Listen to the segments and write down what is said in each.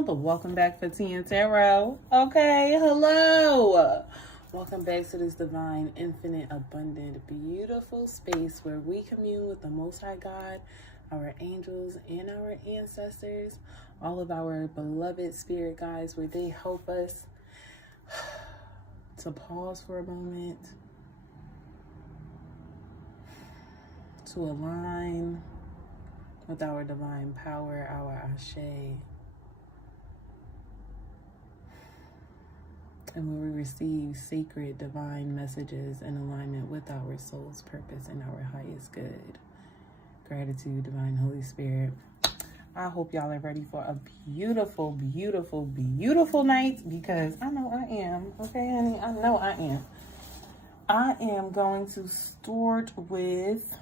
Mia, but welcome back for Tea and Tarot. Okay, hello. Welcome back to this divine, infinite, abundant, beautiful space where we commune with the Most High God, our angels, and our ancestors, all of our beloved spirit guides, where they help us to pause for a moment, to align with our divine power, our Ashe, and where we receive sacred divine messages in alignment with our soul's purpose and our highest good. Gratitude, divine Holy Spirit. I hope y'all are ready for a beautiful, beautiful, beautiful night, because I know I am. Okay, honey, I know I am. I am going to start with,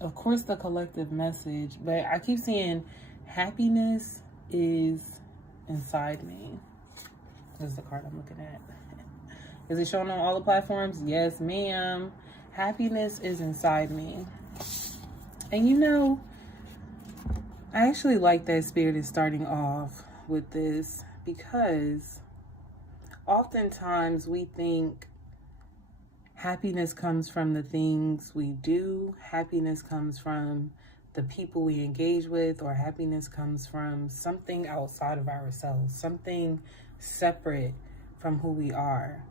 of course, the collective message, but I keep saying happiness is inside me. This is the card I'm looking at. Is it showing on all the platforms? Yes, ma'am. Happiness is inside me. And you know, I actually like that Spirit is starting off with this, because oftentimes we think happiness comes from the things we do, happiness comes from the people we engage with, or happiness comes from something outside of ourselves, something separate from who we are.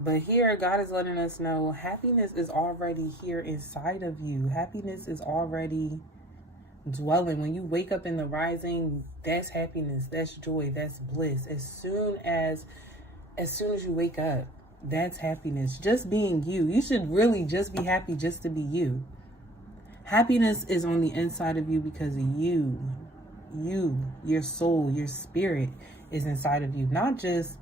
But here, God is letting us know happiness is already here inside of you. Happiness is already dwelling. When you wake up in the rising, that's happiness, that's joy, that's bliss. As soon as you wake up, that's happiness. Just being you. You should really just be happy just to be you. Happiness is on the inside of you because you, your soul, your spirit is inside of you. Not just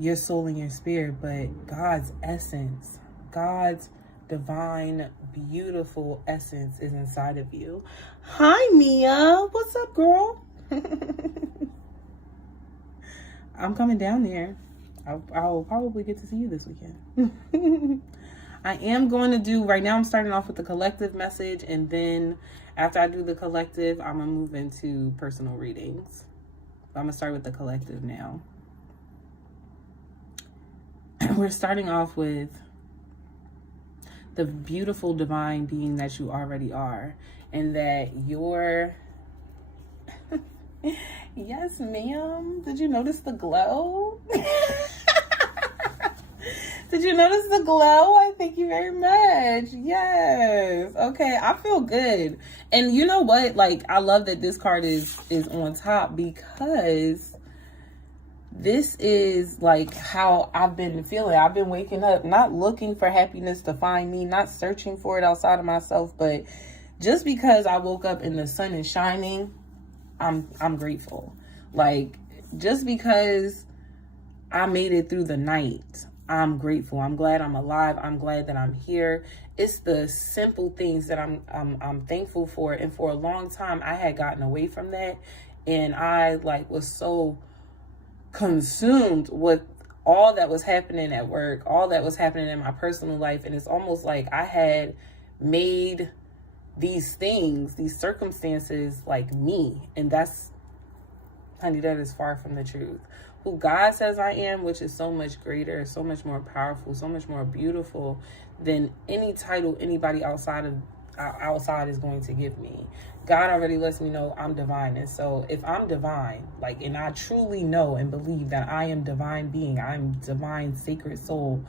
your soul and your spirit, but God's essence, God's divine, beautiful essence is inside of you. Hi, Mia. What's up, girl? I'm coming down there. I'll probably get to see you this weekend. I am going to do, right now I'm starting off with the collective message, and then after I do the collective, I'm going to move into personal readings. I'm going to start with the collective now. We're starting off with the beautiful divine being that you already are, and that you're... Yes, ma'am. Did you notice the glow? Did you notice the glow? I thank you very much. Yes. Okay, I feel good. And you know what? Like, I love that this card is on top, because this is like how I've been feeling. I've been waking up, not looking for happiness to find me, not searching for it outside of myself, but just because I woke up and the sun is shining, I'm grateful. Like, just because I made it through the night, I'm grateful. I'm glad I'm alive. I'm glad that I'm here. It's the simple things that I'm thankful for. And for a long time, I had gotten away from that, and I was so consumed with all that was happening at work, all that was happening in my personal life, and it's almost like I had made these things, these circumstances, like me. And that's, honey, that is far from the truth. Who God says I am, which is so much greater, so much more powerful, so much more beautiful than any title anybody outside is going to give me. God already lets me know I'm divine. And so if I'm divine, and I truly know and believe that I am divine being, I'm divine sacred soul,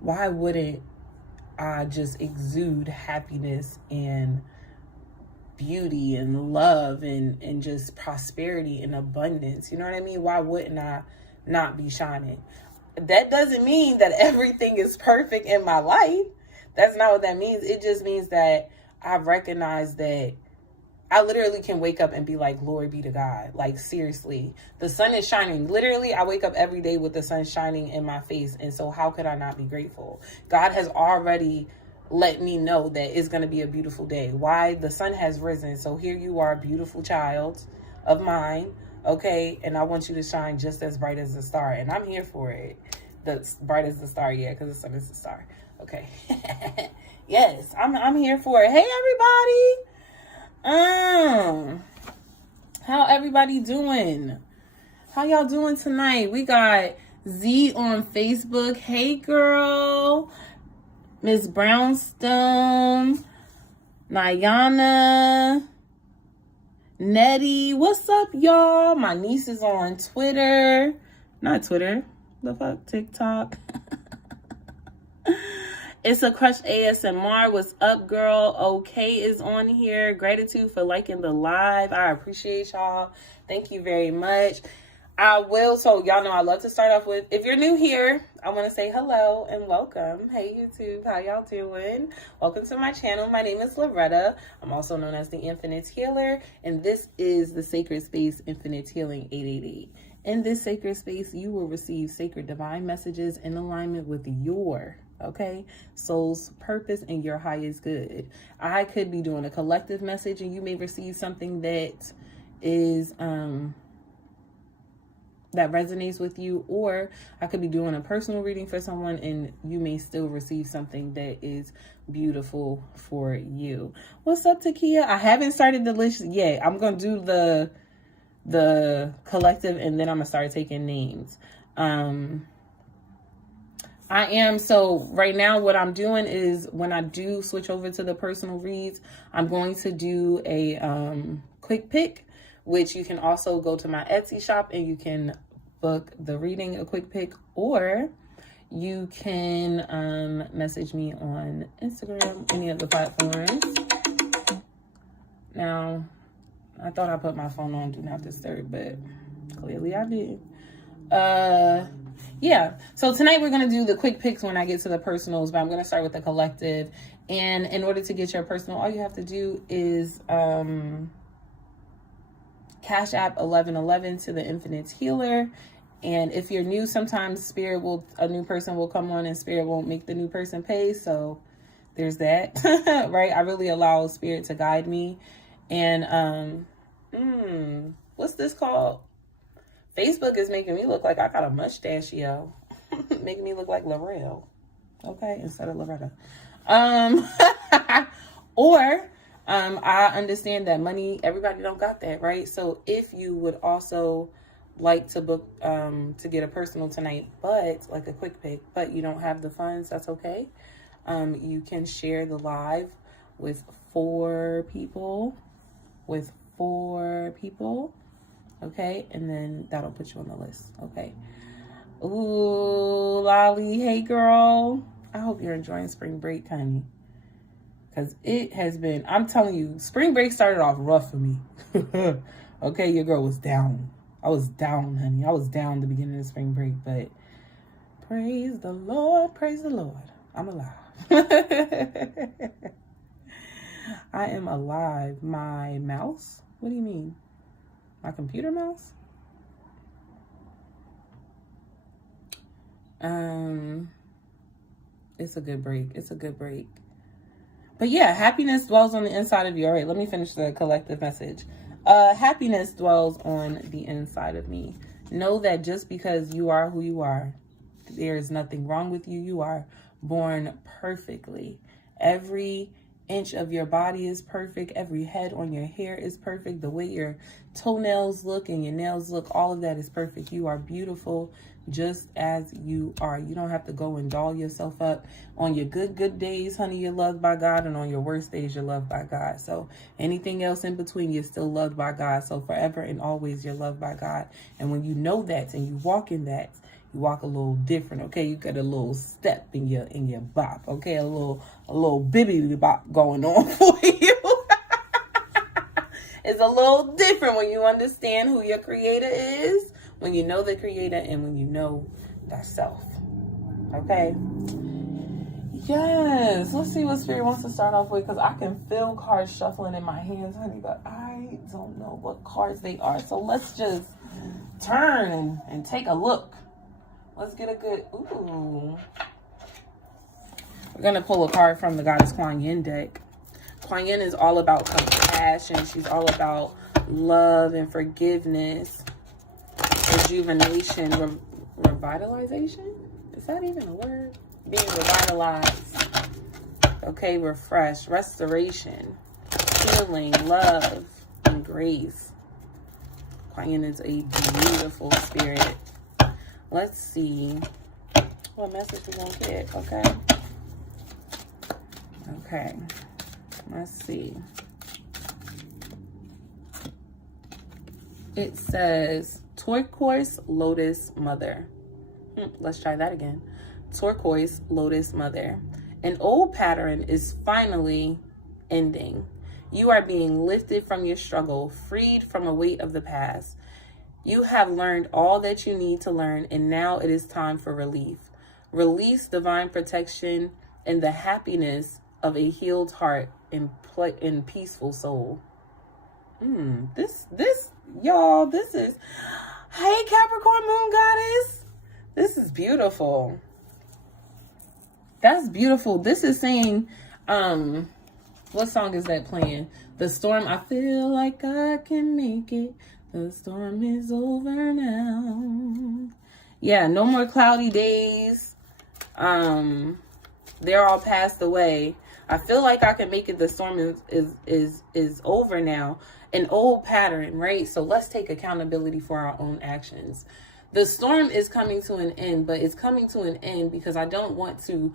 why wouldn't I just exude happiness and beauty and love and just prosperity and abundance? You know what I mean? Why wouldn't I not be shining? That doesn't mean that everything is perfect in my life. That's not what that means. It just means that I recognize that I literally can wake up and be like, glory be to God. Like, seriously, the sun is shining. Literally, I wake up every day with the sun shining in my face. And so how could I not be grateful? God has already let me know that it's going to be a beautiful day. Why? The sun has risen. So here you are, beautiful child of mine. Okay. And I want you to shine just as bright as the star. And I'm here for it. That's bright as the star. Yeah. Because the sun is the star. Okay. Yes. I'm here for it. Hey, everybody. How everybody doing? How y'all doing tonight? We got Z on Facebook. Hey, girl. Miss Brownstone. Nayana. Nettie. What's up, y'all? My niece is on Twitter. Not Twitter. The fuck? TikTok. It's a Crush ASMR. What's up, girl? Okay is on here. Gratitude for liking the live. I appreciate y'all. Thank you very much. So y'all know I love to start off with, if you're new here, I want to say hello and welcome. Hey, YouTube. How y'all doing? Welcome to my channel. My name is Loretta. I'm also known as the Infinite Healer, and this is the Sacred Space Infinite Healing 888. In this sacred space, you will receive sacred divine messages in alignment with your soul's purpose and your highest good. I could be doing a collective message and you may receive something that is that resonates with you, or I could be doing a personal reading for someone and you may still receive something that is beautiful for you. What's up, Takia? I haven't started the list yet. I'm gonna do the collective and then I'm gonna start taking names. So right now what I'm doing is, when I do switch over to the personal reads, I'm going to do a quick pick, which you can also go to my Etsy shop and you can book the reading, a quick pick, or you can message me on Instagram, any of the platforms. Now, I thought I put my phone on Do Not Disturb, but clearly I did. Yeah, so tonight we're going to do the quick picks when I get to the personals, but I'm going to start with the collective. And in order to get your personal, all you have to do is Cash App 1111 to the Infinite Healer. And if you're new, sometimes a new person will come on and Spirit won't make the new person pay. So there's that, right? I really allow Spirit to guide me. And what's this called? Facebook is making me look like I got a mustache, yo. Making me look like L'Oreal, okay, instead of Loretta. I understand that money, everybody don't got that, right? So if you would also like to book, to get a personal tonight, but like a quick pick, but you don't have the funds, that's okay. You can share the live with four people. Okay, and then that'll put you on the list. Okay. Ooh, Lolly, hey girl. I hope you're enjoying spring break, honey. Because it has been, I'm telling you, spring break started off rough for me. Okay, your girl was down. I was down, honey. I was down the beginning of spring break, but praise the Lord, I'm alive. I am alive. My mouse? What do you mean? My computer mouse? It's a good break. But yeah, happiness dwells on the inside of you. All right, let me finish the collective message. Happiness dwells on the inside of me. Know that just because you are who you are, there is nothing wrong with you. You are born perfectly. Every inch of your body is perfect. Every head on your hair is perfect. The way your toenails look and your nails look, all of that is perfect. You are beautiful just as you are. You don't have to go and doll yourself up. On your good days, honey, you're loved by God, and on your worst days, you're loved by God. So anything else in between, you're still loved by God. So forever and always, you're loved by God. And when you know that and you walk in that, you walk a little different, okay? You got a little step in your bop, okay? A little bibbidi bop going on for you. It's a little different when you understand who your creator is, when you know the creator, and when you know thyself, okay? Yes, let's see what Spirit wants to start off with, because I can feel cards shuffling in my hands, honey, but I don't know what cards they are. So let's just turn and take a look. Let's get a good, ooh. We're going to pull a card from the Goddess Kuan Yin deck. Kuan Yin is all about compassion. She's all about love and forgiveness, rejuvenation, revitalization. Is that even a word? Being revitalized. Okay, refresh, restoration, healing, love, and grace. Quiet is a beautiful spirit. Let's see what message we're going to get, okay? Okay. Let's see. It says, turquoise lotus mother. Let's try that again. Turquoise lotus mother. An old pattern is finally ending. You are being lifted from your struggle, freed from a weight of the past. You have learned all that you need to learn, and now it is time for relief. Release divine protection and the happiness of a healed heart and peaceful soul. This, y'all, this is, hey, Capricorn Moon Goddess. This is beautiful. That's beautiful. This is saying, what song is that playing? The storm, I feel like I can make it. The storm is over now. Yeah, no more cloudy days. They're all passed away. I feel like I can make it. The storm is over now. An old pattern, right? So let's take accountability for our own actions. The storm is coming to an end, but it's coming to an end because I don't want you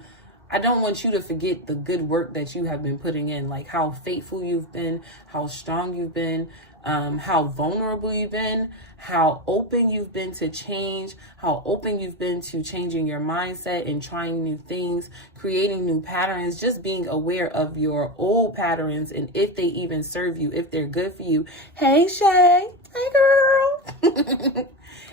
to forget the good work that you have been putting in, like how faithful you've been, how strong you've been, how vulnerable you've been, how open you've been to change, how open you've been to changing your mindset and trying new things, creating new patterns, just being aware of your old patterns and if they even serve you, if they're good for you. Hey, Shay. Hey, girl.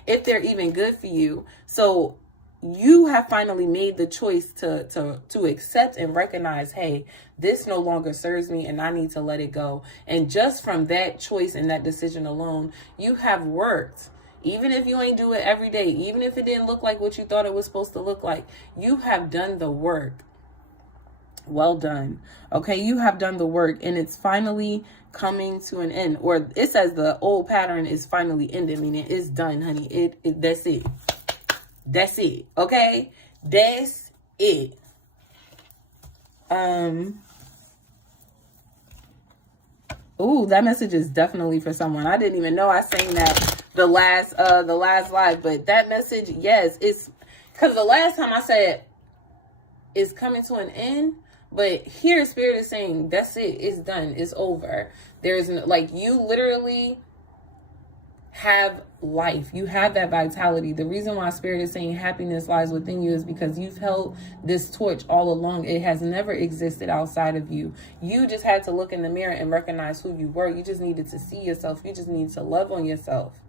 If they're even good for you. So you have finally made the choice to accept and recognize, hey, this no longer serves me and I need to let it go. And just from that choice and that decision alone, you have worked. Even if you ain't do it every day, even if it didn't look like what you thought it was supposed to look like, you have done the work. Well done. Okay, you have done the work and it's finally coming to an end. Or it says the old pattern is finally ending, meaning it's done, honey. That's it. That's it. Okay? That's it. Ooh, that message is definitely for someone. I didn't even know I sang that the last live, but that message, yes, it's because the last time I said it's coming to an end, but here Spirit is saying that's it, it's done, it's over. There's like, you literally have life. You have that vitality. The reason why Spirit is saying happiness lies within you is because you've held this torch all along. It has never existed outside of you. You just had to look in the mirror and recognize who you were. You just needed to see yourself. You just needed to love on yourself.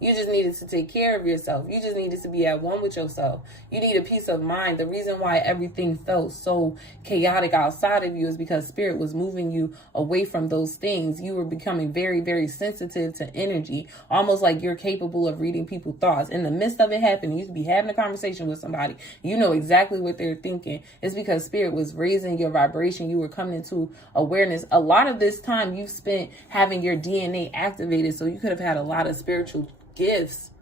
You just needed to take care of yourself. You just needed to be at one with yourself. You need a peace of mind. The reason why everything felt so chaotic outside of you is because Spirit was moving you away from those things. You were becoming very, very sensitive to energy, almost like you're capable of reading people's thoughts. In the midst of it happening, you could be having a conversation with somebody. You know exactly what they're thinking. It's because Spirit was raising your vibration. You were coming into awareness. A lot of this time you spent having your DNA activated, so you could have had a lot of spiritual gifts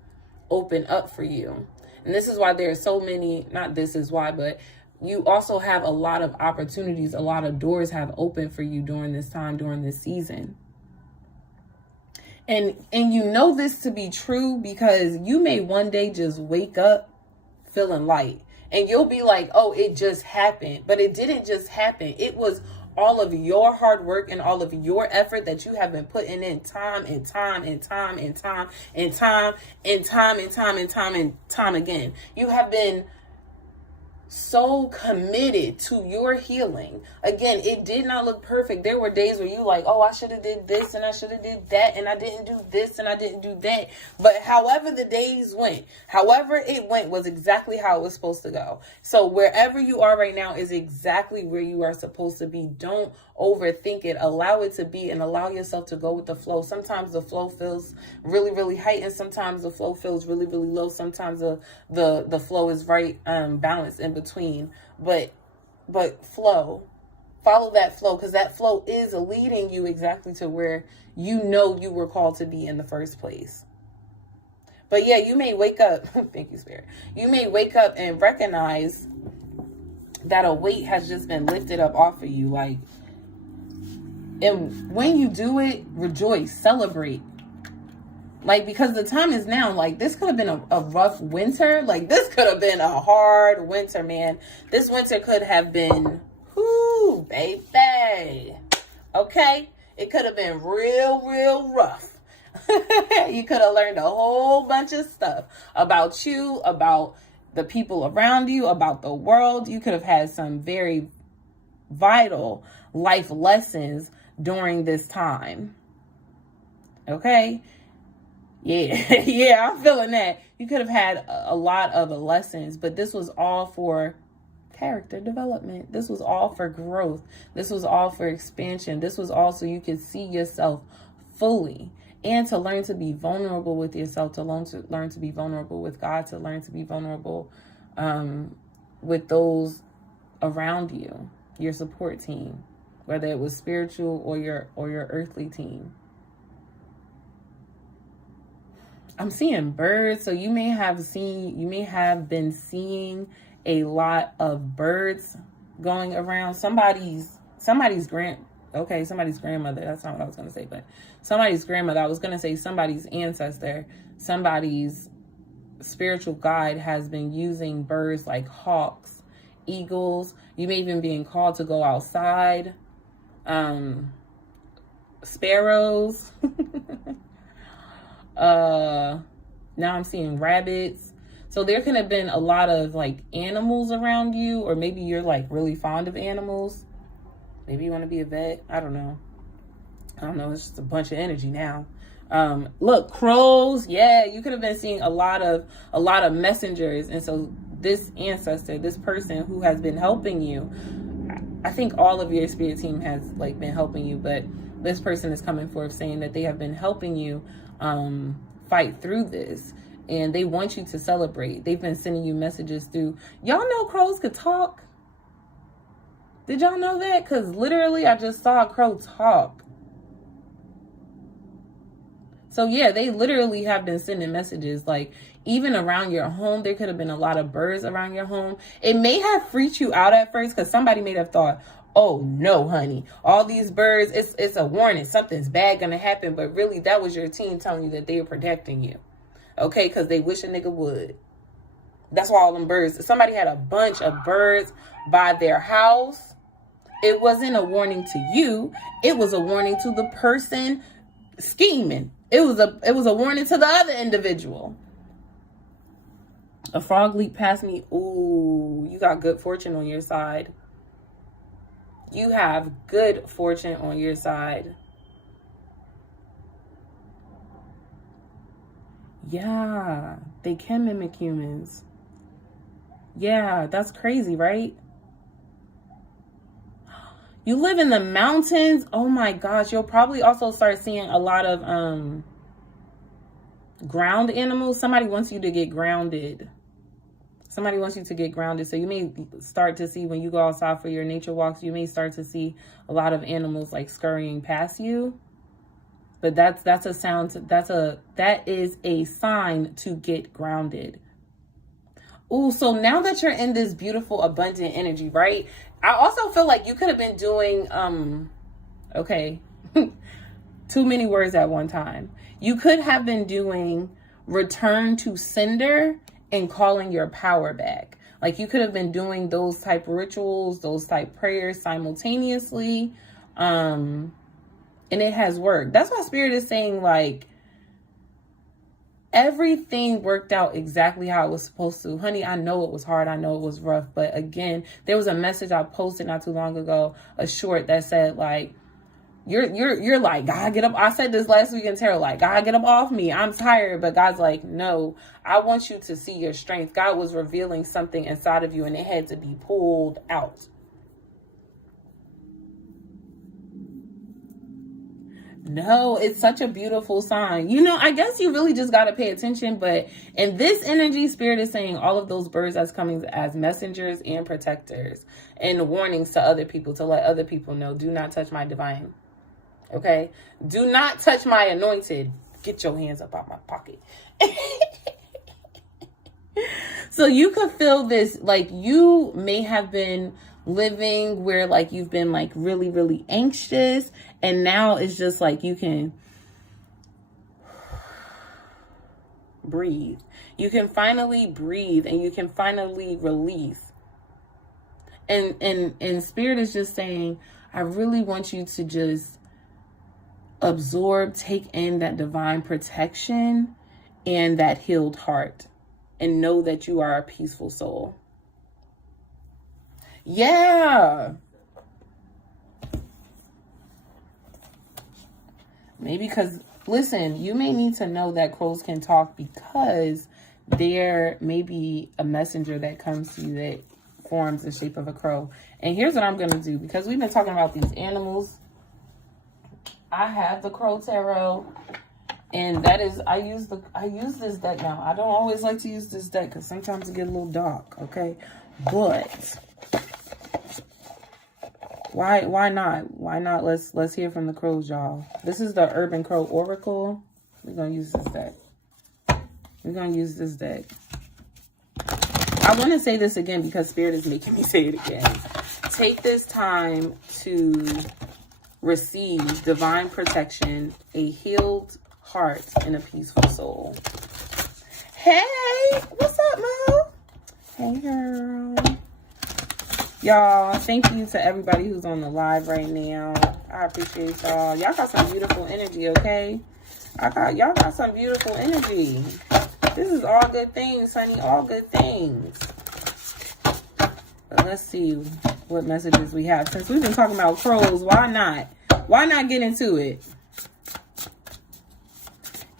open up for you. And this is why there are so many, not this is why, but you also have a lot of opportunities, a lot of doors have opened for you during this time, during this season. And you know this to be true because you may one day just wake up feeling light and you'll be like, oh, it just happened. But it didn't just happen. It was all of your hard work and all of your effort that you have been putting in time and time and time and time and time and time and time and time and time again. You have been so committed to your healing. Again, it did not look perfect. There were days where you like, oh, I should have did this and I should have did that and I didn't do this and I didn't do that. But however the days went, however it went was exactly how it was supposed to go. So wherever you are right now is exactly where you are supposed to be. Don't overthink it. Allow it to be and allow yourself to go with the flow. Sometimes the flow feels really, really heightened. Sometimes the flow feels really, really low. Sometimes the flow is right balanced in between. But flow. Follow that flow because that flow is leading you exactly to where you know you were called to be in the first place. But yeah, you may wake up. Thank you, Spirit. You may wake up and recognize that a weight has just been lifted up off of you. Like, and when you do it, rejoice, celebrate. Like, because the time is now. Like, this could have been a rough winter. Like, this could have been a hard winter, man. This winter could have been, whoo, baby. Okay? It could have been real rough. You could have learned a whole bunch of stuff about you, about the people around you, about the world. You could have had some very vital life lessons during this time. Okay? Yeah, yeah, I'm feeling that. You could have had a lot of lessons, but this was all for character development. This was all for growth. This was all for expansion. This was all so you could see yourself fully, and to learn to be vulnerable with yourself, to learn to be vulnerable with God, to learn to be vulnerable with those around you, your support team, whether it was spiritual or your earthly team. I'm seeing birds, so you may have been seeing a lot of birds going around. Somebody's grandmother. That's not what I was going to say, but somebody's grandmother. I was going to say somebody's ancestor, somebody's spiritual guide has been using birds like hawks, eagles. You may even be called to go outside. Sparrows. Now I'm seeing rabbits. So there could have been a lot of like animals around you, or maybe you're like really fond of animals. Maybe you want to be a vet. I don't know. It's just a bunch of energy now. Look, crows. Yeah, you could have been seeing a lot of messengers. And so this ancestor, this person who has been helping you, I think all of your spirit team has like been helping you, but this person is coming forth saying that they have been helping you fight through this, and they want you to celebrate. They've been sending you messages through. Y'all know crows could talk. Did y'all know that? Because literally I just saw a crow talk. So yeah, they literally have been sending messages. Like, even around your home, there could have been a lot of birds around your home. It may have freaked you out at first, because somebody may have thought, oh no, honey, all these birds, it's a warning, something's bad gonna happen. But really, that was your team telling you that they were protecting you. Okay, because they wish a nigga would. That's why all them birds, somebody had a bunch of birds by their house. It wasn't a warning to you. It was a warning to the person scheming. It was a warning to the other individual. A frog leaped past me. Ooh, you got good fortune on your side. You have good fortune on your side. Yeah, they can mimic humans. Yeah, that's crazy, right? You live in the mountains. Oh my gosh, you'll probably also start seeing a lot of ground animals. Somebody wants you to get grounded. Somebody wants you to get grounded. So you may start to see, when you go outside for your nature walks, you may start to see a lot of animals like scurrying past you. But that is a sign to get grounded. Ooh, so now that you're in this beautiful, abundant energy, right? I also feel like you could have been doing, okay, too many words at one time. You could have been doing return to sender and calling your power back. Like, you could have been doing those type of rituals, those type prayers simultaneously. And it has worked. That's why Spirit is saying, like, everything worked out exactly how it was supposed to. Honey, I know it was hard. I know it was rough. But again, there was a message I posted not too long ago, a short that said, like, you're like, God, get up. I said this last week in tarot, like, God, get up off me. I'm tired. But God's like, no, I want you to see your strength. God was revealing something inside of you, and it had to be pulled out. No, it's such a beautiful sign. You know, I guess you really just got to pay attention. But in this energy, Spirit is saying all of those birds as coming as messengers and protectors, and warnings to other people, to let other people know, do not touch my divine. Okay? Do not touch my anointed. Get your hands up out my pocket. So you could feel this, like, you may have been living where, like, you've been like really, really anxious, and now it's just like you can breathe. You can finally breathe, and you can finally release. And Spirit is just saying, I really want you to just absorb, take in that divine protection and that healed heart, and know that you are a peaceful soul. Yeah. Maybe because, listen, you may need to know that crows can talk, because there may be a messenger that comes to you that forms the shape of a crow. And here's what I'm going to do, because we've been talking about these animals. I have the Crow Tarot, and that is, I use this deck now. I don't always like to use this deck because sometimes it get a little dark, okay? But why not? Why not? Let's hear from the crows, y'all. This is the Urban Crow Oracle. We're gonna use this deck. We're gonna use this deck. I want to say this again because Spirit is making me say it again. Take this time to receive divine protection, a healed heart, and a peaceful soul. Hey, what's up, Mo? Hey, girl. Y'all, thank you to everybody who's on the live right now. I appreciate y'all. Y'all got some beautiful energy, okay? Y'all got some beautiful energy. This is all good things, honey. All good things. But let's see what messages we have. Since we've been talking about crows, why not? Why not get into it?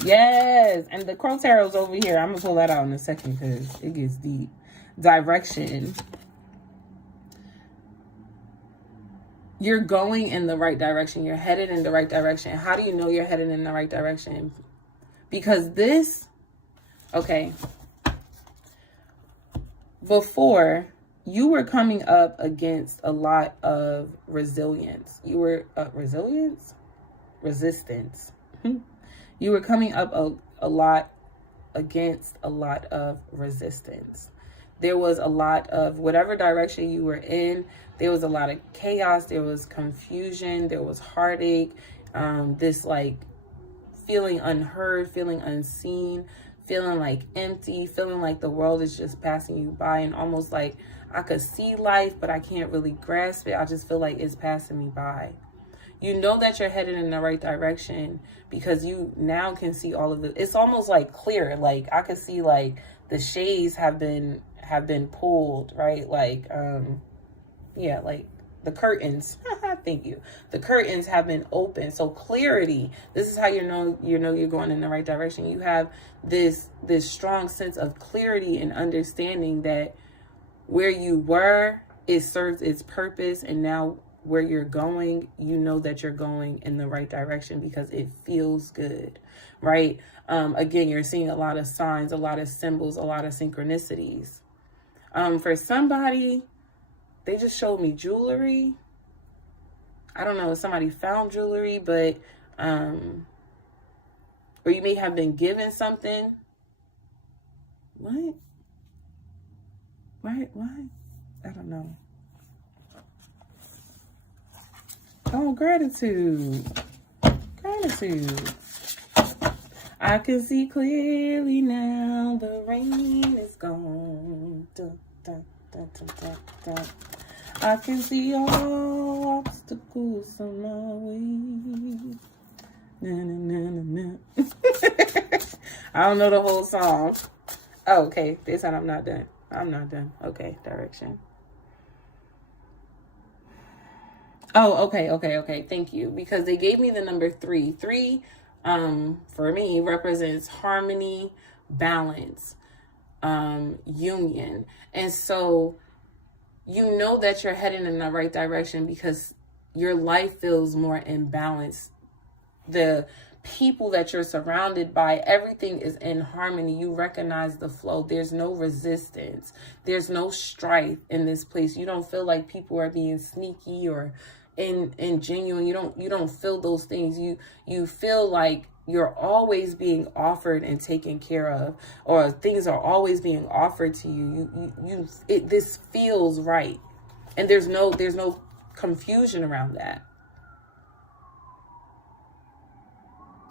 Yes. And the Crow Tarot's over here. I'm going to pull that out in a second because it gets deep. Direction. You're going in the right direction. You're headed in the right direction. How do you know you're headed in the right direction? Because this, okay, before, you were coming up against a lot of resilience. You were, resistance. You were coming up a lot against a lot of resistance. There was a lot of whatever direction you were in. There was a lot of chaos. There was confusion. There was heartache. This like feeling unheard, feeling unseen, feeling like empty, feeling like the world is just passing you by, and almost like I could see life, but I can't really grasp it. I just feel like it's passing me by. You know that you're headed in the right direction because you now can see all of it. It's almost like clear. Like I could see like the shades have been pulled, right? Like, yeah, like the curtains. Thank you. The curtains have been opened. So clarity. This is how you know you're going in the right direction. You have this strong sense of clarity and understanding that where you were, it serves its purpose, and now where you're going, you know that you're going in the right direction because it feels good, right? Again, you're seeing a lot of signs, a lot of symbols, a lot of synchronicities. For somebody, they just showed me jewelry. I don't know if somebody found jewelry, but, or you may have been given something. What? What? I don't know. Oh, gratitude. Gratitude. I can see clearly now, the rain is gone. Dun, dun, dun, dun, dun, dun. I can see all obstacles on my way. Na, na, na, na. I don't know the whole song. Oh, okay. They said I'm not done. I'm not done. Okay, direction. Oh, okay. Thank you. Because they gave me the number 3. 3, for me, represents harmony, balance, union. And so you know that you're heading in the right direction because your life feels more in balance. The people that you're surrounded by, everything is in harmony. You recognize the flow. There's no resistance. There's no strife in this place. You don't feel like people are being sneaky or ingenuine. You don't feel those things. You feel like you're always being offered and taken care of, or things are always being offered to you. This feels right, and there's no confusion around that.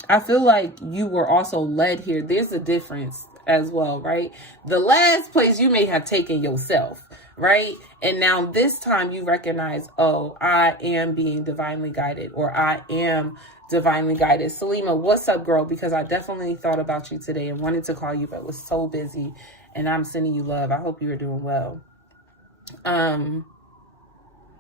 I feel like you were also led here. There's a difference as well, right? The last place you may have taken yourself, right? And now this time you recognize, oh, I am being divinely guided, or I am divinely guided. Salima, what's up, girl? Because I definitely thought about you today and wanted to call you, but was so busy, and I'm sending you love. I hope you are doing well.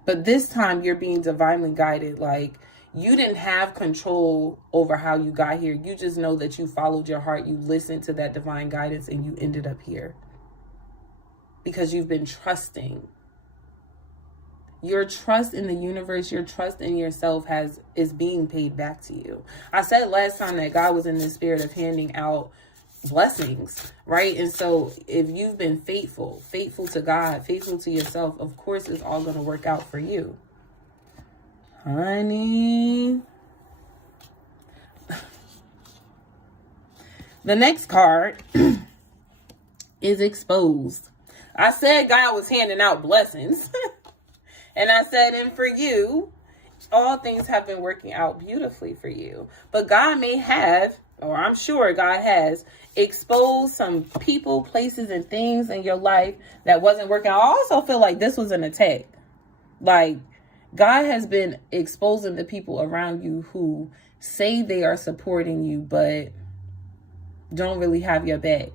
But this time you're being divinely guided. Like, you didn't have control over how you got here. You just know that you followed your heart. You listened to that divine guidance and you ended up here because you've been trusting. Your trust in the universe, your trust in yourself is being paid back to you. I said last time that God was in the spirit of handing out blessings, right? And so if you've been faithful to God, faithful to yourself, of course it's all going to work out for you. Honey. The next card is exposed. I said God was handing out blessings. And I said, and for you, all things have been working out beautifully for you. But God may have, or I'm sure God has, exposed some people, places, and things in your life that wasn't working. I also feel like this was an attack. Like, God has been exposing the people around you who say they are supporting you, but don't really have your back.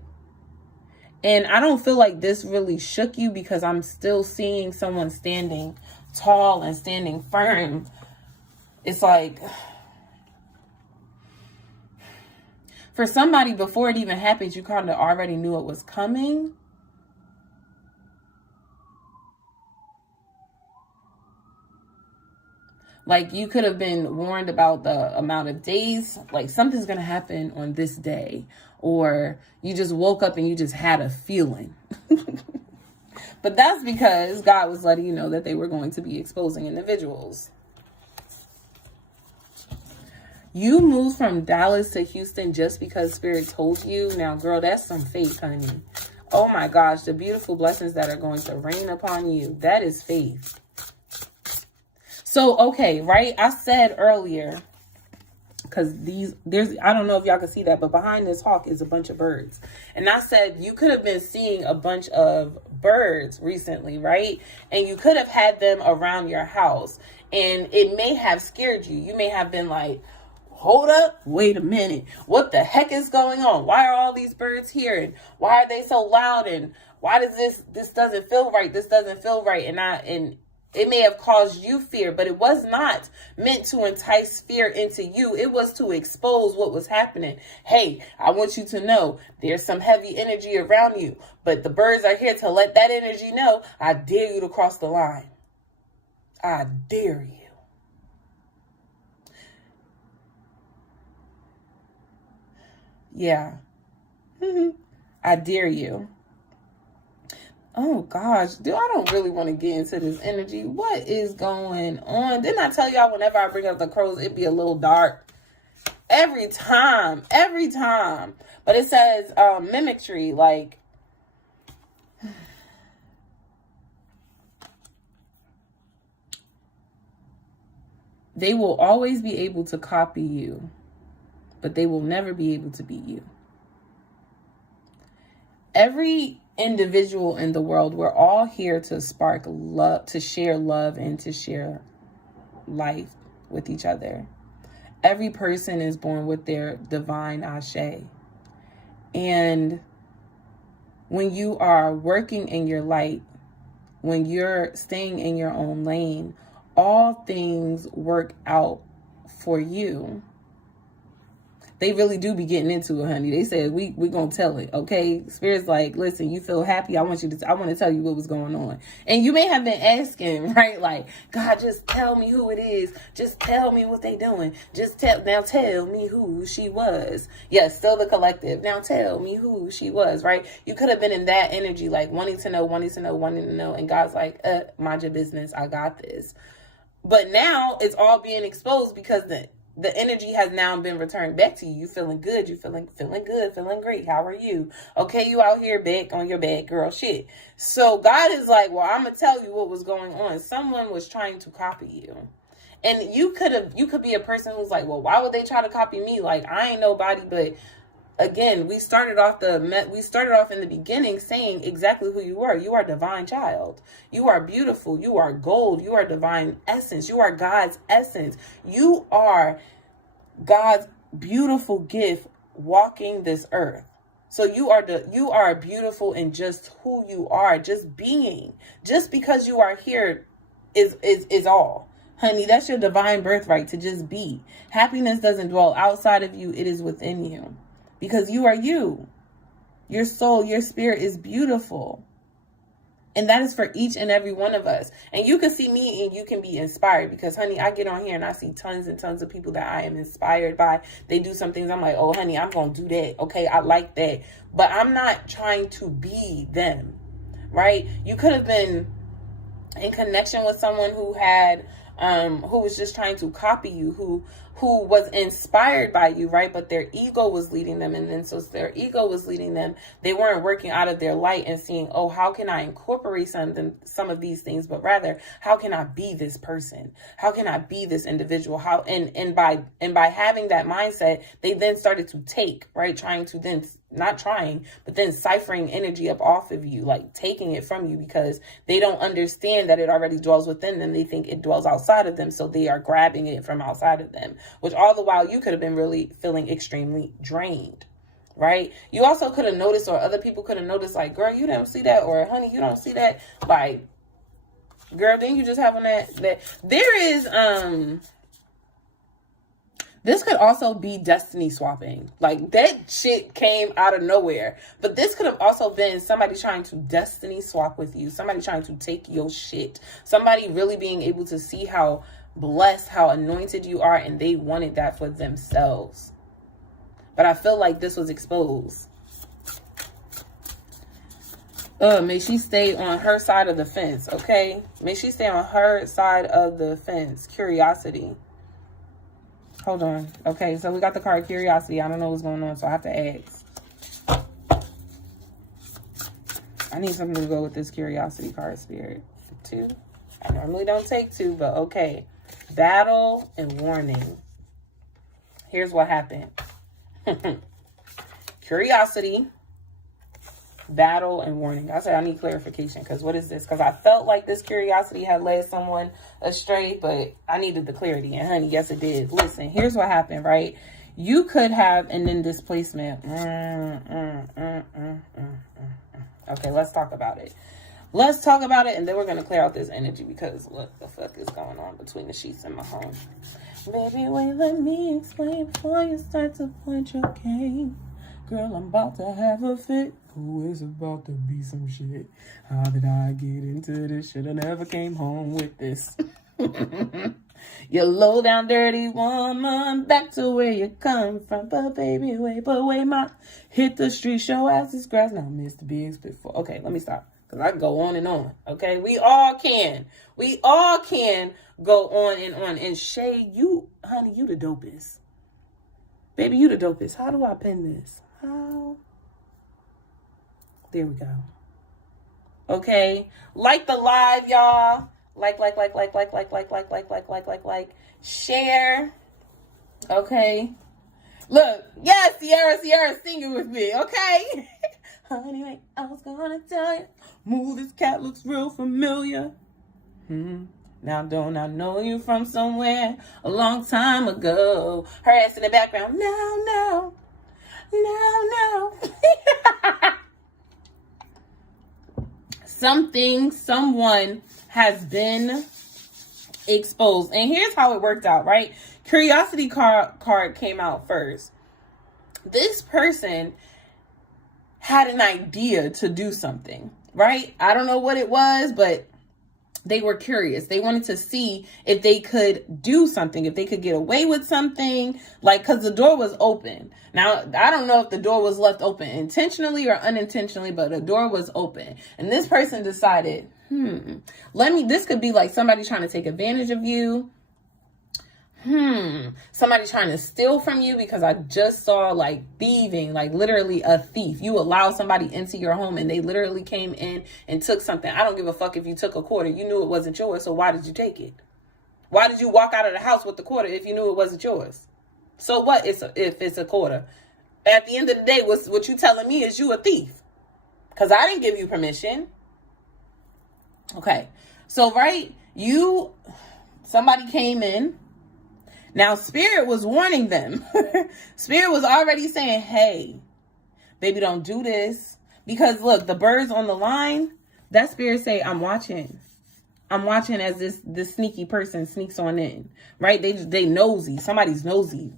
And I don't feel like this really shook you, because I'm still seeing someone standing tall and standing firm. It's like, for somebody, before it even happened, you kind of already knew it was coming. Like, you could have been warned about the amount of days, like something's going to happen on this day, or you just woke up and you just had a feeling. But that's because God was letting you know that they were going to be exposing individuals. You moved from Dallas to Houston just because Spirit told you. Now, girl, that's some faith, honey. Oh my gosh, the beautiful blessings that are going to rain upon you. That is faith. So, okay, right? I said earlier, because I don't know if y'all can see that, but behind this hawk is a bunch of birds. And I said you could have been seeing a bunch of birds recently, right? And you could have had them around your house. And it may have scared you. You may have been like, hold up, wait a minute. What the heck is going on? Why are all these birds here? And why are they so loud? And why does this doesn't feel right? This doesn't feel right. And it may have caused you fear, but it was not meant to entice fear into you. It was to expose what was happening. Hey, I want you to know there's some heavy energy around you, but the birds are here to let that energy know, I dare you to cross the line. I dare you. Yeah. I dare you. Oh gosh, dude, I don't really want to get into this energy. What is going on? Didn't I tell y'all whenever I bring up the crows, it'd be a little dark? Every time. But it says mimicry, like, they will always be able to copy you, but they will never be able to beat you. Every individual in the world, we're all here to spark love, to share love, and to share life with each other. Every person is born with their divine ashe. And when you are working in your light, when you're staying in your own lane, all things work out for you. They really do be getting into it, honey. They said, we gonna tell it, okay? Spirit's like, listen, you feel happy? I want to tell you what was going on. And you may have been asking, right? Like, God, just tell me who it is. Just tell me what they doing. Now tell me who she was. Yes, still the collective. Now tell me who she was, right? You could have been in that energy, like wanting to know. And God's like, mind your business. I got this. But now it's all being exposed because the energy has now been returned back to you. You feeling good. You feeling good, feeling great. How are you? Okay, you out here back on your back, girl, shit. So God is like, well, I'm going to tell you what was going on. Someone was trying to copy you. And you could be a person who's like, well, why would they try to copy me? Like, I ain't nobody. But again, we started off in the beginning saying exactly who you are. You are divine child. You are beautiful. You are gold. You are divine essence. You are God's essence. You are God's beautiful gift walking this earth. So you are beautiful in just who you are, just being. Just because you are here is all. Honey, that's your divine birthright, to just be. Happiness doesn't dwell outside of you, it is within you. Because you are you. Your soul, your spirit is beautiful. And that is for each and every one of us. And you can see me and you can be inspired, because, honey, I get on here and I see tons and tons of people that I am inspired by. They do some things. I'm like, oh, honey, I'm going to do that. Okay, I like that. But I'm not trying to be them, right? You could have been in connection with someone who had, who was just trying to copy you, who was inspired by you, right? But their ego was leading them. And then so their ego was leading them. They weren't working out of their light and seeing, oh, how can I incorporate some of these things? But rather, how can I be this person? How can I be this individual? How, and by having that mindset, they then started to take, right? But then ciphering energy up off of you, like taking it from you, because they don't understand that it already dwells within them. They think it dwells outside of them. So they are grabbing it from outside of them, which all the while you could have been really feeling extremely drained, right? You also could have noticed, or other people could have noticed, like, girl, you don't see that, or honey, you don't see that. Like, girl, didn't you just have on that there is, this could also be destiny swapping. Like, that shit came out of nowhere. But this could have also been somebody trying to destiny swap with you. Somebody trying to take your shit. Somebody really being able to see how blessed, how anointed you are, and they wanted that for themselves. But I feel like this was exposed. May she stay on her side of the fence, okay? May she stay on her side of the fence. Curiosity. Hold on. Okay, so we got the card Curiosity. I don't know what's going on, so I have to ask. I need something to go with this Curiosity card, Spirit. 2. I normally don't take 2, but okay. Battle and warning. Here's what happened. Curiosity, battle, and warning. I said I need clarification, because what is this? Because I felt like this curiosity had led someone astray, but I needed the clarity. And honey, yes, it did. Listen, here's what happened, right? You could have an in displacement. Okay, let's talk about it. Let's talk about it, and then we're going to clear out this energy, because what the fuck is going on between the sheets in my home? Baby, wait, let me explain before you start to point your game. Girl, I'm about to have a fit. Ooh, it's about to be some shit. How did I get into this? Shoulda never came home with this. You low down dirty woman, back to where you come from. But baby, wait, my hit the street, show ass this grass. Now, Mr. Biggs before. Okay, let me stop, because I can go on and on. Okay, we all can go on and on. And Shay, you, honey, you the dopest. Baby, you the dopest. How do I pin this? How? There we go. Okay. Like the live, y'all. Like. Share. Okay. Look. Yes, Sierra singing with me. Okay. Honey, I was gonna tell you. Move, this cat looks real familiar. Now, don't I know you from somewhere a long time ago? Her ass in the background. No. Someone has been exposed. And here's how it worked out, right? Curiosity card came out first. This person had an idea to do something, right? I don't know what it was, but they were curious. They wanted to see if they could do something, if they could get away with something, like, because the door was open. Now, I don't know if the door was left open intentionally or unintentionally, but the door was open. And this person decided, this could be like somebody trying to take advantage of you. Somebody trying to steal from you, because I just saw like thieving, like literally a thief. You allow somebody into your home and they literally came in and took something. I don't give a fuck if you took a quarter. You knew it wasn't yours, so why did you take it? Why did you walk out of the house with the quarter if you knew it wasn't yours? So what if it's a quarter? At the end of the day, what you telling me is you a thief. Because I didn't give you permission. Okay. So, right, somebody came in. Now, Spirit was warning them. Spirit was already saying, hey, baby, don't do this. Because, look, the birds on the line, that Spirit say, I'm watching. I'm watching as this sneaky person sneaks on in, right? They nosy. Somebody's nosy,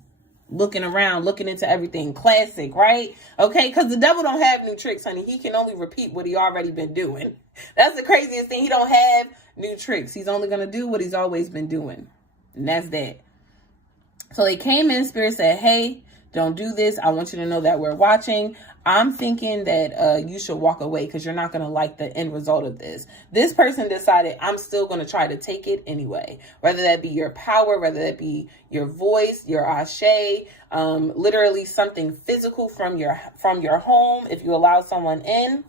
looking around, looking into everything. Classic, right? Okay, because the devil don't have new tricks, honey. He can only repeat what he already been doing. That's the craziest thing. He don't have new tricks. He's only going to do what he's always been doing. And that's that. So they came in, Spirit said, hey, don't do this. I want you to know that we're watching. I'm thinking that you should walk away because you're not going to like the end result of this. This person decided, I'm still going to try to take it anyway. Whether that be your power, whether that be your voice, your ashe, literally something physical from your home. If you allow someone in,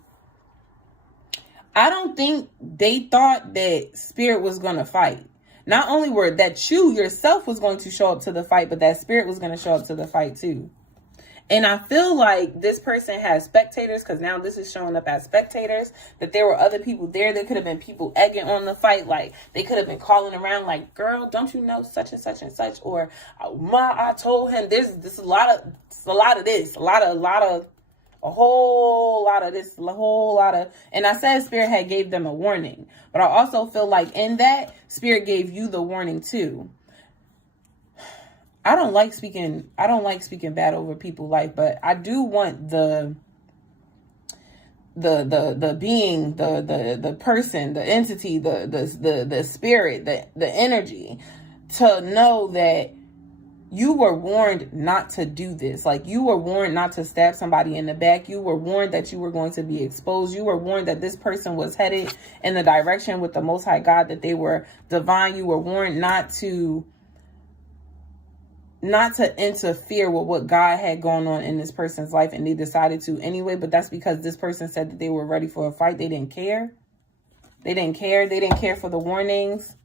I don't think they thought that Spirit was going to fight. Not only were that you yourself was going to show up to the fight, but that Spirit was going to show up to the fight too. And I feel like this person has spectators, because now this is showing up as spectators, that there were other people there. There could have been people egging on the fight. Like, they could have been calling around like, girl, don't you know such and such and such? Or, Ma, I told him. There's a whole lot of this. And I said Spirit had gave them a warning. But I also feel like in that, Spirit gave you the warning too. I don't like speaking bad over people's life, but I do want the being, the person, the entity, the spirit, the energy to know that you were warned not to do this. Like, you were warned not to stab somebody in the back. You were warned that you were going to be exposed. You were warned that this person was headed in the direction with the Most High God, that they were divine. You were warned not to interfere with what God had going on in this person's life, and they decided to anyway. But that's because this person said that they were ready for a fight. They didn't care. They didn't care for the warnings.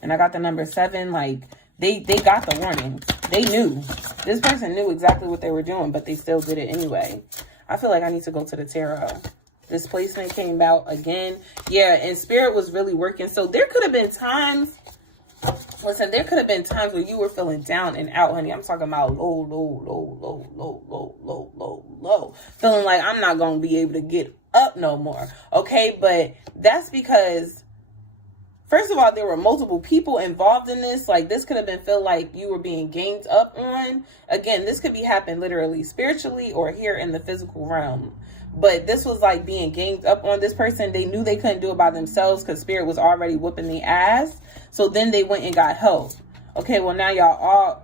And I got the number 7. Like, they got the warnings. They knew. This person knew exactly what they were doing, but they still did it anyway. I feel like I need to go to the tarot. Displacement came out again. Yeah, and Spirit was really working. So there could have been times. Listen, there could have been times where you were feeling down and out, honey. I'm talking about low. Feeling like I'm not going to be able to get up no more. Okay, but that's because, first of all, there were multiple people involved in this. Like, this could have been feel like you were being ganged up on. Again, this could be happening literally spiritually or here in the physical realm. But this was like being ganged up on. This person, they knew they couldn't do it by themselves because Spirit was already whooping the ass. So then they went and got help. Okay, well, now y'all all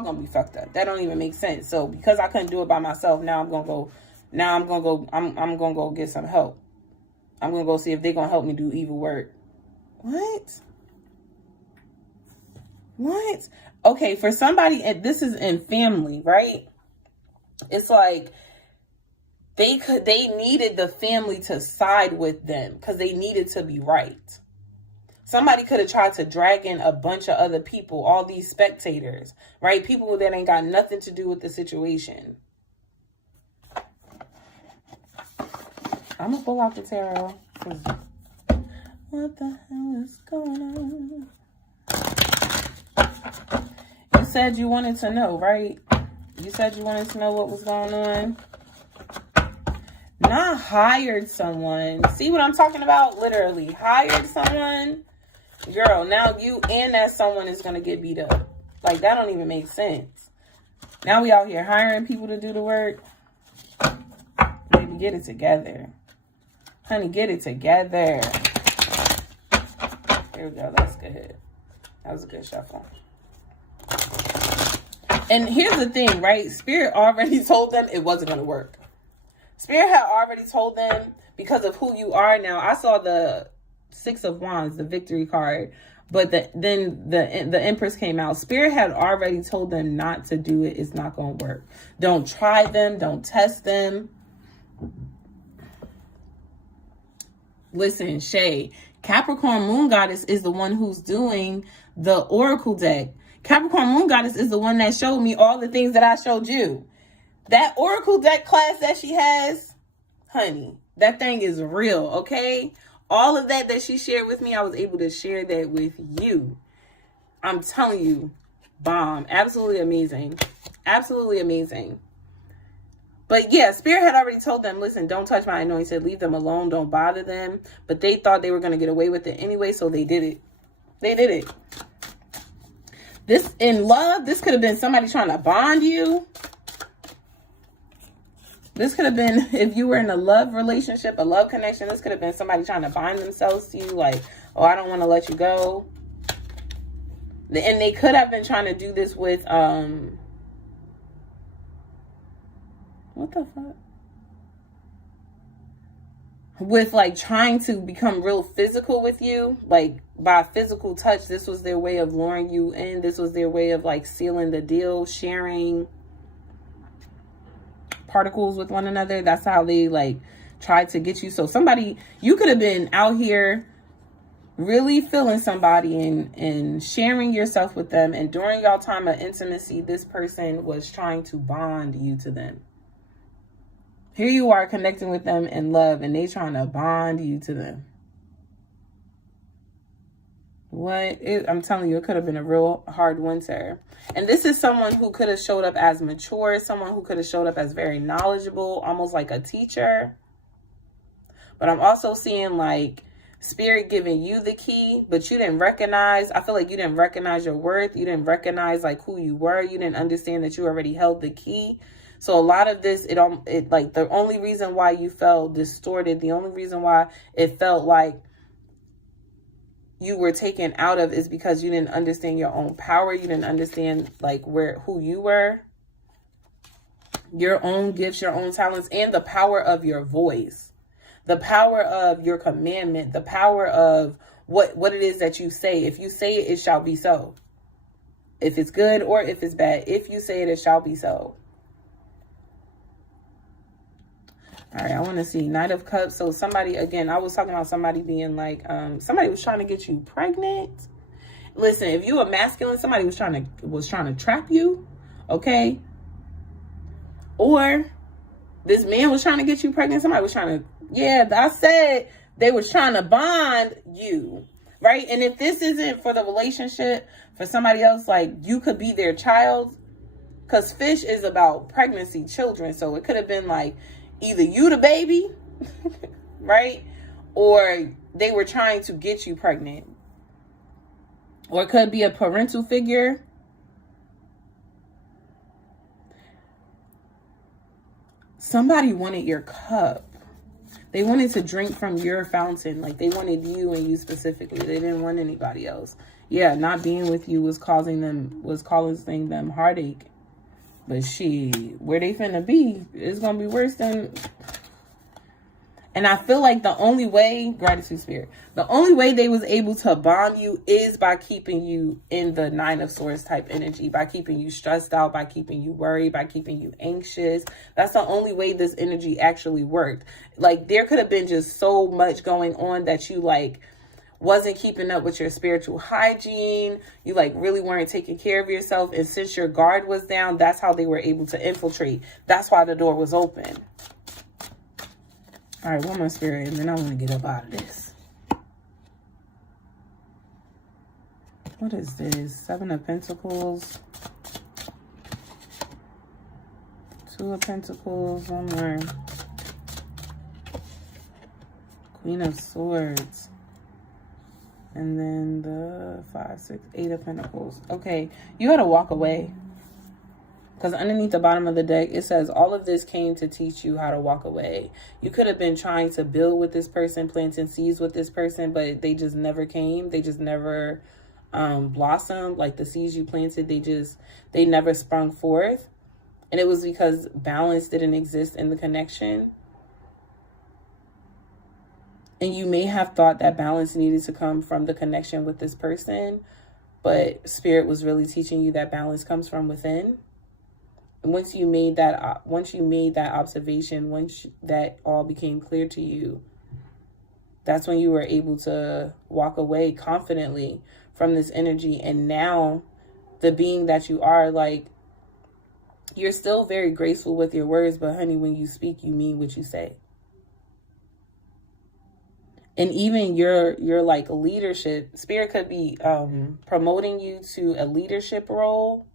gonna be fucked up. That don't even make sense. So because I couldn't do it by myself, I'm gonna go get some help. I'm gonna go see if they're gonna help me do evil work. What? Okay, for somebody, and this is in family, right? It's like they needed the family to side with them because they needed to be right. Somebody could have tried to drag in a bunch of other people, all these spectators, right? People that ain't got nothing to do with the situation. I'm going to pull out the tarot. What the hell is going on? You said you wanted to know, right? You said you wanted to know what was going on. Not hired someone. See what I'm talking about? Literally hired someone. Girl, now you and that someone is going to get beat up. Like, that don't even make sense. Now we out here hiring people to do the work. Baby, get it together. Honey, get it together. Here we go. That's good. That was a good shuffle. And here's the thing, right? Spirit already told them it wasn't going to work. Spirit had already told them because of who you are. Now, I saw the 6 of Wands, the victory card, but then the Empress came out. Spirit had already told them not to do it. It's not going to work. Don't try them. Don't test them. Listen, Shay, Capricorn Moon Goddess is the one who's doing the Oracle deck. Capricorn Moon Goddess is the one that showed me all the things that I showed you. That Oracle deck class that she has, honey, that thing is real, okay? All of that she shared with me, I was able to share that with you. I'm telling you, bomb. Absolutely amazing. Absolutely amazing. But yeah, Spirit had already told them, listen, don't touch my anointed. Leave them alone. Don't bother them. But they thought they were going to get away with it anyway, so they did it. They did it. This, in love, this could have been somebody trying to bond you. This could have been, if you were in a love relationship, a love connection, this could have been somebody trying to bind themselves to you. Like, oh, I don't want to let you go. And they could have been trying to do this with, what the fuck? With like trying to become real physical with you. Like by physical touch, this was their way of luring you in. This was their way of like sealing the deal, sharing particles with one another. That's how they like tried to get you. So somebody, you could have been out here really feeling somebody and sharing yourself with them. And during y'all time of intimacy, this person was trying to bond you to them. Here you are connecting with them in love and they trying to bond you to them. I'm telling you, it could have been a real hard winter. And this is someone who could have showed up as mature, someone who could have showed up as very knowledgeable, almost like a teacher. But I'm also seeing like Spirit giving you the key, but you didn't recognize. I feel like you didn't recognize your worth. You didn't recognize like who you were. You didn't understand that you already held the key. So a lot of this, it like the only reason why you felt distorted, the only reason why it felt like you were taken out of is because you didn't understand your own power. You didn't understand like who you were, your own gifts, your own talents, and the power of your voice, the power of your commandment, the power of what it is that you say. If you say it, it shall be so. If it's good or if it's bad, if you say it, it shall be so. All right, I want to see Knight of Cups. So somebody, again, I was talking about somebody being like, somebody was trying to get you pregnant. Listen, if you were masculine, somebody was trying to trap you, okay? Or this man was trying to get you pregnant. Somebody was trying to, yeah, I said they was trying to bond you, right? And if this isn't for the relationship, for somebody else, like you could be their child, because fish is about pregnancy, children. So it could have been like, either you the baby, right? Or they were trying to get you pregnant. Or it could be a parental figure. Somebody wanted your cup. They wanted to drink from your fountain. Like they wanted you and you specifically. They didn't want anybody else. Yeah, not being with you was causing them heartache. But where they finna be is gonna be worse than. And I feel like the only way, gratitude Spirit, the only way they was able to bond you is by keeping you in the Nine of Swords type energy, by keeping you stressed out, by keeping you worried, by keeping you anxious. That's the only way this energy actually worked. Like there could have been just so much going on that you like wasn't keeping up with your spiritual hygiene. You like really weren't taking care of yourself. And since your guard was down, that's how they were able to infiltrate. That's why the door was open. All right, one more Spirit, and then I want to get up out of this. What is this? Seven of Pentacles. Two of Pentacles. One more. Queen of Swords. And then the 5, 6, 8 of Pentacles. Okay, you got to walk away. Because underneath the bottom of the deck, it says all of this came to teach you how to walk away. You could have been trying to build with this person, planting seeds with this person, but they just never came. They just never blossomed. Like the seeds you planted, they never sprung forth. And it was because balance didn't exist in the connection. And you may have thought that balance needed to come from the connection with this person, but Spirit was really teaching you that balance comes from within. And once you made that observation, once that all became clear to you, That's when you were able to walk away confidently from this energy. And now the being that you are, like, you're still very graceful with your words, but honey, when you speak, you mean what you say. And even your like leadership, spirit could be promoting you to a leadership role.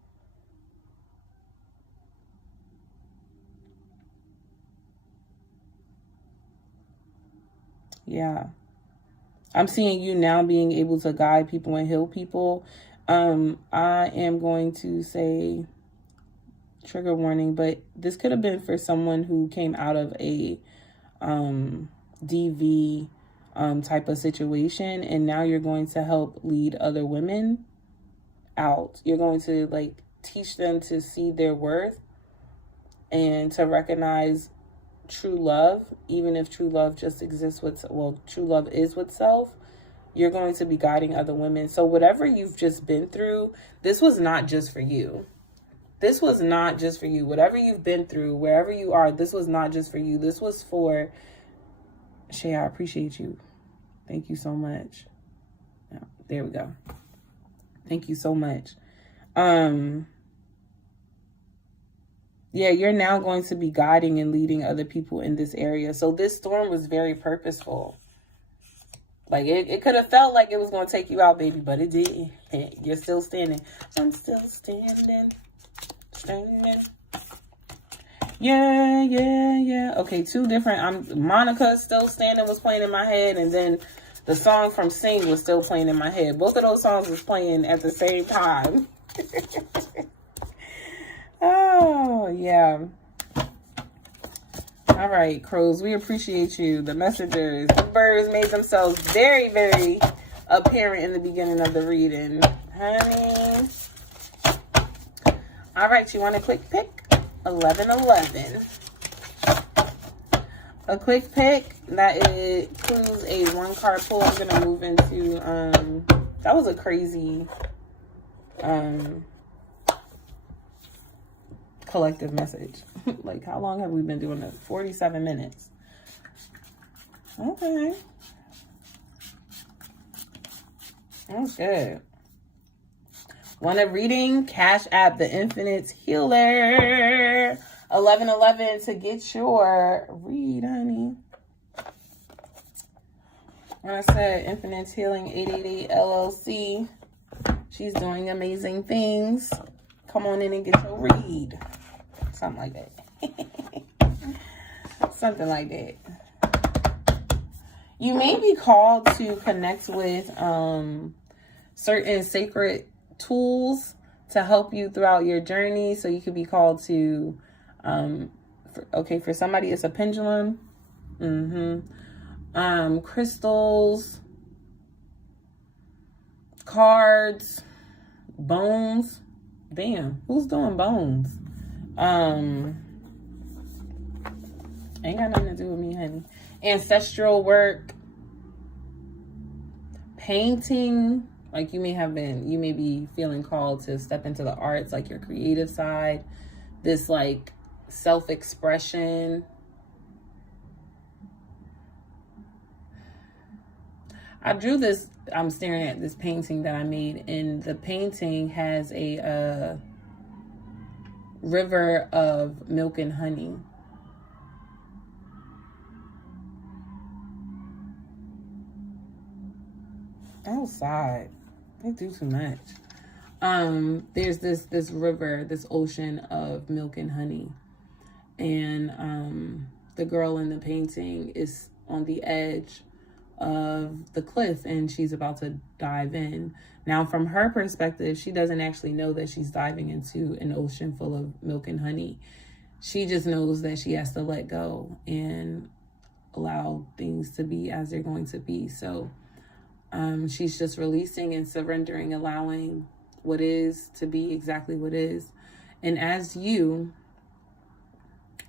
Yeah. I'm seeing you now being able to guide people and heal people. I am going to say trigger warning, but this could have been for someone who came out of a DV type of situation, and now you're going to help lead other women out. You're going to like teach them to see their worth and to recognize true love, even if true love just exists with, well, true love is with self. You're going to be guiding other women. So whatever you've just been through, this was not just for you. This was not just for you. Whatever you've been through, wherever you are, this was not just for you. This was for Shay. I appreciate you. Thank you so much. Yeah, there we go. Thank you so much. Yeah, you're now going to be guiding and leading other people in this area. So this storm was very purposeful. Like, it could have felt like it was going to take you out, baby, but it didn't. You're still standing. I'm still standing. Standing. Yeah. Okay, two different. Monica Still Standing was playing in my head, and then the song from Sing was still playing in my head. Both of those songs was playing at the same time. Oh, yeah. All right, crows, we appreciate you. The messengers, the birds made themselves very, very apparent in the beginning of the reading. Honey. All right, you want a quick pick? 1111. A quick pick that includes a one card pull. I'm going to move into, that was a crazy, collective message. Like, how long have we been doing this? 47 minutes. Okay. That's good. Want a reading? Cash App The Infinite Healer. 1111 to get your read, honey. When I said Infinite Healing 888 LLC, she's doing amazing things. Come on in and get your read. Something like that. Something like that. You may be called to connect with certain sacred tools to help you throughout your journey. So you could be called to, for somebody it's a pendulum. Crystals, cards, bones. Damn, who's doing bones? Ain't got nothing to do with me, honey. Ancestral work, painting. Like, you may be feeling called to step into the arts, like your creative side, this like self-expression. I drew this, I'm staring at this painting that I made, and the painting has a river of milk and honey. Outside, they do too much. There's this river, this ocean of milk and honey, and the girl in the painting is on the edge of the cliff, and she's about to dive in. Now, from her perspective, she doesn't actually know that she's diving into an ocean full of milk and honey. She just knows that she has to let go and allow things to be as they're going to be. So she's just releasing and surrendering, allowing what is to be exactly what is. And as you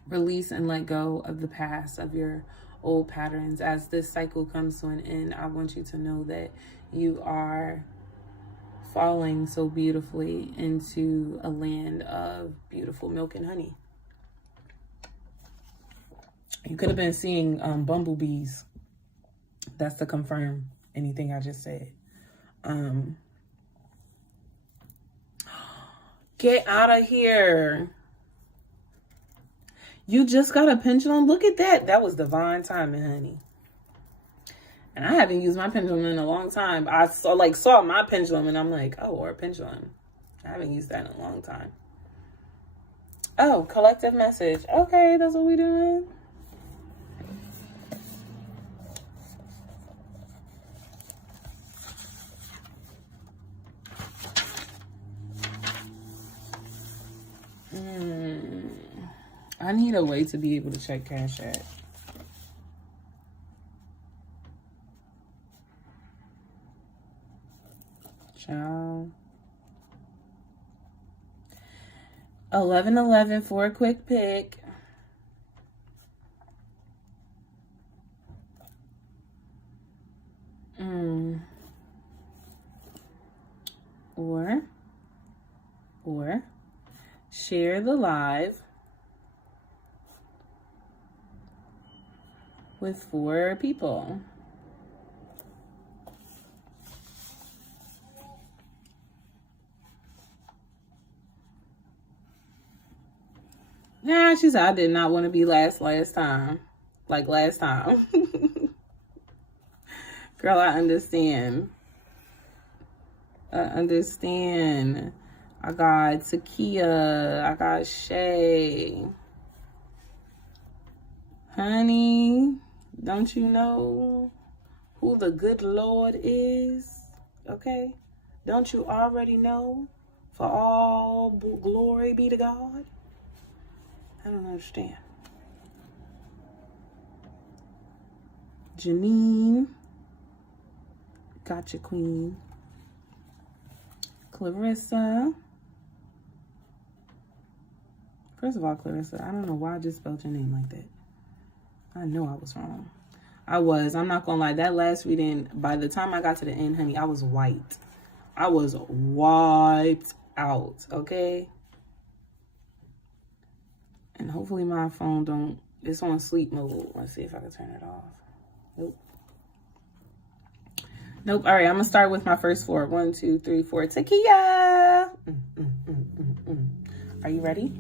release and let go of the past, of your old patterns, as this cycle comes to an end, I want you to know that you are falling so beautifully into a land of beautiful milk and honey. You could have been seeing bumblebees. That's to confirm anything I just said. Get out of here. You just got a pendulum? Look at that. That was divine timing, honey. And I haven't used my pendulum in a long time. I saw my pendulum and I'm like, oh, or a pendulum. I haven't used that in a long time. Oh, collective message. Okay, that's what we're doing. I need a way to be able to check Cash App. Ciao. 1111 for a quick pick. Or share the live with 4 people. Yeah, she said I did not want to be last time. Like last time. Girl, I understand. I got Takia. I got Shay. Honey, don't you know who the good Lord is? Okay? Don't you already know? For all glory be to God? I don't understand. Janine. Gotcha, queen. Clarissa. First of all, Clarissa, I don't know why I just spelled your name like that. I know I was wrong. I'm not gonna lie. That last reading, by the time I got to the end, honey, I was white. I was wiped out, okay? And hopefully my phone it's on sleep mode. Let's see if I can turn it off. Nope. All right, I'm gonna start with my first 4. 1, 2, 3, 4. Takia! Are you ready?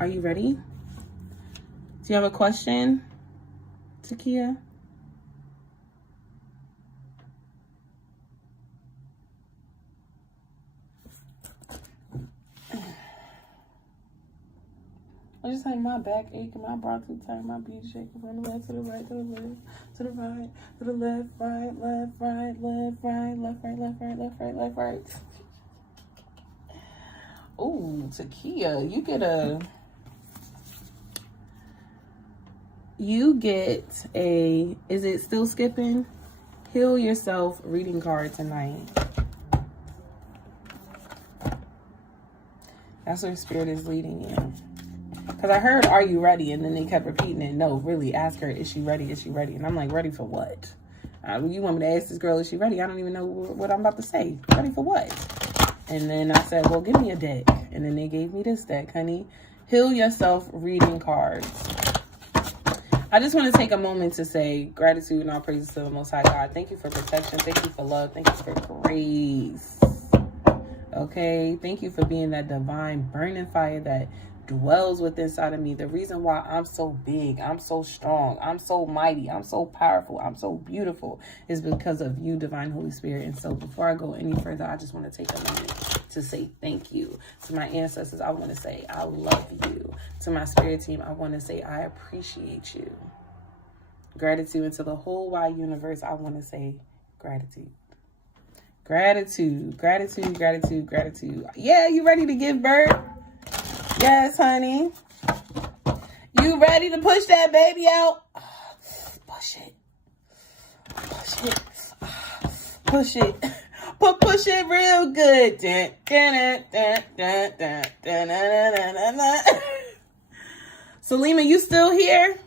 Are you ready? Do you have a question, Takia? I just like my back aching, my bronch tight, my beat shaking from the left to the right, to the left, to the right, to the left, right, left, right, left, right, left, right, left, right, left, right, left, right. Ooh, Takia, you get a, is it still skipping? Heal Yourself reading card tonight. That's where Spirit is leading you. Because I heard, are you ready? And then they kept repeating it. No, really, ask her, is she ready? Is she ready? And I'm like, ready for what? You want me to ask this girl, is she ready? I don't even know what I'm about to say. Ready for what? And then I said, well, give me a deck. And then they gave me this deck, honey. Heal Yourself reading cards. I just want to take a moment to say gratitude and all praises to the Most High God. Thank you for protection. Thank you for love. Thank you for grace. Okay? Thank you for being that divine burning fire that dwells within inside of me. The reason why I'm so big, I'm so strong, I'm so mighty, I'm so powerful, I'm so beautiful is because of you, Divine Holy Spirit. And so before I go any further, I just want to take a moment to say thank you. To my ancestors, I want to say I love you. To my spirit team, I want to say I appreciate you. Gratitude. And to the whole wide universe, I want to say gratitude. Gratitude, gratitude, gratitude, gratitude. Yeah, you ready to give birth? Yes, honey. You ready to push that baby out? Push it. Push it. Push it. Push it real good. Salima, you still here?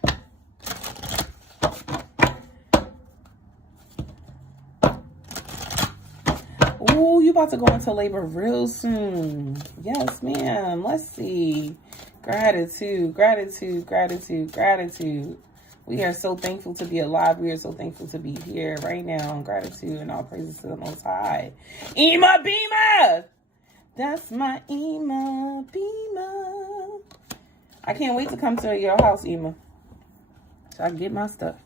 Ooh, you about to go into labor real soon. Yes, ma'am. Let's see. Gratitude, gratitude, gratitude, gratitude. We are so thankful to be alive. We are so thankful to be here right now. Gratitude and all praises to the Most High. Ima Bima! That's my Ima Bima. I can't wait to come to your house, Ima, so I can get my stuff.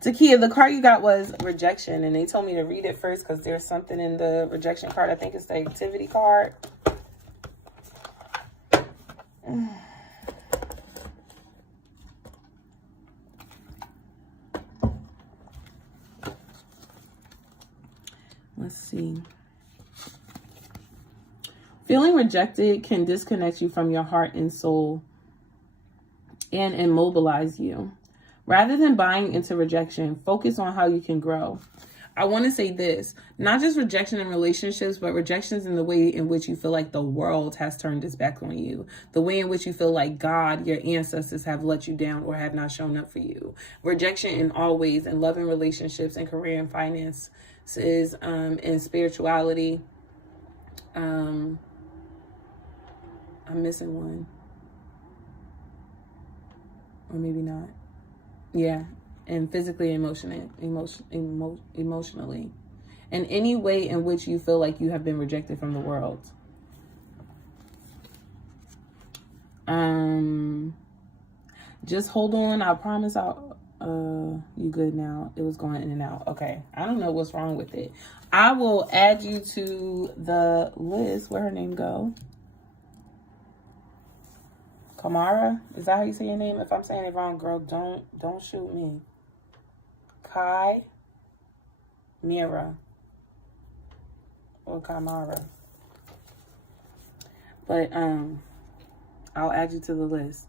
Takia, the card you got was rejection, and they told me to read it first because there's something in the rejection card. I think it's the activity card. Let's see. Feeling rejected can disconnect you from your heart and soul and immobilize you. Rather than buying into rejection, focus on how you can grow. I want to say this, not just rejection in relationships, but rejections in the way in which you feel like the world has turned its back on you. The way in which you feel like God, your ancestors have let you down or have not shown up for you. Rejection in all ways, in love and relationships, and career and finances, and spirituality. I'm missing one. Or maybe not. Yeah. And physically, emotionally. In any way in which you feel like you have been rejected from the world. Just hold on. I promise you good now. It was going in and out. Okay. I don't know what's wrong with it. I will add you to the list. Where her name go? Kamara? Is that how you say your name? If I'm saying it wrong, girl, don't shoot me. Kai Mira or Kamara. But I'll add you to the list.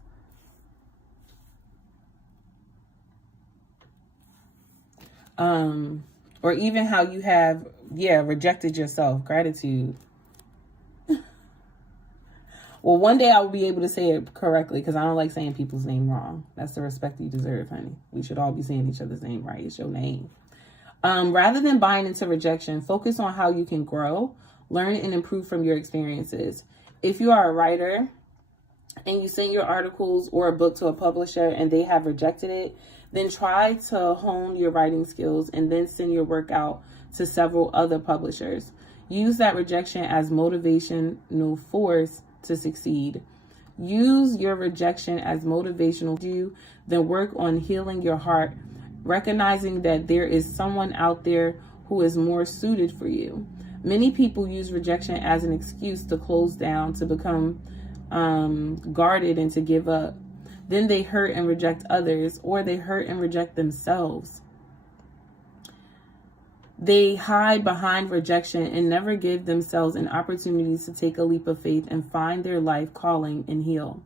Or even how you have, rejected yourself. Gratitude. Well, one day I will be able to say it correctly because I don't like saying people's name wrong. That's the respect you deserve, honey. We should all be saying each other's name right. It's your name. Rather than buying into rejection, focus on how you can grow, learn, and improve from your experiences. If you are a writer and you send your articles or a book to a publisher and they have rejected it, then try to hone your writing skills and then send your work out to several other publishers. Use that rejection as motivational force to succeed. Use your rejection as motivational to you, then work on healing your heart, recognizing that there is someone out there who is more suited for you. Many people use rejection as an excuse to close down, to become guarded, and to give up. Then they hurt and reject others, or they hurt and reject themselves. They hide behind rejection and never give themselves an opportunity to take a leap of faith and find their life calling and heal.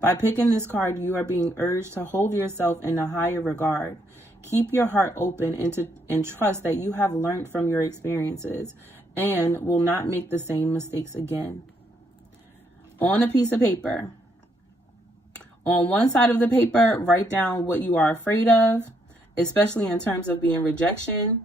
By picking this card, you are being urged to hold yourself in a higher regard. Keep your heart open and trust that you have learned from your experiences and will not make the same mistakes again. On a piece of paper, on one side of the paper, write down what you are afraid of, especially in terms of being rejection.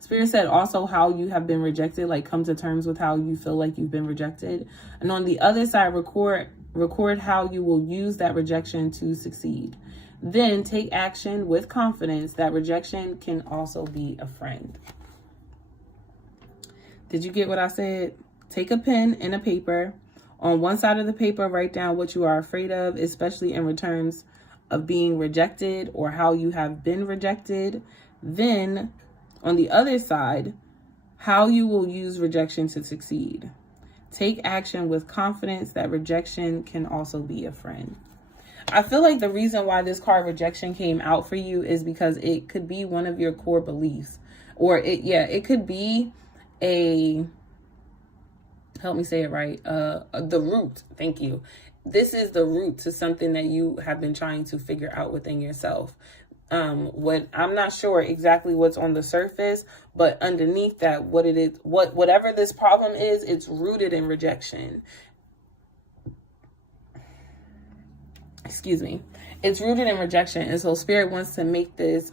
Spirit said also how you have been rejected, like come to terms with how you feel like you've been rejected. And on the other side, record how you will use that rejection to succeed. Then take action with confidence that rejection can also be a friend. Did you get what I said? Take a pen and a paper. On one side of the paper, write down what you are afraid of, especially in terms of being rejected or how you have been rejected. Then on the other side, how you will use rejection to succeed. Take action with confidence that rejection can also be a friend. I feel like the reason why this card rejection came out for you is because it could be one of your core beliefs. Or it could be help me say it right, the root. Thank you. This is the root to something that you have been trying to figure out within yourself. I'm not sure exactly what's on the surface, but underneath that, what it is, whatever this problem is, it's rooted in rejection. Excuse me. It's rooted in rejection. And so Spirit wants to make this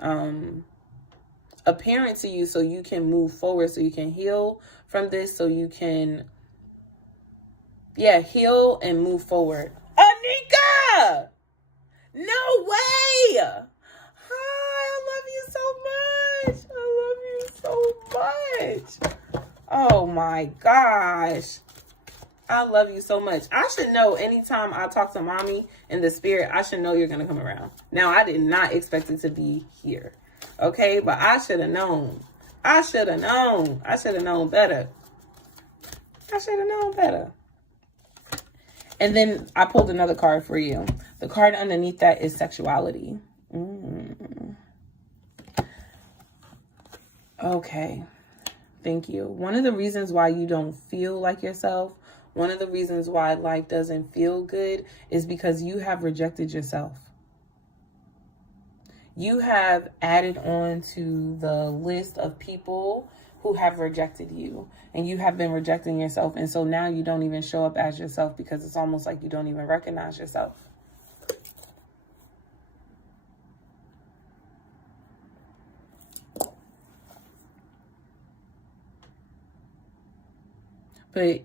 apparent to you so you can move forward, so you can heal from this, so you can heal and move forward. No way! Hi, I love you so much. I love you so much. Oh my gosh. I love you so much. I should know anytime I talk to mommy in the spirit, I should know you're going to come around. Now, I did not expect it to be here. Okay, but I should have known. I should have known. I should have known better. I should have known better. And then I pulled another card for you. The card underneath that is sexuality. Okay. Thank you. One of the reasons why you don't feel like yourself, one of the reasons why life doesn't feel good is because you have rejected yourself. You have added on to the list of people who have rejected you, and you have been rejecting yourself. And so now you don't even show up as yourself because it's almost like you don't even recognize yourself. But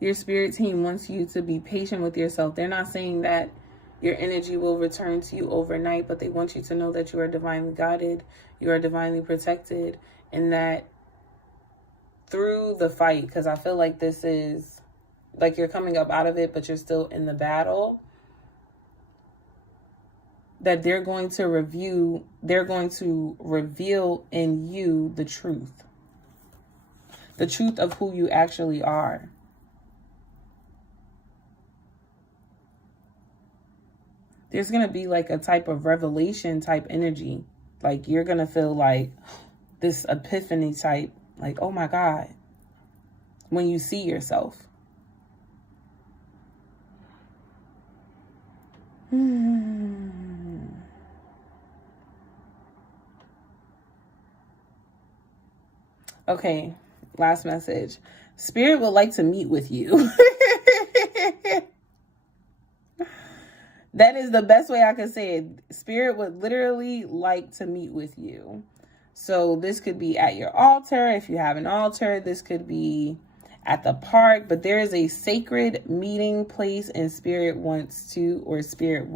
your spirit team wants you to be patient with yourself. They're not saying that your energy will return to you overnight, but they want you to know that you are divinely guided, you are divinely protected, and that through the fight, because I feel like this is like you're coming up out of it, but you're still in the battle, that they're going to reveal in you the truth of who you actually are. There's going to be like a type of revelation type energy. Like you're going to feel like this epiphany type, like, oh my God, when you see yourself. Okay, last message. Spirit would like to meet with you. That is the best way I could say it. Spirit would literally like to meet with you. So this could be at your altar. If you have an altar, this could be at the park, but there is a sacred meeting place and Spirit wants to, or Spirit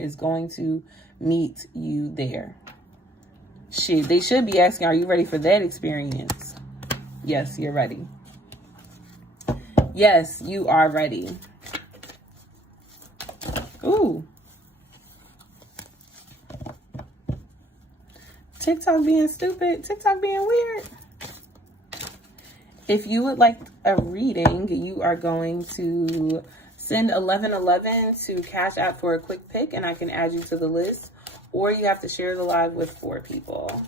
is going to meet you there. They should be asking, are you ready for that experience? Yes, you're ready. Yes, you are ready. Ooh. TikTok being stupid. TikTok being weird. If you would like a reading, you are going to send 1111 to Cash App for a quick pick and I can add you to the list. Or you have to share the live with 4 people.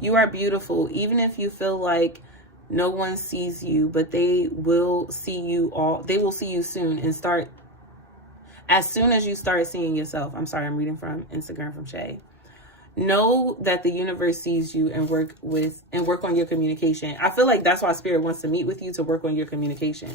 You are beautiful. Even if you feel like no one sees you, but they will see you all. They will see you soon and start. As soon as you start seeing yourself, I'm sorry, I'm reading from Instagram from Shay. Know that the universe sees you and work on your communication. I feel like that's why Spirit wants to meet with you, to work on your communication.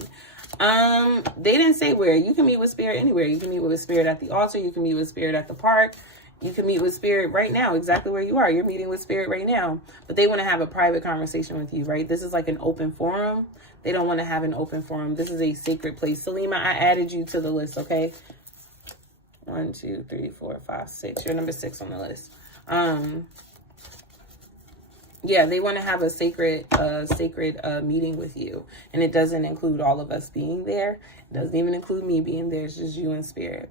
They didn't say where. You can meet with Spirit anywhere. You can meet with Spirit at the altar. You can meet with Spirit at the park. You can meet with Spirit right now, exactly where you are. You're meeting with Spirit right now. But they want to have a private conversation with you, right? This is like an open forum. They don't want to have an open forum. This is a sacred place. Salima, I added you to the list, okay? 1, 2, 3, 4, 5, 6. You're number 6 on the list. Yeah, they want to have a sacred meeting with you. And it doesn't include all of us being there. It doesn't even include me being there. It's just you and Spirit.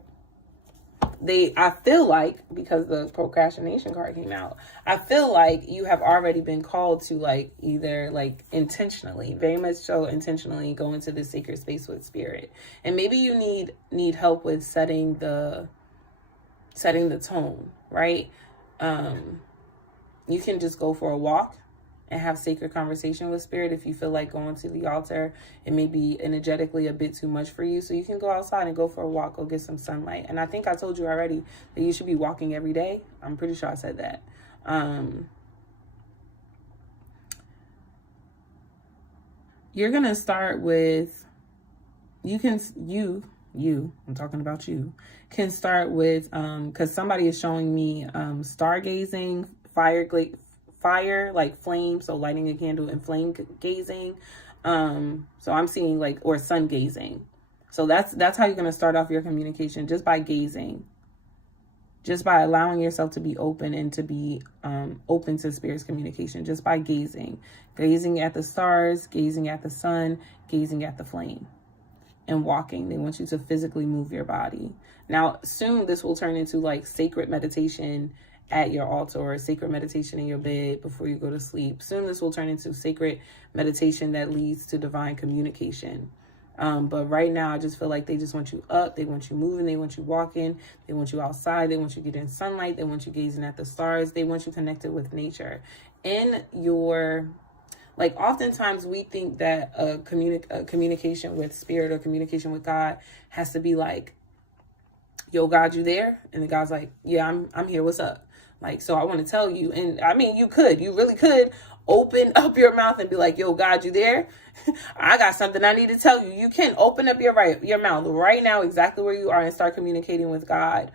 I feel like, because the procrastination card came out, I feel like you have already been called to like either like intentionally, very much so intentionally go into this sacred space with Spirit. And maybe you need help with setting the tone, right? You can just go for a walk and have sacred conversation with Spirit. If you feel like going to the altar, it may be energetically a bit too much for you. So you can go outside and go for a walk, go get some sunlight. And I think I told you already that you should be walking every day. I'm pretty sure I said that. You're going to start with, I'm talking about you, can start with, because somebody is showing me stargazing, fire, like flame, so lighting a candle and flame gazing. So I'm seeing like, or sun gazing. So that's how you're going to start off your communication, just by gazing. Just by allowing yourself to be open and to be open to Spirit's communication, just by gazing. Gazing at the stars, gazing at the sun, gazing at the flame, and walking. They want you to physically move your body. Now, soon this will turn into like sacred meditation at your altar, or sacred meditation in your bed before you go to sleep. Soon this will turn into sacred meditation that leads to divine communication. But right now, I just feel like they just want you up. They want you moving. They want you walking. They want you outside. They want you getting sunlight. They want you gazing at the stars. They want you connected with nature. In your, like, oftentimes we think that a communication with Spirit or communication with God has to be like, yo, God, you there? And the God's like, yeah, I'm here. What's up? Like, so I want to tell you. And I mean, you really could open up your mouth and be like, yo, God, you there? I got something I need to tell you. You can open up your mouth right now, exactly where you are, and start communicating with God.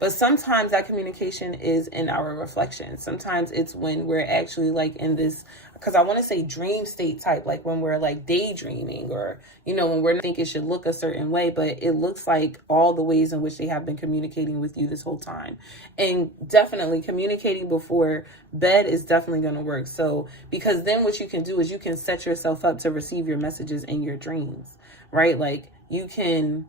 But sometimes that communication is in our reflection. Sometimes it's when we're actually like in this, because I want to say dream state type, like when we're like daydreaming, or, you know, when we're thinking it should look a certain way, but it looks like all the ways in which they have been communicating with you this whole time. And definitely communicating before bed is definitely going to work. So, because then what you can do is you can set yourself up to receive your messages in your dreams, right? Like you can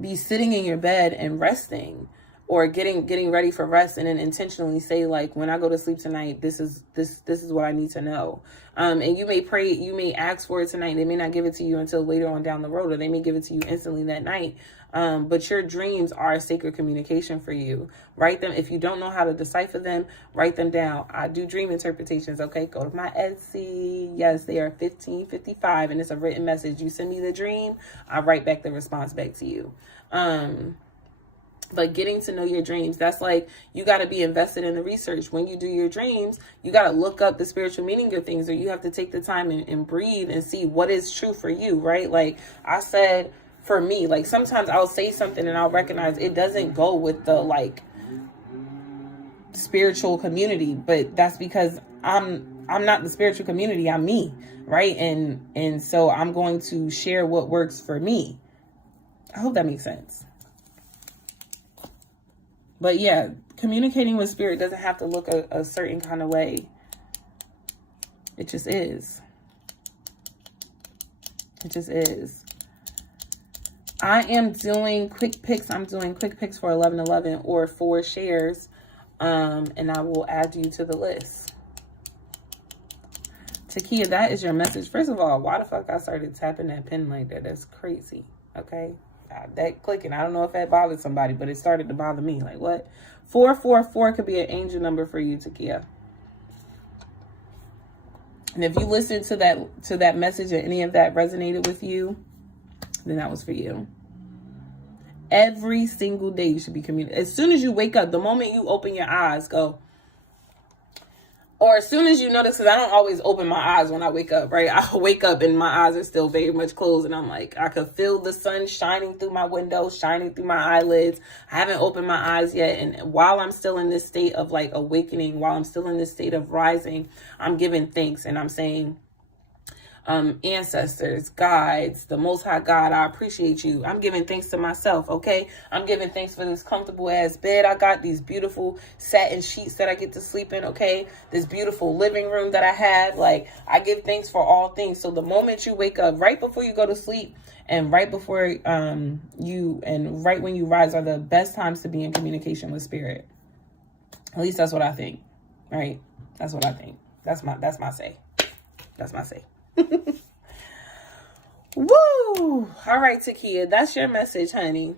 be sitting in your bed and resting, or getting ready for rest, and then intentionally say, like, when I go to sleep tonight, this is what I need to know. And you may pray, you may ask for it tonight. They may not give it to you until later on down the road, or they may give it to you instantly that night. But your dreams are a sacred communication for you. Write them. If you don't know how to decipher them, write them down. I do dream interpretations. Okay. Go to my Etsy. Yes, they are $15.55, and it's a written message. You send me the dream, I write back the response back to you. But getting to know your dreams, that's like, you got to be invested in the research. When you do your dreams, you got to look up the spiritual meaning of things, or you have to take the time and breathe and see what is true for you, right? Like I said, for me, like sometimes I'll say something and I'll recognize it doesn't go with the like spiritual community, but that's because I'm not the spiritual community. I'm me, right? And so I'm going to share what works for me. I hope that makes sense. But yeah, communicating with Spirit doesn't have to look a certain kind of way. It just is. It just is. I am doing quick picks. I'm doing quick picks for 1111 or 4 shares. And I will add you to the list. Takia, that is your message. First of all, why the fuck I started tapping that pen like that? That's crazy. Okay. That clicking, I don't know if that bothered somebody, but it started to bother me. Like, what? 444 could be an angel number for you, Takia. And if you listen to that message, or any of that resonated with you, then that was for you. Every single day you should be communicating. As soon as you wake up, the moment you open your eyes, go. Or as soon as you notice, because I don't always open my eyes when I wake up, right? I wake up and my eyes are still very much closed, and I'm like, I could feel the sun shining through my window, shining through my eyelids. I haven't opened my eyes yet. And while I'm still in this state of like awakening, while I'm still in this state of rising, I'm giving thanks, and I'm saying, ancestors, guides, the Most High God, I appreciate you. I'm giving thanks to myself, okay? I'm giving thanks for this comfortable ass bed I got, these beautiful satin sheets that I get to sleep in, okay? This beautiful living room that I have. Like, I give thanks for all things. So the moment you wake up, right before you go to sleep, and right before right when you rise, are the best times to be in communication with Spirit. At least that's what I think, right? That's what I think. That's my say. That's my say. Woo! All right, Takia, that's your message, honey.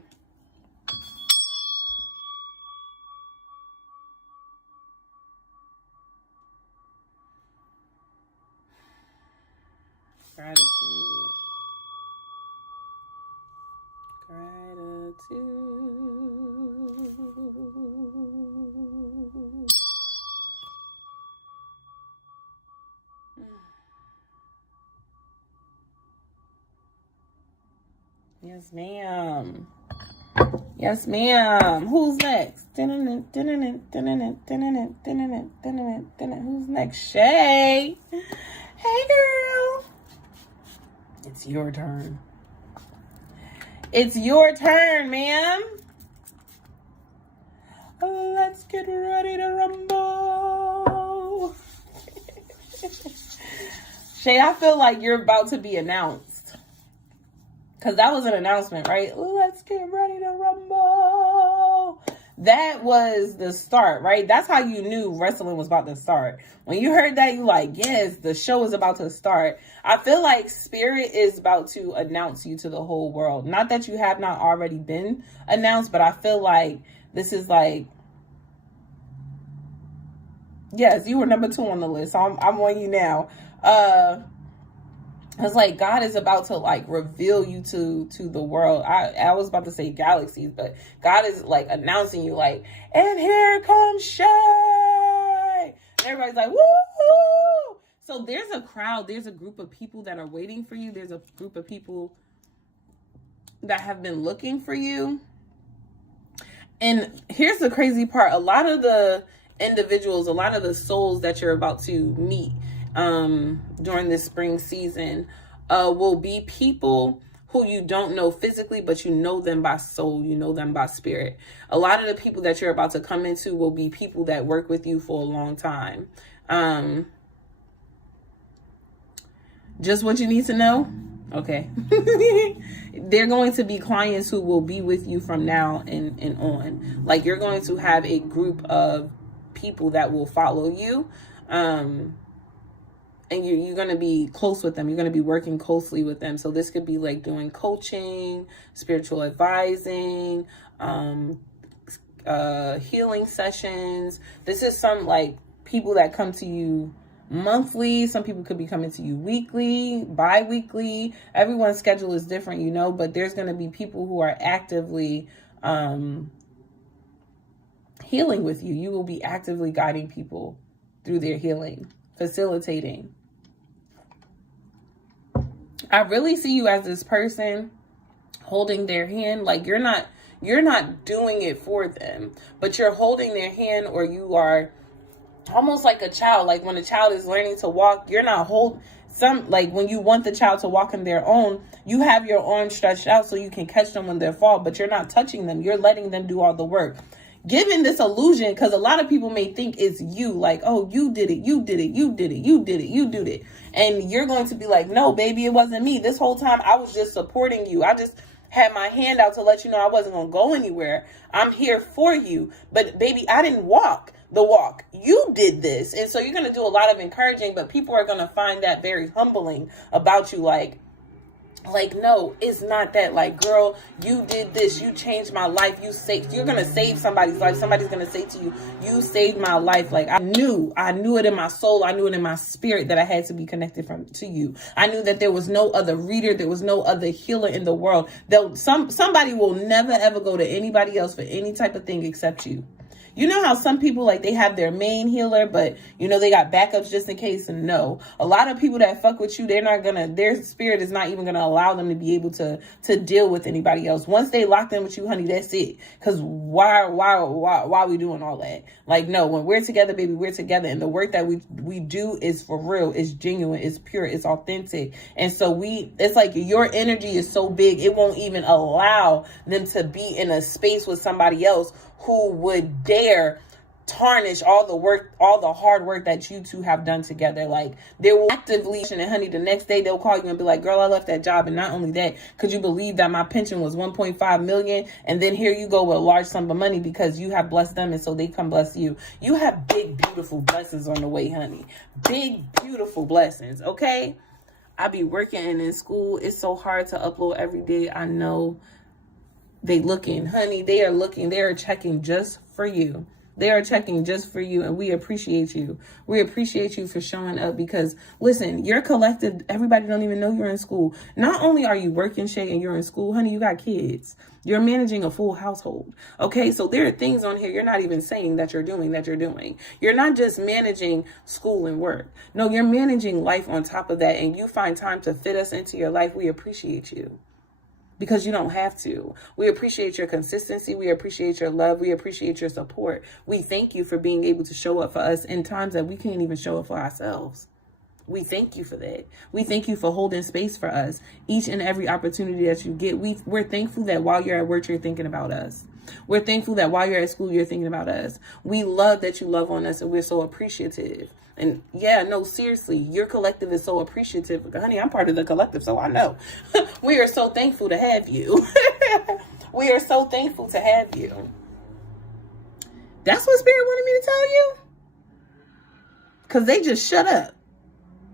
Gratitude. Yes, ma'am. Yes, ma'am. Who's next? Who's next? Shay. Hey, girl. It's your turn. It's your turn, ma'am. Let's get ready to rumble. Shay, I feel like you're about to be announced. Because that was an announcement, right? Let's get ready to rumble. That was the start, right? That's how you knew wrestling was about to start. When you heard that, you like, yes, the show is about to start. I feel like Spirit is about to announce you to the whole world. Not that you have not already been announced, but I feel like this is like, yes, you were number 2 on the list. So I'm on you now. It's like God is about to like reveal you to the world. I was about to say galaxies, but God is like announcing you like, and here comes Shay. And everybody's like, woo! So there's a crowd, there's a group of people that are waiting for you. There's a group of people that have been looking for you. And here's the crazy part. A lot of the individuals, a lot of the souls that you're about to meet during this spring season will be people who you don't know physically, but you know them by soul, you know them by spirit. A lot of the people that you're about to come into will be people that work with you for a long time. Just what you need to know. Okay. They're going to be clients who will be with you from now and on. Like you're going to have a group of people that will follow you. And you're going to be close with them. You're going to be working closely with them. So this could be like doing coaching, spiritual advising, healing sessions. This is some like people that come to you monthly. Some people could be coming to you weekly, bi-weekly. Everyone's schedule is different, you know, but there's going to be people who are actively healing with you. You will be actively guiding people through their healing, facilitating. I really see you as this person holding their hand. Like you're not doing it for them, but you're holding their hand, or you are almost like a child. Like when a child is learning to walk, you're not like when you want the child to walk on their own, you have your arms stretched out so you can catch them when they fall, but you're not touching them. You're letting them do all the work. Given this illusion, because a lot of people may think it's you, like, oh, you did it, you did it, you did it, you did it, you did it. And you're going to be like, no, baby, it wasn't me. This whole time I was just supporting you. I just had my hand out to let you know I wasn't going to go anywhere. I'm here for you. But baby, I didn't walk the walk. You did this. And so you're going to do a lot of encouraging, but people are going to find that very humbling about you. Like, no, it's not that. Like, girl, you did this. You changed my life. You're going to save somebody's life. Somebody's going to say to you, you saved my life. Like, I knew it in my soul. I knew it in my spirit that I had to be connected to you. I knew that there was no other reader. There was no other healer in the world. Somebody will never, ever go to anybody else for any type of thing except you. You know how some people, like, they have their main healer, but, you know, they got backups just in case. And no, a lot of people that fuck with you, their spirit is not even going to allow them to be able to deal with anybody else. Once they lock in with you, honey, that's it. Because why are we doing all that? Like, no, when we're together, baby, we're together. And the work that we do is for real. It's genuine. It's pure. It's authentic. And so it's like your energy is so big, it won't even allow them to be in a space with somebody else who would dare tarnish all the work, all the hard work that you two have done together. Like, they will actively, and honey, the next day they'll call you and be like, girl, I left that job. And not only that, could you believe that my pension was 1.5 million? And then here you go with a large sum of money because you have blessed them. And so they come bless you. You have big, beautiful blessings on the way, honey. Big, beautiful blessings. Okay. I be working and in school. It's so hard to upload every day. I know. They looking, honey, they are looking, they are checking just for you. They are checking just for you, and we appreciate you. We appreciate you for showing up because, listen, you're collected. Everybody don't even know you're in school. Not only are you working, Shay, and you're in school, honey, you got kids. You're managing a full household. Okay, so there are things on here you're not even saying that you're doing. You're not just managing school and work. No, you're managing life on top of that, and you find time to fit us into your life. We appreciate you. Because you don't have to. We appreciate your consistency. We appreciate your love. We appreciate your support. We thank you for being able to show up for us in times that we can't even show up for ourselves. We thank you for that. We thank you for holding space for us. Each and every opportunity that you get, we're thankful that while you're at work, you're thinking about us. We're thankful that while you're at school, you're thinking about us. We love that you love on us, and we're so appreciative. And yeah, no, seriously, your collective is so appreciative. Honey, I'm part of the collective, so I know. We are so thankful to have you. We are so thankful to have you. That's what Spirit wanted me to tell you? Because they just shut up.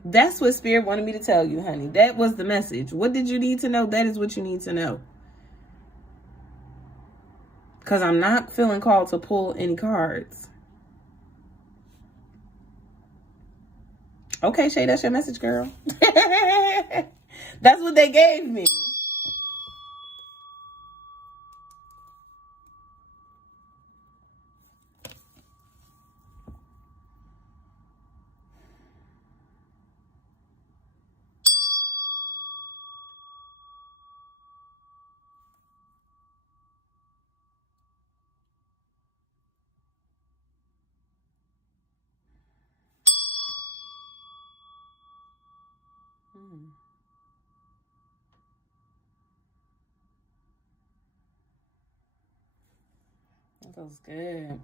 That's what Spirit wanted me to tell you, honey. That was the message. What did you need to know? That is what you need to know. Because I'm not feeling called to pull any cards. Okay, Shay, that's your message, girl. That's what they gave me. That feels good.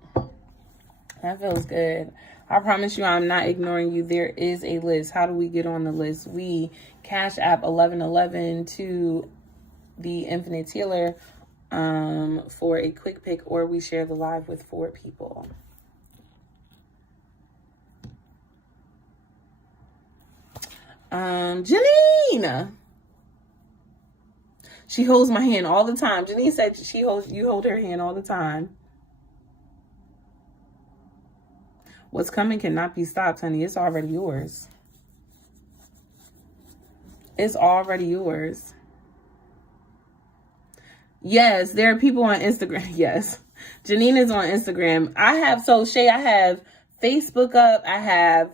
That feels good. I promise you I'm not ignoring you. There is a list. How do we get on the list? We Cash App 1111 to the Infinite Healer for a quick pick, or we share the live with 4 people. Janine. She holds my hand all the time. Janine said you hold her hand all the time. What's coming cannot be stopped, honey. It's already yours. It's already yours. Yes, there are people on Instagram. Yes. Janine is on Instagram. I have Facebook up. I have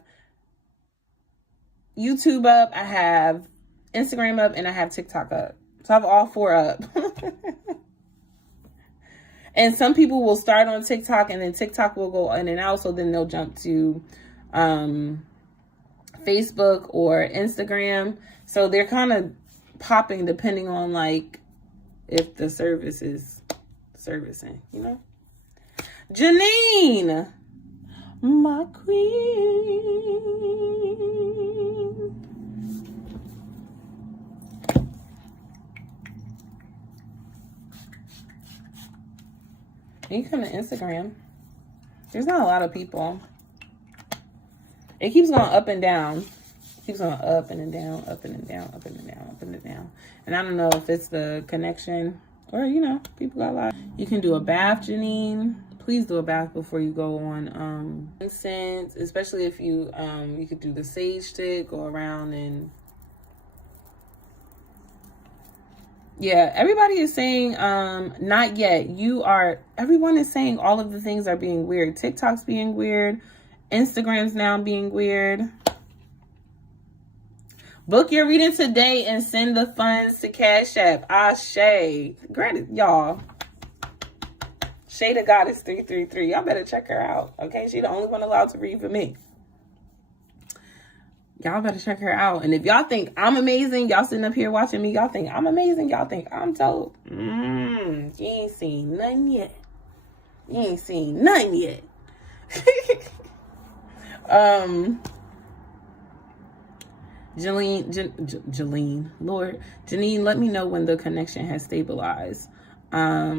YouTube up. I have Instagram up, and I have TikTok up. So I have all 4 up. And some people will start on TikTok, and then TikTok will go in and out. So then they'll jump to Facebook or Instagram. So they're kind of popping depending on like if the service is servicing, you know? Janine, my queen. You come to Instagram. There's not a lot of people. It keeps going up and down. It keeps going up and down, up and down, up and down, up and down. And I don't know if it's the connection or, you know, people got a lot. You can do a bath, Janine. Please do a bath before you go on incense, especially if you you could do the sage stick, go around and yeah, everybody is saying not yet. Everyone is saying all of the things are being weird. TikTok's being weird. Instagram's now being weird. Book your reading today and send the funds to Cash App. Ashe. Granted, y'all. Shay the Goddess 333. Y'all better check her out. Okay, she the only one allowed to read for me. Y'all better check her out. And if y'all think I'm amazing, y'all sitting up here watching me, y'all think I'm amazing, y'all think I'm dope. You ain't seen nothing yet. You ain't seen nothing yet. Janine, let me know when the connection has stabilized. I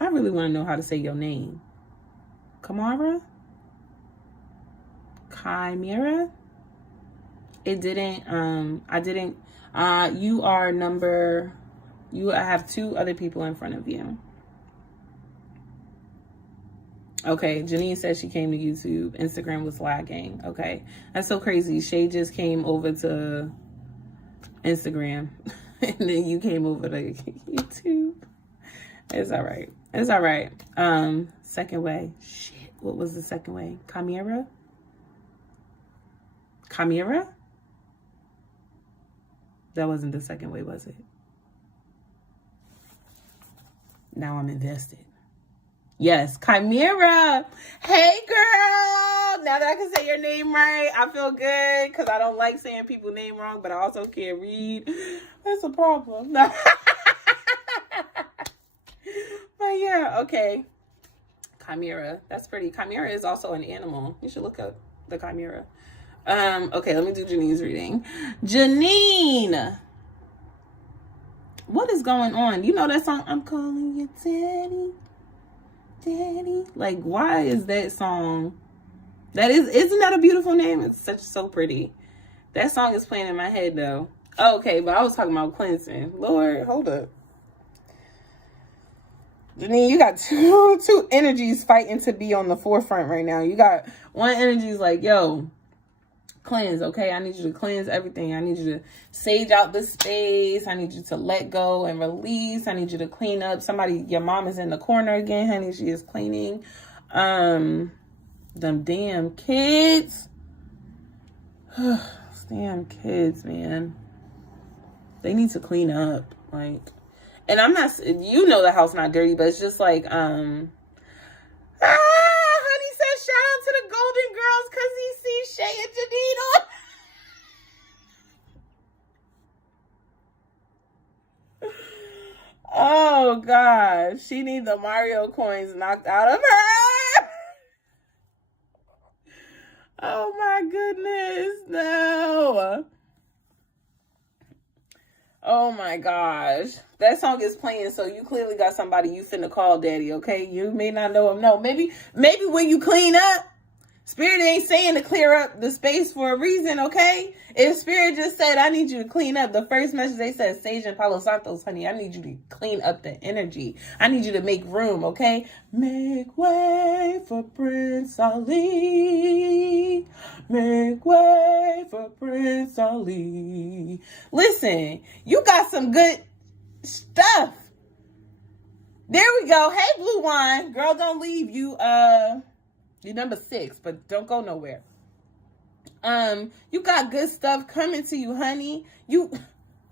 really want to know how to say your name. Chimera? It didn't, I have 2 other people in front of you. Okay, Janine said she came to YouTube. Instagram was lagging. Okay, that's so crazy. Shay just came over to Instagram, and then you came over to YouTube. It's all right. It's all right. Second way. Shit, what was the second way? Chimera? That wasn't the second way, was it? Now I'm invested. Yes, Chimera. Hey, girl. Now that I can say your name right, I feel good because I don't like saying people's name wrong, but I also can't read. That's a problem. But yeah, okay. Chimera. That's pretty. Chimera is also an animal. You should look up the chimera. Okay, let me do Janine's reading. Janine. What is going on? You know that song, I'm calling you Daddy? Daddy? Like, why is that song? Isn't that a beautiful name? It's so pretty. That song is playing in my head though. Oh, okay, but I was talking about cleansing. Lord, hold up. Janine, you got two energies fighting to be on the forefront right now. You got one energy is like, yo, cleanse, okay? I need you to cleanse everything. I need you to sage out the space. I need you to let go and release. I need you to clean up. Your mom is in the corner again, honey. She is cleaning. Them damn kids. Damn kids, man. They need to clean up. Like, and I'm not, you know, the house not dirty, but it's just like, honey said shout out to the Golden Girls because he sees Shay and Janine on. Oh, God. She needs the Mario coins knocked out of her. Oh, my goodness. No. Oh, my gosh. That song is playing, so you clearly got somebody you finna call daddy, okay? You may not know him. No, maybe when you clean up, Spirit ain't saying to clear up the space for a reason, okay? If Spirit just said, I need you to clean up, the first message they said, Sage and Palo Santos, honey, I need you to clean up the energy. I need you to make room, okay? Make way for Prince Ali. Make way for Prince Ali. Listen, you got some good stuff. There we go. Hey, Blue Wine. Girl, don't leave. You're number 6, but don't go nowhere. You got good stuff coming to you, honey.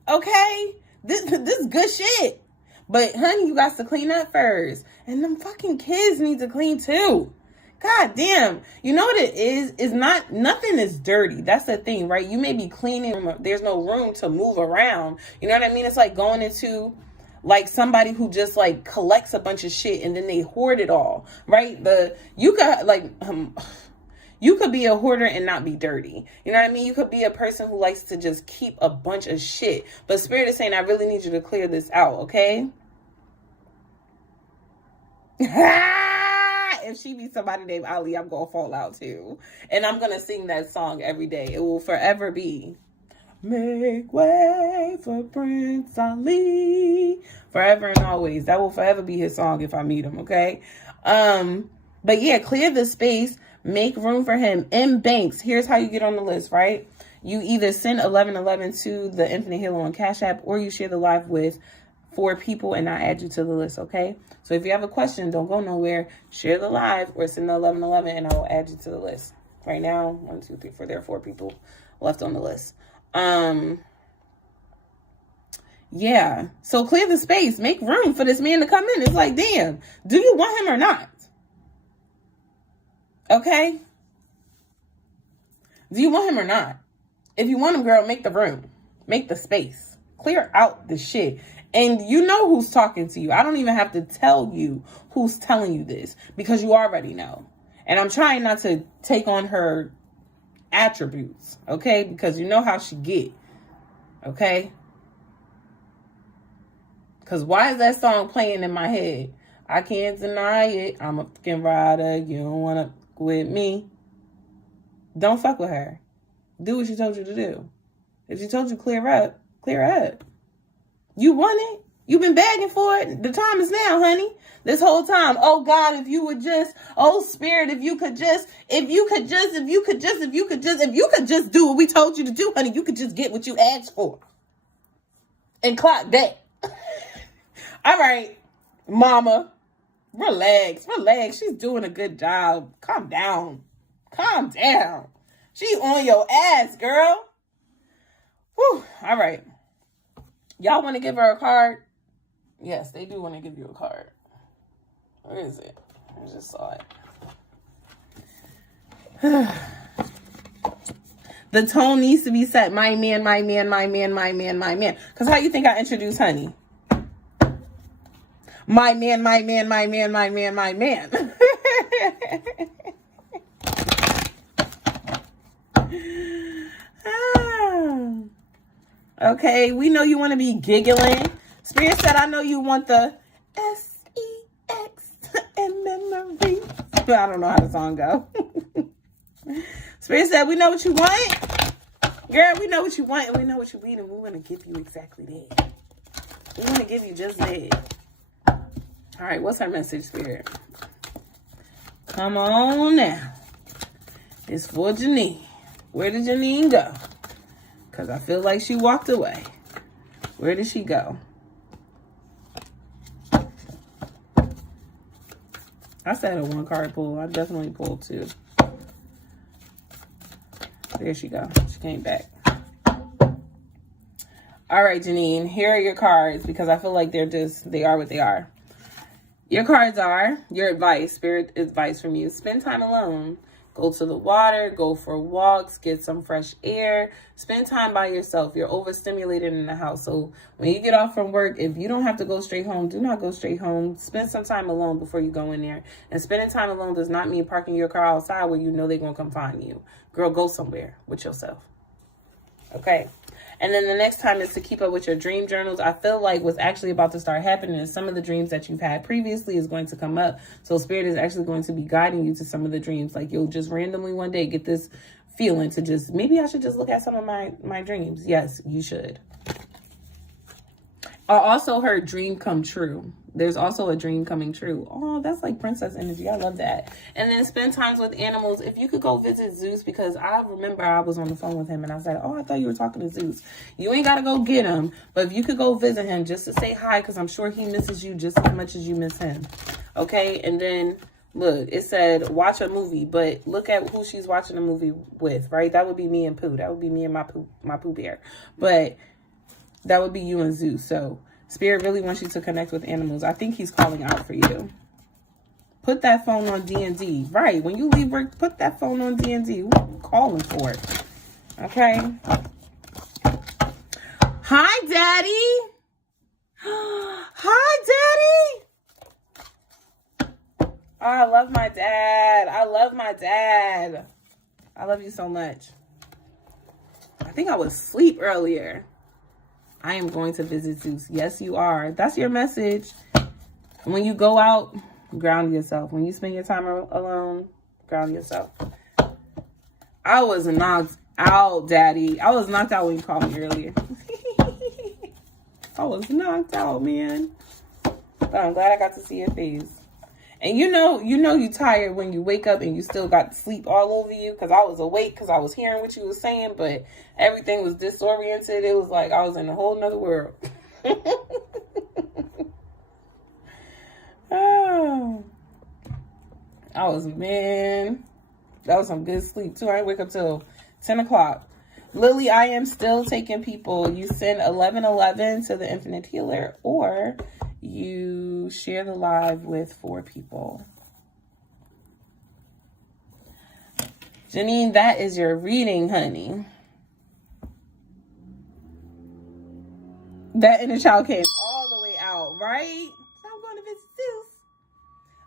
Okay? This is good shit. But, honey, you got to clean up first. And them fucking kids need to clean too. God damn. You know what it is? It's not, nothing is dirty. That's the thing, right? You may be cleaning. There's no room to move around. You know what I mean? It's like going into like somebody who just like collects a bunch of shit and then they hoard it all, right? You could be a hoarder and not be dirty. You know what I mean? You could be a person who likes to just keep a bunch of shit. But Spirit is saying, I really need you to clear this out, okay? If she be somebody named Ali, I'm going to fall out too. And I'm going to sing that song every day. It will forever be. Make way for Prince Ali. Forever and always. That will forever be his song if I meet him, okay? But yeah, clear the space. Make room for him. M. Banks. Here's how you get on the list, right? You either send 1111 to the Infinite Healer on Cash App, or you share the live with 4 people and I add you to the list, okay? So if you have a question, don't go nowhere. Share the live or send the 1111 and I will add you to the list. Right now, 1, 2, 3, 4, there are 4 people left on the list. Yeah. So clear the space. Make room for this man to come in. It's like, damn, do you want him or not? Okay? Do you want him or not? If you want him, girl, make the room. Make the space. Clear out the shit. And you know who's talking to you. I don't even have to tell you who's telling you this because you already know. And I'm trying not to take on her attributes, okay? Because you know how she get, okay? Because why is that song playing in my head? I can't deny it. I'm a fucking rider. You don't want to with me. Don't fuck with her. Do what she told you to do. If she told you clear up, clear up. You want it. You've been begging for it. The time is now, honey. This whole time. Oh God, if you would just, oh Spirit, if you could just do what we told you to do, honey, you could just get what you asked for. And clock that. All right, mama. Relax. She's doing a good job. Calm down. She on your ass, girl. Whew. All right. Y'all want to give her a card? Yes, they do want to give you a card. Where is it? I just saw it. The tone needs to be set. My man, my man, my man, my man, my man. Because how you think I introduce Honey? My man, my man, my man, my man, my man. Okay, we know you want to be giggling. Spirit said, I know you want the S-E-X and memory. I don't know how the song go. Spirit said, we know what you want. Girl, we know what you want and we know what you need, and we want to give you exactly that. We want to give you just that. All right, what's our message, Spirit? Come on now. It's for Janine. Where did Janine go? Because I feel like she walked away. Where did she go? I said a one card pull. I definitely pulled two. There she go. She came back. All right, Janine. Here are your cards because I feel like they are what they are. Your cards are your advice, Spirit advice from you. Spend time alone. Go to the water, go for walks, get some fresh air, spend time by yourself. You're overstimulated in the house. So when you get off from work, if you don't have to go straight home, do not go straight home. Spend some time alone before you go in there. And spending time alone does not mean parking your car outside where you know they're going to come find you. Girl, go somewhere with yourself. Okay. And then the next time is to keep up with your dream journals. I feel like what's actually about to start happening is some of the dreams that you've had previously is going to come up. So Spirit is actually going to be guiding you to some of the dreams. Like you'll just randomly one day get this feeling to just, maybe I should just look at some of my dreams. Yes, you should. I also heard dream come true. There's also a dream coming true. Oh, that's like princess energy. I love that. And then spend times with animals. If you could go visit Zeus, because I remember I was on the phone with him and I said, oh, I thought you were talking to Zeus. You ain't got to go get him. But if you could go visit him just to say hi, because I'm sure he misses you just as much as you miss him. Okay. And then look, it said watch a movie, but look at who she's watching a movie with, right? That would be me and Pooh. That would be me and my Pooh Bear. But that would be you and Zeus. So Spirit really wants you to connect with animals. I think he's calling out for you. Put that phone on D&D. Right. When you leave work, put that phone on D&D. Who are you calling for it? Okay. Hi, Daddy. Hi, Daddy. Oh, I love my dad. I love my dad. I love you so much. I think I was asleep earlier. I am going to visit Zeus. Yes, you are. That's your message. When you go out, ground yourself. When you spend your time alone, ground yourself. I was knocked out, Daddy. I was knocked out when you called me earlier. I was knocked out, man. But I'm glad I got to see your face. And you know you tired when you wake up and you still got sleep all over you. Because I was awake because I was hearing what you were saying. But everything was disoriented. It was like I was in a whole nother world. Oh. Man. That was some good sleep too. I didn't wake up till 10 o'clock. Lily, I am still taking people. You send 1111 to the Infinite Healer, or you share the live with 4 people. Janine, that is your reading, honey. That inner child came all the way out, right? So I'm going to visit Zeus.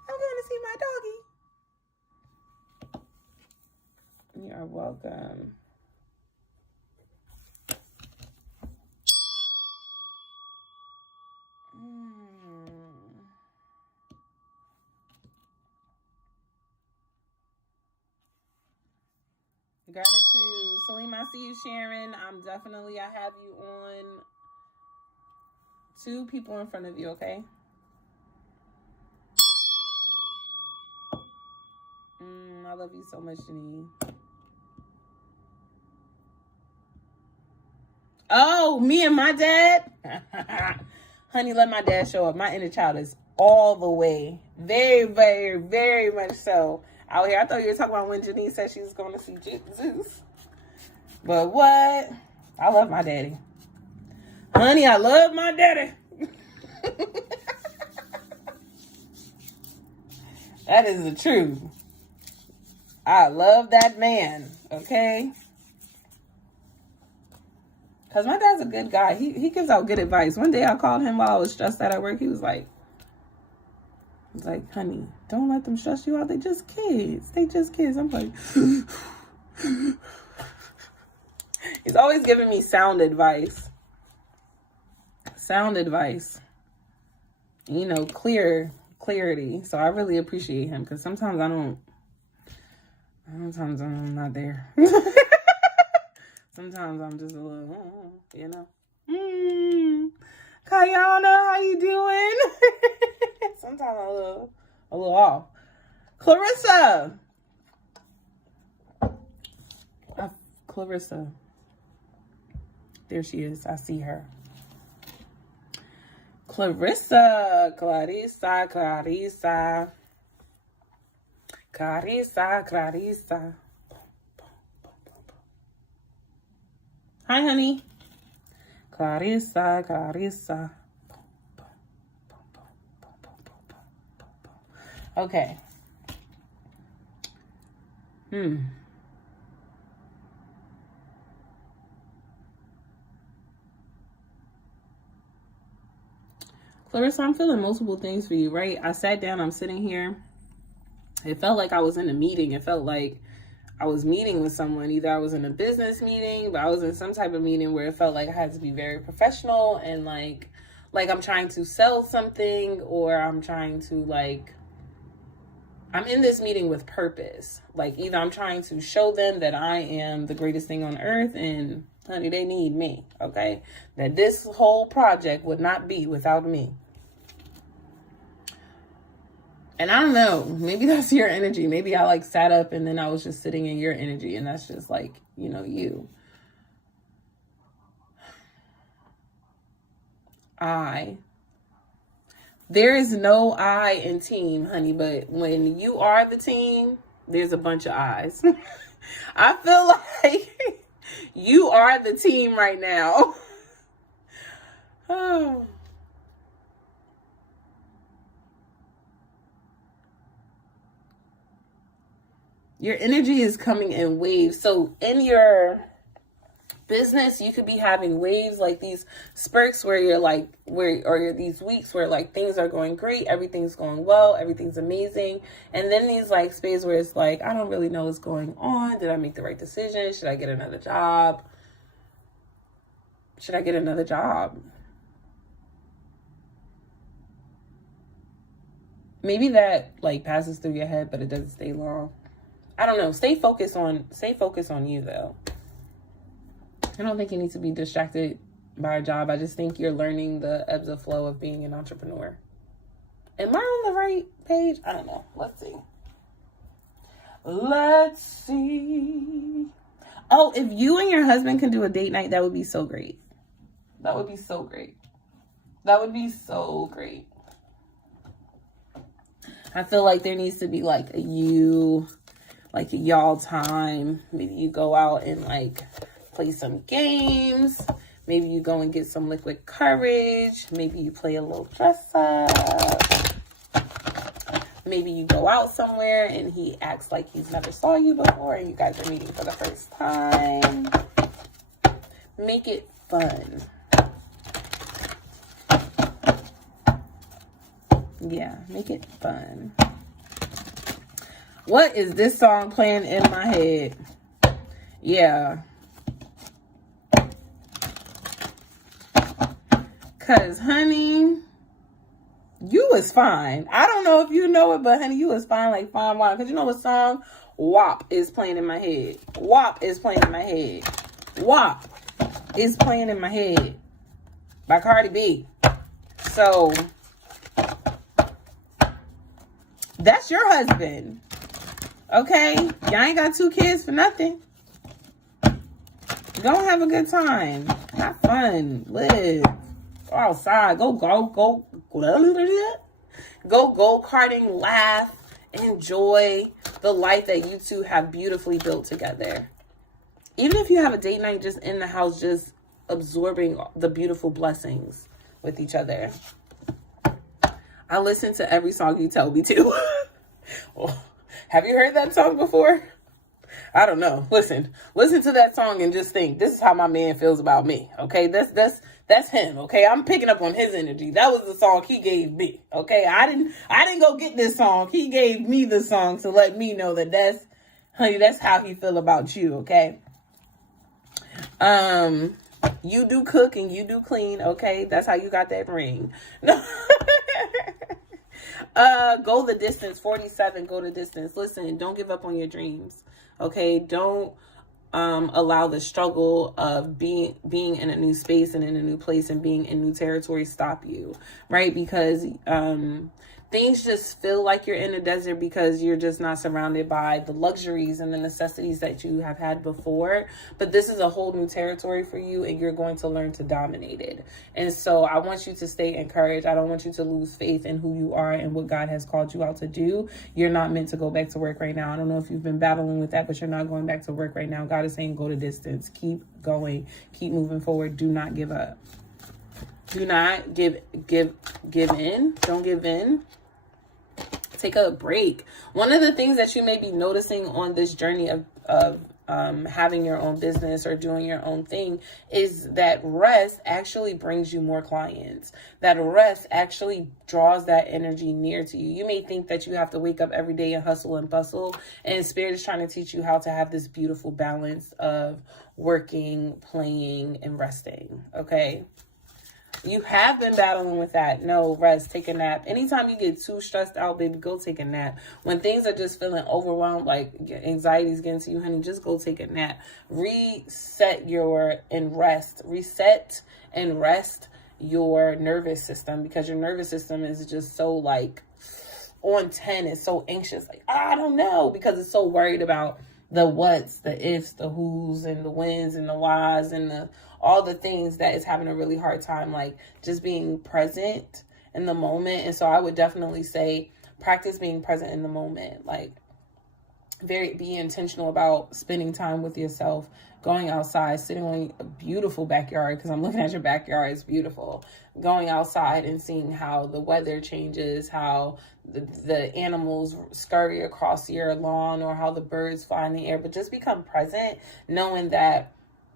I'm going to see my doggy. You are welcome. Gratitude. Salim, I see you, Sharon. I have you on 2 people in front of you, okay? I love you so much, Janine. Oh, me and my dad? Honey, let my dad show up. My inner child is all the way. Very, very, very much so. Out here. I thought you were talking about when Janine said she was going to see Zeus. But what? I love my daddy. Honey, I love my daddy. That is the truth. I love that man, okay? Because my dad's a good guy. He gives out good advice. One day I called him while I was stressed out at work. He was like, honey, don't let them stress you out. They just kids. They just kids. I'm like, he's always giving me sound advice. Sound advice. You know, clarity. So I really appreciate him because sometimes I'm not there. Sometimes I'm just a little, you know. Kayana, how you doing? Sometimes I'm a little off. Clarissa. Clarissa. There she is. I see her. Clarissa. Clarissa. Hi, honey. Clarissa. Okay. Clarissa, I'm feeling multiple things for you, right? I sat down, I'm sitting here. It felt like I was in a meeting. It felt like I was meeting with someone. Either I was in a business meeting, but I was in some type of meeting where it felt like I had to be very professional and like I'm trying to sell something, or I'm trying to I'm in this meeting with purpose. Like either I'm trying to show them that I am the greatest thing on earth and honey, they need me, okay? That this whole project would not be without me. And I don't know, maybe that's your energy. Maybe I sat up and then I was just sitting in your energy, and that's just you. There is no I in team, honey, but when you are the team, there's a bunch of I's. I feel like you are the team right now. Oh. Your energy is coming in waves. So in your business, you could be having waves, like these spurts where you're or these weeks where things are going great, everything's going well, everything's amazing. And then these spaces where it's I don't really know what's going on. Did I make the right decision? Should I get another job? Maybe that passes through your head, but it doesn't stay long. I don't know. Stay focused on you though. I don't think you need to be distracted by a job. I just think you're learning the ebbs and flow of being an entrepreneur. Am I on the right page? I don't know. Let's see. Oh, if you and your husband can do a date night, that would be so great. That would be so great. I feel like there needs to be a y'all time. Maybe you go out and play some games. Maybe you go and get some liquid courage. Maybe you play a little dress up. Maybe you go out somewhere and he acts like he's never saw you before and you guys are meeting for the first time. Make it fun. Yeah, make it fun. What is this song playing in my head? Yeah. Cause honey, you was fine. I don't know if you know it, but honey, you was fine like fine wine. Cause you know what song? WAP is playing in my head. WAP is playing in my head. WAP is playing in my head by Cardi B. So that's your husband. Okay? Y'all ain't got 2 kids for nothing. Go have a good time. Have fun. Live. Go outside. Go go-karting, laugh, enjoy the life that you two have beautifully built together. Even if you have a date night just in the house, just absorbing the beautiful blessings with each other. I listen to every song you tell me to. Have you heard that song before? I don't know. Listen to that song and just think, this is how my man feels about me. Okay, that's him. Okay, I'm picking up on his energy. That was the song he gave me. Okay, I didn't go get this song. He gave me the song to let me know that that's how he feel about you. Okay. You do cook and you do clean. Okay, that's how you got that ring. No. Go the distance. 47. Go the distance. Listen, don't give up on your dreams. Okay, don't allow the struggle of being in a new space and in a new place and being in new territory stop you, right? Because things just feel like you're in a desert because you're just not surrounded by the luxuries and the necessities that you have had before. But this is a whole new territory for you, and you're going to learn to dominate it. And so I want you to stay encouraged. I don't want you to lose faith in who you are and what God has called you out to do. You're not meant to go back to work right now. I don't know if you've been battling with that, but you're not going back to work right now. God is saying, go to distance. Keep going. Keep moving forward. Do not give up. Do not give in. Don't give in. Take a break. One of the things that you may be noticing on this journey of having your own business or doing your own thing is that rest actually brings you more clients. That rest actually draws that energy near to you. You may think that you have to wake up every day and hustle and bustle, and Spirit is trying to teach you how to have this beautiful balance of working, playing, and resting. Okay. You have been battling with that. No, rest, take a nap. Anytime you get too stressed out, baby, go take a nap. When things are just feeling overwhelmed, like anxiety is getting to you, honey, just go take a nap. Reset and rest your nervous system, because your nervous system is just so like on 10. It's so anxious. Like, I don't know, because it's so worried about the what's, the ifs, the who's, and the whens, and the whys, and all the things that is having a really hard time, like just being present in the moment. And so I would definitely say practice being present in the moment. Like be intentional about spending time with yourself, going outside, sitting on a beautiful backyard, because I'm looking at your backyard. It's beautiful. Going outside and seeing how the weather changes, how the animals scurry across your lawn, or how the birds fly in the air. But just become present, knowing that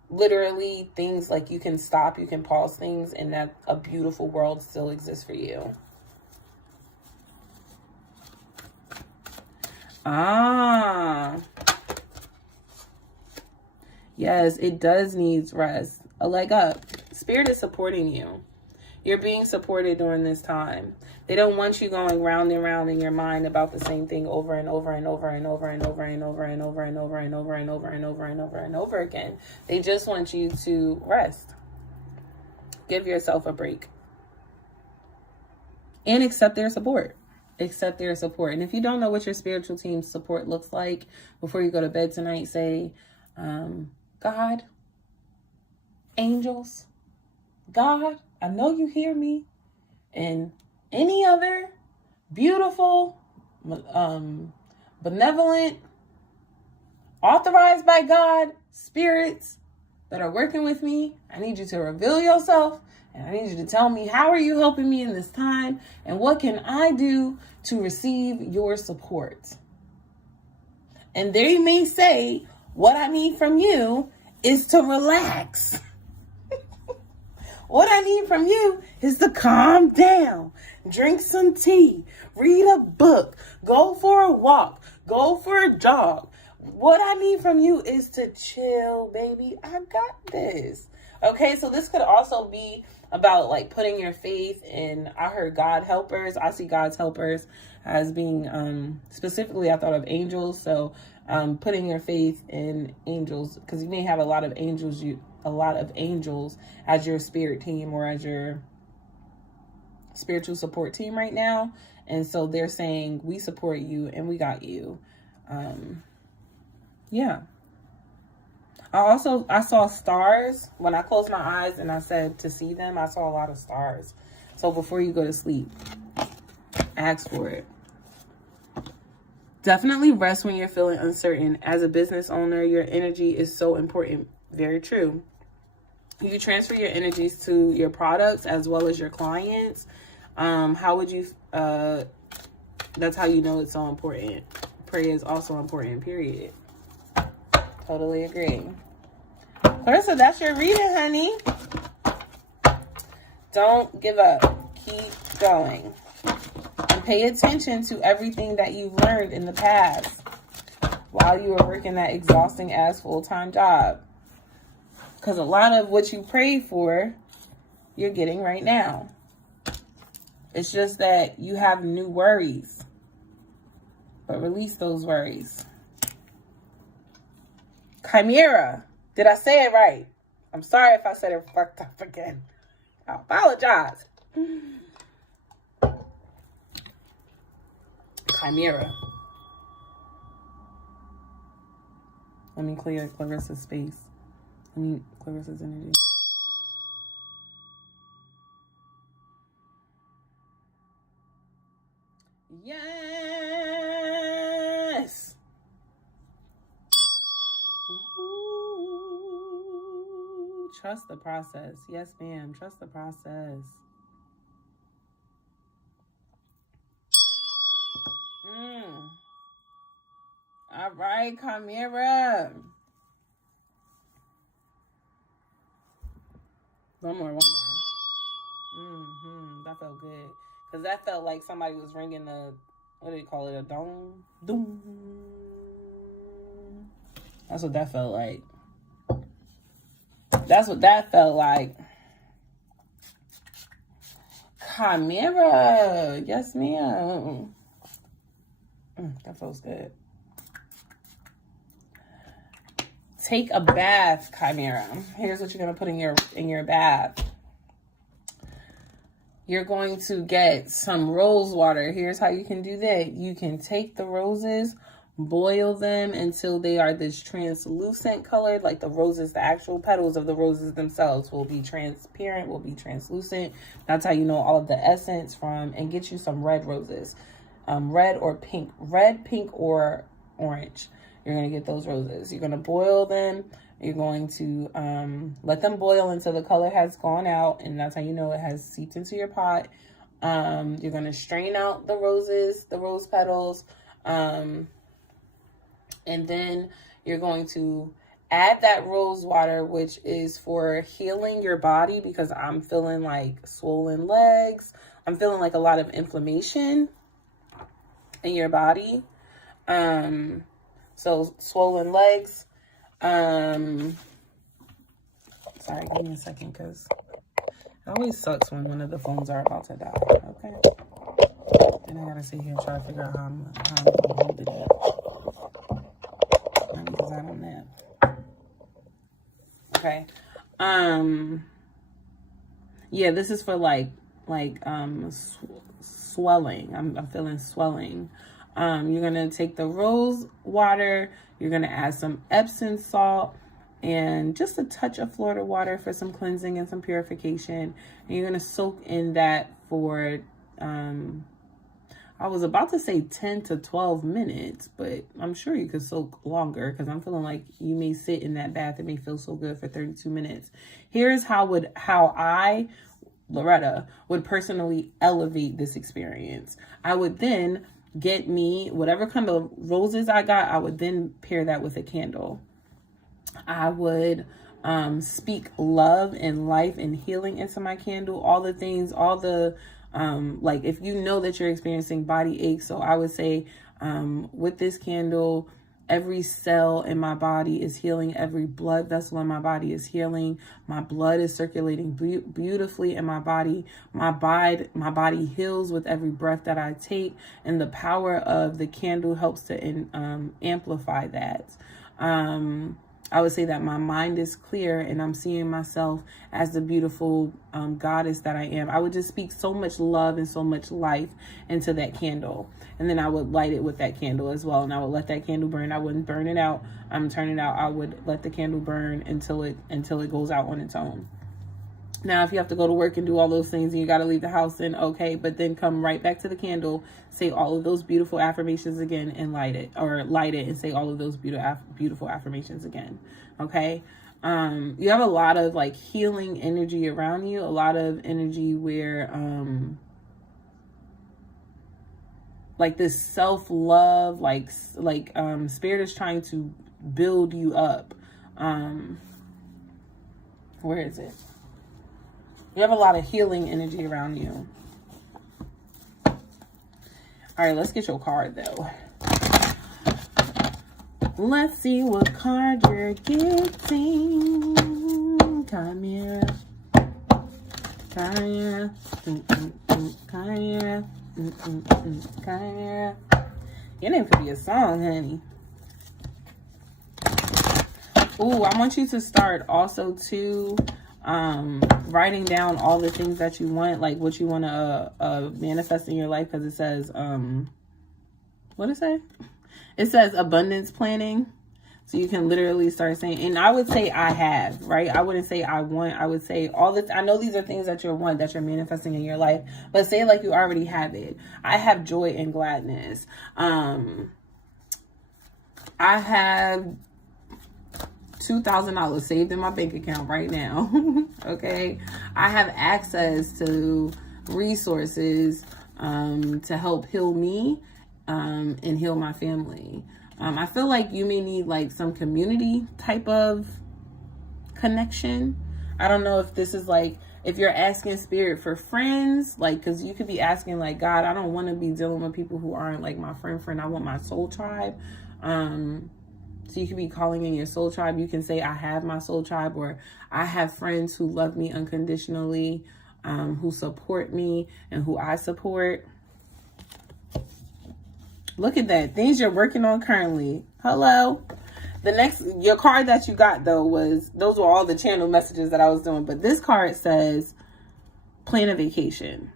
literally things like you can stop, you can pause things, and that a beautiful world still exists for you. Yes, it does need rest. A leg up. Spirit is supporting you. You're being supported during this time. They don't want you going round and round in your mind about the same thing over and over and over and over and over and over and over and over and over and over and over and over and over again. They just want you to rest. Give yourself a break. And accept their support. Accept their support. And if you don't know what your spiritual team's support looks like, before you go to bed tonight, say, God, angels, God, I know you hear me, and any other beautiful, benevolent, authorized by God spirits that are working with me, I need you to reveal yourself, and I need you to tell me, how are you helping me in this time, and what can I do to receive your support? And they may say, what I need from you is to relax. What I need from you is to calm down, drink some tea, read a book, go for a walk, go for a jog. What I need from you is to chill, baby. I got this. Okay, so this could also be about like putting your faith in, I heard God helpers. I see God's helpers as being, specifically I thought of angels. So putting your faith in angels, because you may have a lot of angels as your spirit team or as your spiritual support team right now. And so they're saying, we support you and we got you. Yeah. I saw stars when I closed my eyes and I said to see them. I saw a lot of stars. So before you go to sleep, ask for it. Definitely rest when you're feeling uncertain. As a business owner, your energy is so important. Very true. You transfer your energies to your products as well as your clients. How would you That's how you know it's so important. Prayer is also important, period. Totally agree. Clarissa, that's your reading, honey. Don't give up. Keep going. And pay attention to everything that you've learned in the past while you were working that exhausting ass full-time job. Because a lot of what you prayed for, you're getting right now. It's just that you have new worries. But release those worries. Chimera. Did I say it right? I'm sorry if I said it fucked up again. I apologize. Chimera. Let me clear Clarissa's space. I mean, Clarissa's energy. Yes. Ooh, trust the process. Yes, ma'am. Trust the process. All right, Chimera. One more. That felt good. Because that felt like somebody was ringing the, what do you call it, a dome? Doom. That's what that felt like. That's what that felt like. Chimera. Yes, ma'am. That feels good. Take a bath, Chimera. Here's what you're going to put in your bath. You're going to get some rose water. Here's how you can do that. You can take the roses, boil them until they are this translucent color, like the roses, the actual petals of the roses themselves will be transparent, will be translucent. That's how you know all of the essence from, and get you some red roses. Red or pink. Red, pink, or orange. You're going to get those roses. You're going to boil them. You're going to let them boil until the color has gone out. And that's how you know it has seeped into your pot. You're going to strain out the roses, the rose petals. And then you're going to add that rose water, which is for healing your body, because I'm feeling like swollen legs. I'm feeling like a lot of inflammation in your body. So swollen legs. Sorry, give me a second, because it always sucks when one of the phones are about to die. Okay. Then I gotta sit here and try to figure out how I'm gonna hold it up. Not because I don't nap. Okay. Yeah, this is for like swelling. I'm feeling swelling. You're gonna take the rose water. You're going to add some Epsom salt and just a touch of Florida water for some cleansing and some purification. And you're going to soak in that for, I was about to say 10 to 12 minutes, but I'm sure you could soak longer, because I'm feeling like you may sit in that bath. It may feel so good for 32 minutes. Here's how I, Loretta, would personally elevate this experience. I would then get me whatever kind of roses I got. I would then pair that with a candle. I would speak love and life and healing into my candle. All the things, all the like, if you know that you're experiencing body aches, so I would say with this candle, every cell in my body is healing. Every blood vessel in my body is healing. My blood is circulating beautifully in my body. My body heals with every breath that I take. And the power of the candle helps to amplify that. I would say that my mind is clear and I'm seeing myself as the beautiful goddess that I am. I would just speak so much love and so much life into that candle. And then I would light it with that candle as well. And I would let that candle burn. I wouldn't burn it out. Turn it out. I would let the candle burn until it goes out on its own. Now, if you have to go to work and do all those things and you got to leave the house, then okay. But then come right back to the candle, say all of those beautiful affirmations again and light it and say all of those beautiful affirmations again. Okay. You have a lot of like healing energy around you, a lot of energy where, like this self-love, like Spirit is trying to build you up. Where is it? You have a lot of healing energy around you. All right, let's get your card though. Let's see what card you're getting. Chimera. Chimera. Chimera. Chimera. Your name could be a song, honey. Ooh, I want you to start also too writing down all the things that you want, like what you want to manifest in your life, because it says what does it say? It says abundance planning. So you can literally start saying, and I would say I have, right? I wouldn't say I want. I would say all this. I know these are things that you want, that you're manifesting in your life, but say like you already have it. I have joy and gladness. I have $2,000 saved in my bank account right now. Okay. I have access to resources to help heal me and heal my family. I feel like you may need like some community type of connection. I don't know if this is like, if you're asking Spirit for friends, like, because you could be asking like, God, I don't want to be dealing with people who aren't like my friend. I want my soul tribe. So you could be calling in your soul tribe. You can say, I have my soul tribe, or I have friends who love me unconditionally, who support me and who I support. Look at that. Things you're working on currently. Hello. The next, your card that you got though was, those were all the channel messages that I was doing. But this card says, plan a vacation.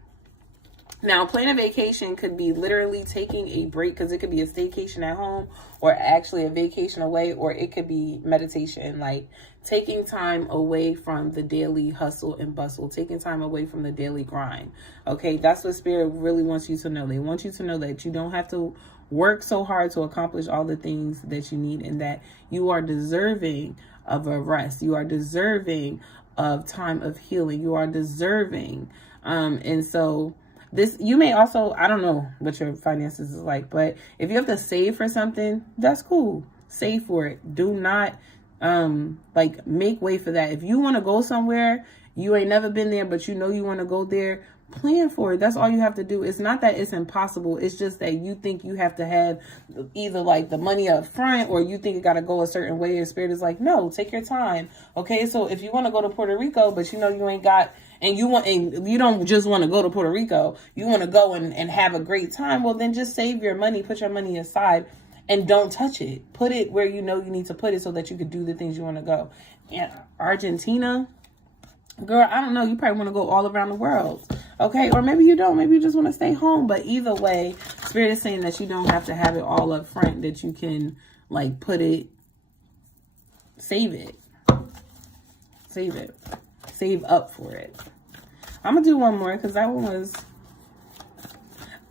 Now, plan a vacation could be literally taking a break, because it could be a staycation at home or actually a vacation away, or it could be meditation, like taking time away from the daily hustle and bustle, taking time away from the daily grind. Okay, that's what Spirit really wants you to know. They want you to know that you don't have to work so hard to accomplish all the things that you need, and that you are deserving of a rest. You are deserving of time of healing. You are deserving. And so this, you may also, I don't know what your finances is like, but if you have to save for something, that's cool. Save for it. Do not like make way for that. If you want to go somewhere, you ain't never been there, but you know you want to go there, plan for it. That's all you have to do. It's not that it's impossible. It's just that you think you have to have either like the money up front, or you think it got to go a certain way. And Spirit is like, no, take your time. Okay. So if you want to go to Puerto Rico, but you know you ain't got, and you don't just want to go to Puerto Rico, you want to go and have a great time, well, then just save your money, put your money aside, and don't touch it. Put it where you know you need to put it so that you could do the things you want to go. Yeah, Argentina, girl, I don't know. You probably want to go all around the world. Okay, or maybe you don't. Maybe you just want to stay home. But either way, Spirit is saying that you don't have to have it all up front, that you can like put it, save it, save up for it. I'm gonna do one more, because that one was,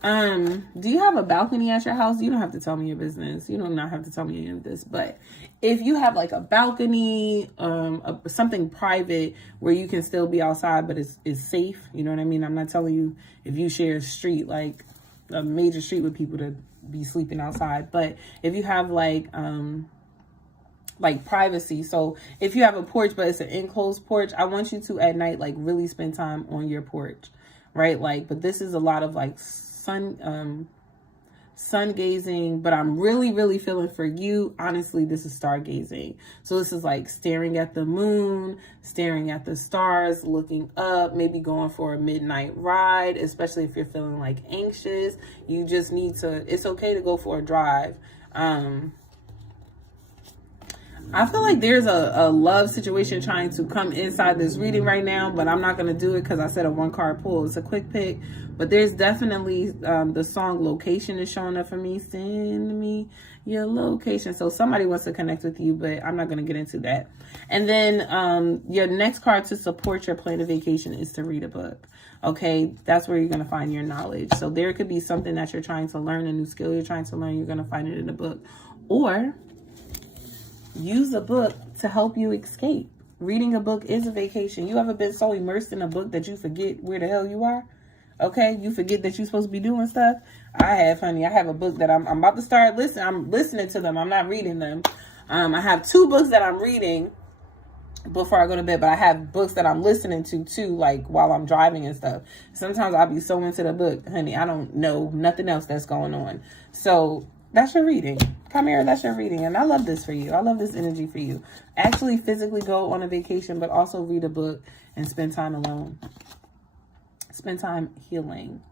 do you have a balcony at your house? You don't have to tell me your business. You do not have to tell me any of this, but if you have like a balcony, something private where you can still be outside, but it's safe. You know what I mean? I'm not telling you if you share a street, like a major street with people, to be sleeping outside. But if you have like privacy. So if you have a porch, but it's an enclosed porch, I want you to at night, like really spend time on your porch, right? Like, but this is a lot of like sun gazing, but I'm really feeling for you. Honestly, this is stargazing. So this is like staring at the moon, staring at the stars, looking up, maybe going for a midnight ride, especially if you're feeling like anxious. You just need to, it's okay to go for a drive. I feel like there's a love situation trying to come inside this reading right now, but I'm not going to do it because I said a one card pull. It's a quick pick, but there's definitely the song Location is showing up for me. Send me your location. So somebody wants to connect with you, but I'm not going to get into that. And then your next card to support your plan of vacation is to read a book. Okay, that's where you're going to find your knowledge. So there could be something that you're trying to learn, a new skill you're trying to learn. You're going to find it in a book, or use a book to help you escape. Reading a book is a vacation. You ever been so immersed in a book that you forget where the hell you are? Okay, you forget that you're supposed to be doing stuff. I have, honey. I have a book that I'm about to start listening. I'm listening to them. I'm not reading them. I have 2 books that I'm reading before I go to bed, but I have books that I'm listening to too, like while I'm driving and stuff. Sometimes I'll be so into the book, honey, I don't know nothing else that's going on. So that's your reading. Come here, that's your reading. And I love this for you. I love this energy for you. Actually physically go on a vacation, but also read a book and spend time alone. Spend time healing.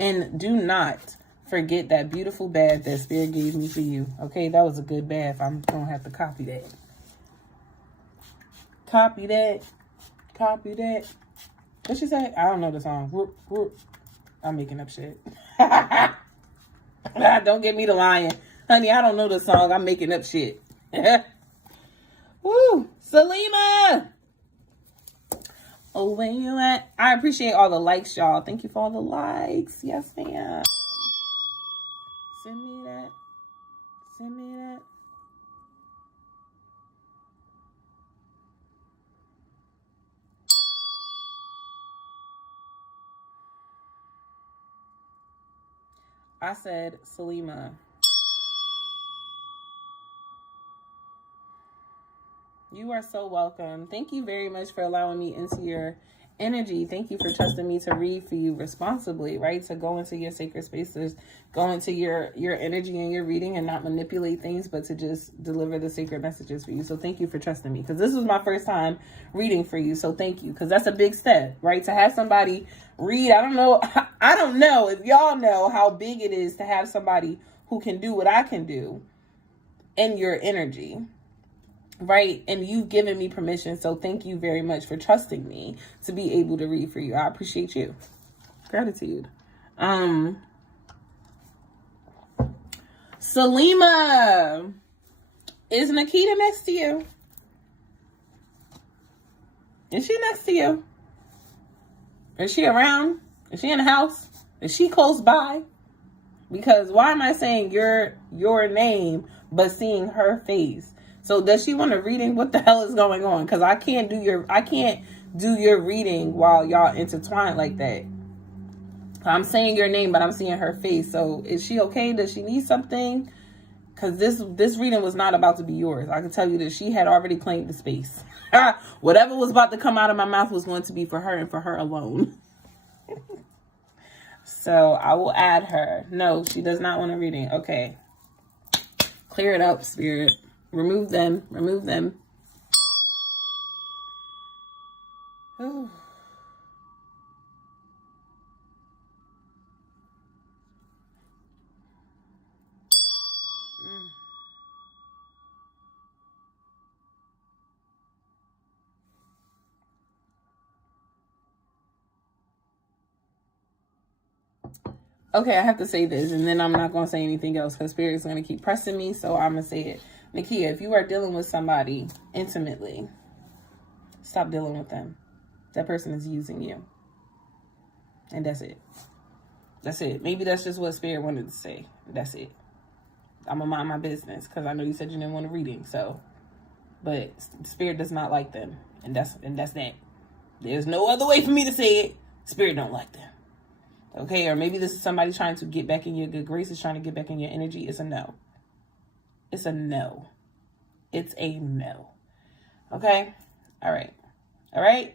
And do not forget that beautiful bath that Spirit gave me for you. Okay, that was a good bath. I'm going to have to copy that. Copy that. Copy that. What she say? I don't know the song. I'm making up shit. Don't get me to lying. Honey, I don't know the song. I'm making up shit. Woo! Salima! Oh, where you at? I appreciate all the likes, y'all. Thank you for all the likes. Yes, ma'am. Send me that. Send me that. I said, Salima, you are so welcome. Thank you very much for allowing me into your energy. Thank you for trusting me to read for you responsibly, right? To go into your sacred spaces, go into your energy and your reading and not manipulate things, but to just deliver the sacred messages for you. So thank you for trusting me, because this was my first time reading for you. So thank you, because that's a big step, right? To have somebody read, I don't know if y'all know how big it is to have somebody who can do what I can do in your energy. Right? And you've given me permission. So thank you very much for trusting me to be able to read for you. I appreciate you. Gratitude. Salima, is Nikita next to you? Is she next to you? Is she around? Is she in the house? Is she close by? Because why am I saying your name but seeing her face? So does she want a reading? What the hell is going on? Because I can't do your reading while y'all intertwine like that. I'm saying your name, but I'm seeing her face. So is she okay? Does she need something? Because this reading was not about to be yours. I can tell you that she had already claimed the space. Whatever was about to come out of my mouth was going to be for her and for her alone. So I will add her. No, she does not want a reading. Okay. Clear it up, Spirit. Remove them. Remove them. Ooh. Okay, I have to say this, and then I'm not going to say anything else because Spirit is going to keep pressing me, so I'm going to say it. Nakia, if you are dealing with somebody intimately, stop dealing with them. That person is using you. And that's it. That's it. Maybe that's just what Spirit wanted to say. That's it. I'm going to mind my business because I know you said you didn't want a reading, so. But Spirit does not like them, and that's that. There's no other way for me to say it. Spirit don't like them. Okay, or maybe this is somebody trying to get back in your good graces, trying to get back in your energy. It's a no. It's a no. It's a no. Okay? All right. All right?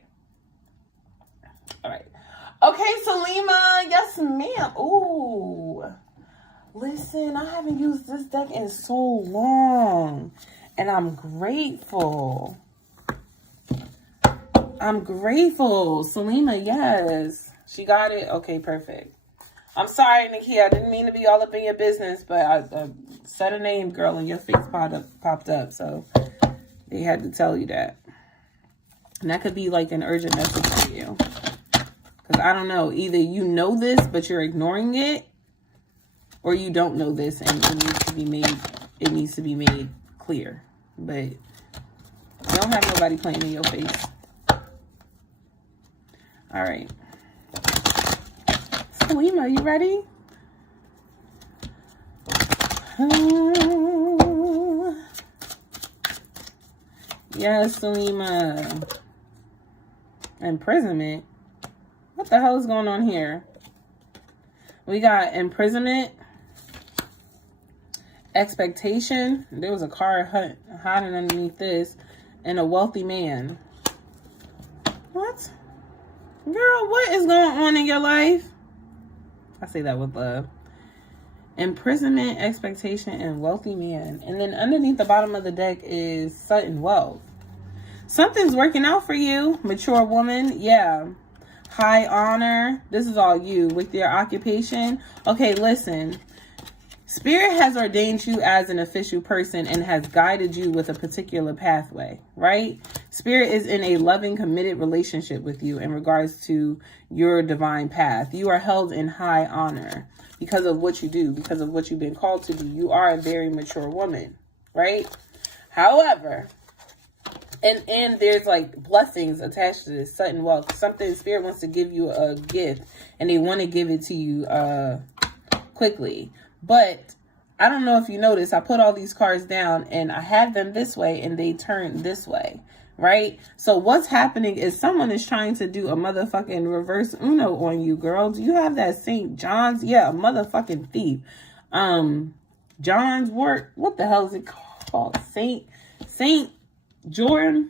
All right. Okay, Salima. Yes, ma'am. Ooh. Listen, I haven't used this deck in so long. And I'm grateful. I'm grateful. Salima, yes. She got it? Okay, perfect. I'm sorry, Nikki. I didn't mean to be all up in your business, but I said a name, girl, and your face popped up. So they had to tell you that. And that could be like an urgent message for you. Because I don't know. Either you know this, but you're ignoring it. Or you don't know this and it needs to be made clear. But you don't have nobody playing in your face. All right. Salima, you ready? Yes, Salima. Imprisonment. What the hell is going on here? We got imprisonment, expectation. There was a card hiding underneath this, and a wealthy man. What? Girl, what is going on in your life? I say that with love. Imprisonment, expectation, and wealthy man. And then underneath the bottom of the deck is sudden wealth. Something's working out for you, mature woman. Yeah. High honor. This is all you with your occupation. Okay, listen. Spirit has ordained you as an official person and has guided you with a particular pathway, right? Spirit is in a loving, committed relationship with you in regards to your divine path. You are held in high honor because of what you do, because of what you've been called to do. You are a very mature woman, right? However, and there's like blessings attached to this sudden wealth. Something Spirit wants to give you a gift and they want to give it to you quickly. But I don't know if you noticed, I put all these cards down and I had them this way and they turned this way, right? So what's happening is someone is trying to do a motherfucking reverse Uno on you, girl. Do you have that St. John's? Yeah, a motherfucking thief. John's wort. What the hell is it called? Saint Jordan.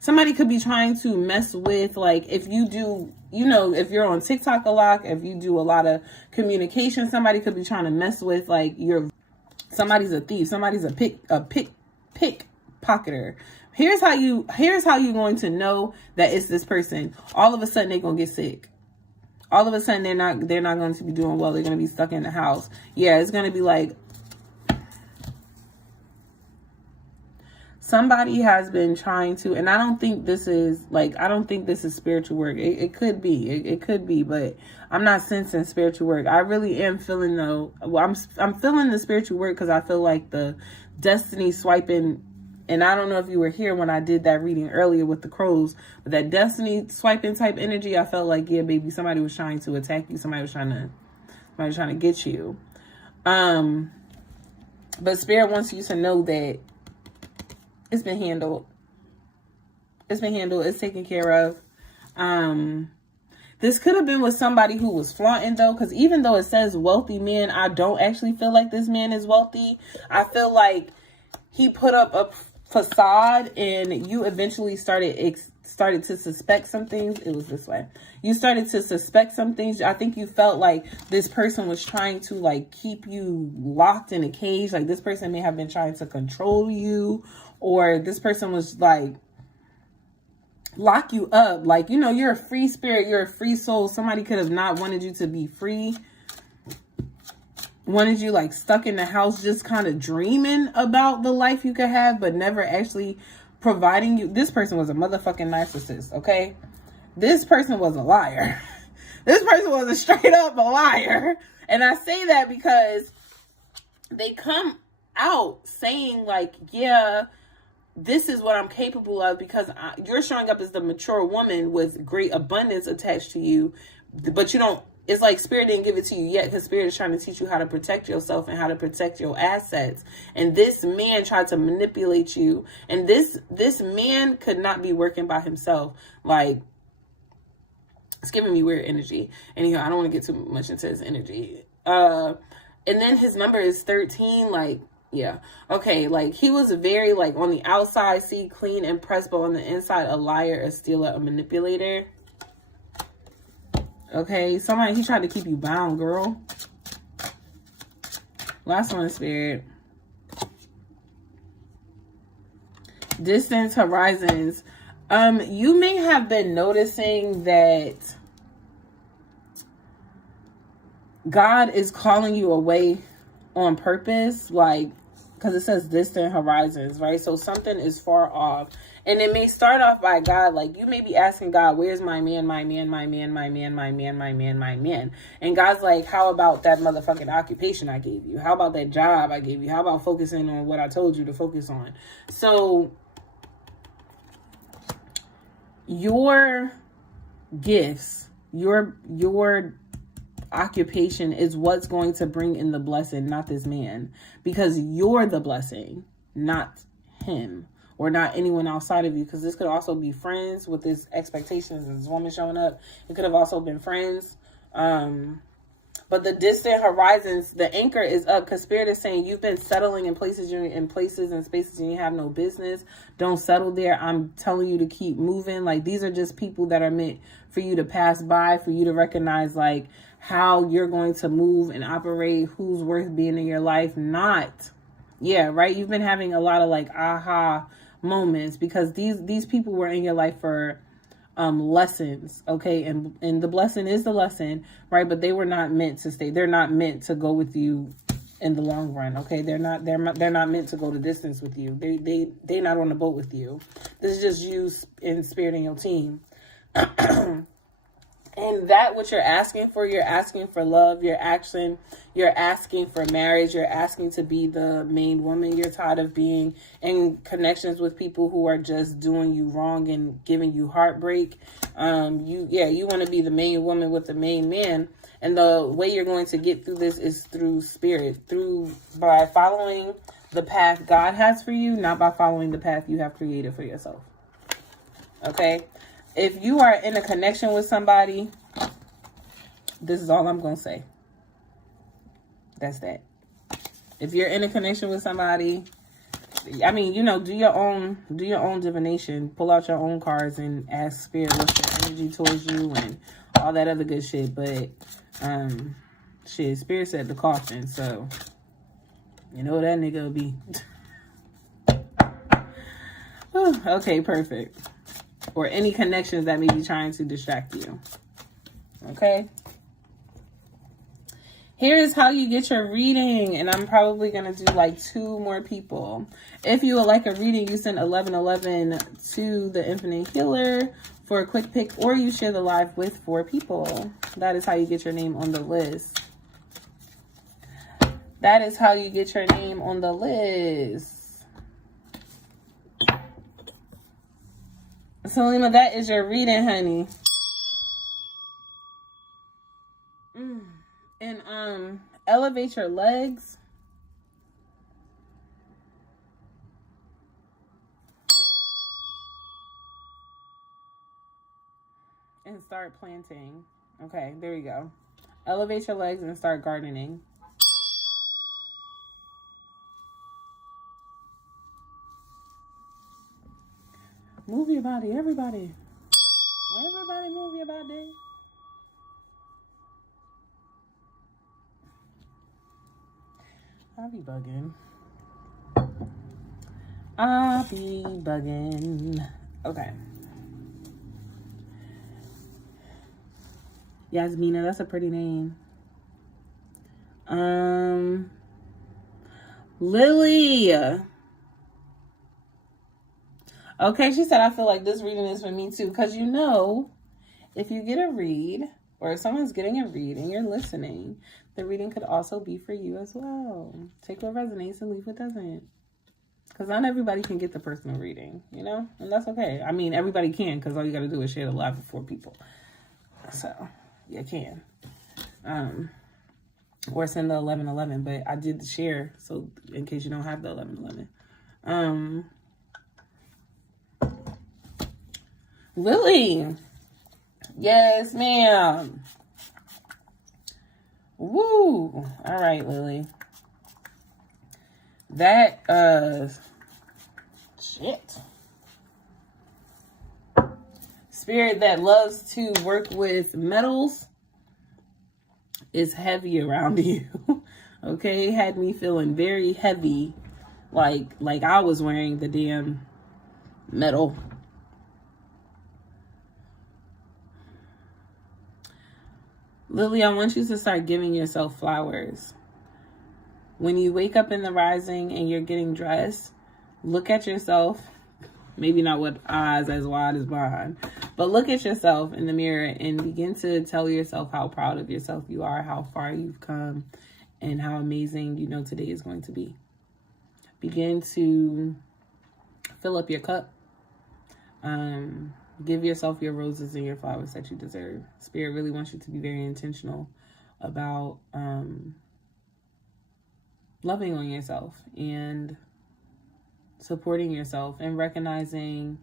Somebody could be trying to mess with, like, if you do, you know, if you're on TikTok a lot, if you do a lot of communication, somebody could be trying to mess with, like, somebody's a thief, somebody's a pickpocketer. Here's how you're going to know that it's this person. All of a sudden they're gonna get sick. All of a sudden they're not going to be doing well. They're gonna be stuck in the house. Yeah, it's gonna be like somebody has been trying to, and I don't think this is spiritual work. It could be, it could be, but I'm not sensing spiritual work. I really am feeling though. Well, I'm feeling the spiritual work because I feel like the destiny swiping, and I don't know if you were here when I did that reading earlier with the crows, but that destiny swiping type energy, I felt like, yeah, baby, somebody was trying to attack you. Somebody was trying to get you. But Spirit wants you to know that it's been handled. It's been handled. It's taken care of. This could have been with somebody who was flaunting, though, because even though it says wealthy man, I don't actually feel like this man is wealthy. I feel like he put up a facade and you eventually started to suspect some things. It was this way. You started to suspect some things. I think you felt like this person was trying to, like, keep you locked in a cage. Like, this person may have been trying to control you, or this person was like lock you up. Like, you know, you're a free spirit, you're a free soul. Somebody could have not wanted you to be free, wanted you like stuck in the house, just kind of dreaming about the life you could have, but never actually providing you. This person was a motherfucking narcissist, okay? This person was a liar. This person was a straight up a liar. And I say that because they come out saying like, yeah, this is what I'm capable of, because you're showing up as the mature woman with great abundance attached to you, but you don't, it's like Spirit didn't give it to you yet, because Spirit is trying to teach you how to protect yourself and how to protect your assets. And this man tried to manipulate you. And this man could not be working by himself. Like, it's giving me weird energy. Anyhow, I don't want to get too much into his energy. And then his number is 13. Like, yeah. Okay. Like, he was very, like, on the outside, see, clean and pressed, but on the inside, a liar, a stealer, a manipulator. Okay. He tried to keep you bound, girl. Last one, Spirit. Distant horizons. You may have been noticing that God is calling you away on purpose, like, because it says distant horizons, right? So something is far off. And it may start off by God, like, you may be asking God, where's my man, my man, my man, my man, my man, my man, my man? And God's like, how about that motherfucking occupation I gave you? How about that job I gave you? How about focusing on what I told you to focus on? So your gifts, your occupation is what's going to bring in the blessing, not this man, because you're the blessing, not him. or not anyone outside of you, because this could also be friends with this expectations and this woman showing up. It could have also been friends. But the distant horizons, the anchor is up, because Spirit is saying you've been settling in places and spaces and you have no business. Don't settle there. I'm telling you to keep moving. Like, these are just people that are meant for you to pass by, for you to recognize like how you're going to move and operate, who's worth being in your life, not. Yeah, right. You've been having a lot of like aha moments, because these people were in your life for lessons, okay, and the blessing is the lesson, right? But they were not meant to stay. They're not meant to go with you in the long run, okay? They're not meant to go the distance with you. They're not on the boat with you. This is just you in Spirit and your team. And that what you're asking for love, you're asking for marriage, you're asking to be the main woman. You're tired of being in connections with people who are just doing you wrong and giving you heartbreak. You want to be the main woman with the main man. And the way you're going to get through this is through Spirit, by following the path God has for you, not by following the path you have created for yourself. Okay? If you are in a connection with somebody, this is all I'm going to say. That's that. If you're in a connection with somebody, I mean, do your own divination. Pull out your own cards and ask Spirit what's their energy towards you and all that other good shit. But, Spirit said the coffin, so you know that nigga will be. Okay, perfect. Or any connections that may be trying to distract you. Okay? Here's how you get your reading. And I'm probably going to do like 2 more people. If you would like a reading, you send 1111 to the Infinite Healer for a quick pick. Or you share the live with 4 people. That is how you get your name on the list. That is how you get your name on the list. So, Lima, that is your reading, honey. And elevate your legs. And start planting. Okay, there you go. Elevate your legs and start gardening. Move your body, everybody. Everybody move your body. I be bugging. Okay. Yasmina, that's a pretty name. Lily. Okay, she said, I feel like this reading is for me too. Because if you get a read, or if someone's getting a read and you're listening, the reading could also be for you as well. Take what resonates and leave what doesn't. Because not everybody can get the personal reading, and that's okay. I mean, everybody can, because all you got to do is share the live with 4 people. So, you can. Or send the 1111, but I did share, so in case you don't have the 1111. Lily. Yes, ma'am. Woo. All right, Lily. That, shit. Spirit that loves to work with metals is heavy around you. Okay? It had me feeling very heavy. Like I was wearing the damn metal. Lily, I want you to start giving yourself flowers. When you wake up in the rising and you're getting dressed, look at yourself. Maybe not with eyes as wide as mine, but look at yourself in the mirror and begin to tell yourself how proud of yourself you are, how far you've come, and how amazing today is going to be. Begin to fill up your cup. Give yourself your roses and your flowers that you deserve. Spirit really wants you to be very intentional about loving on yourself and supporting yourself and recognizing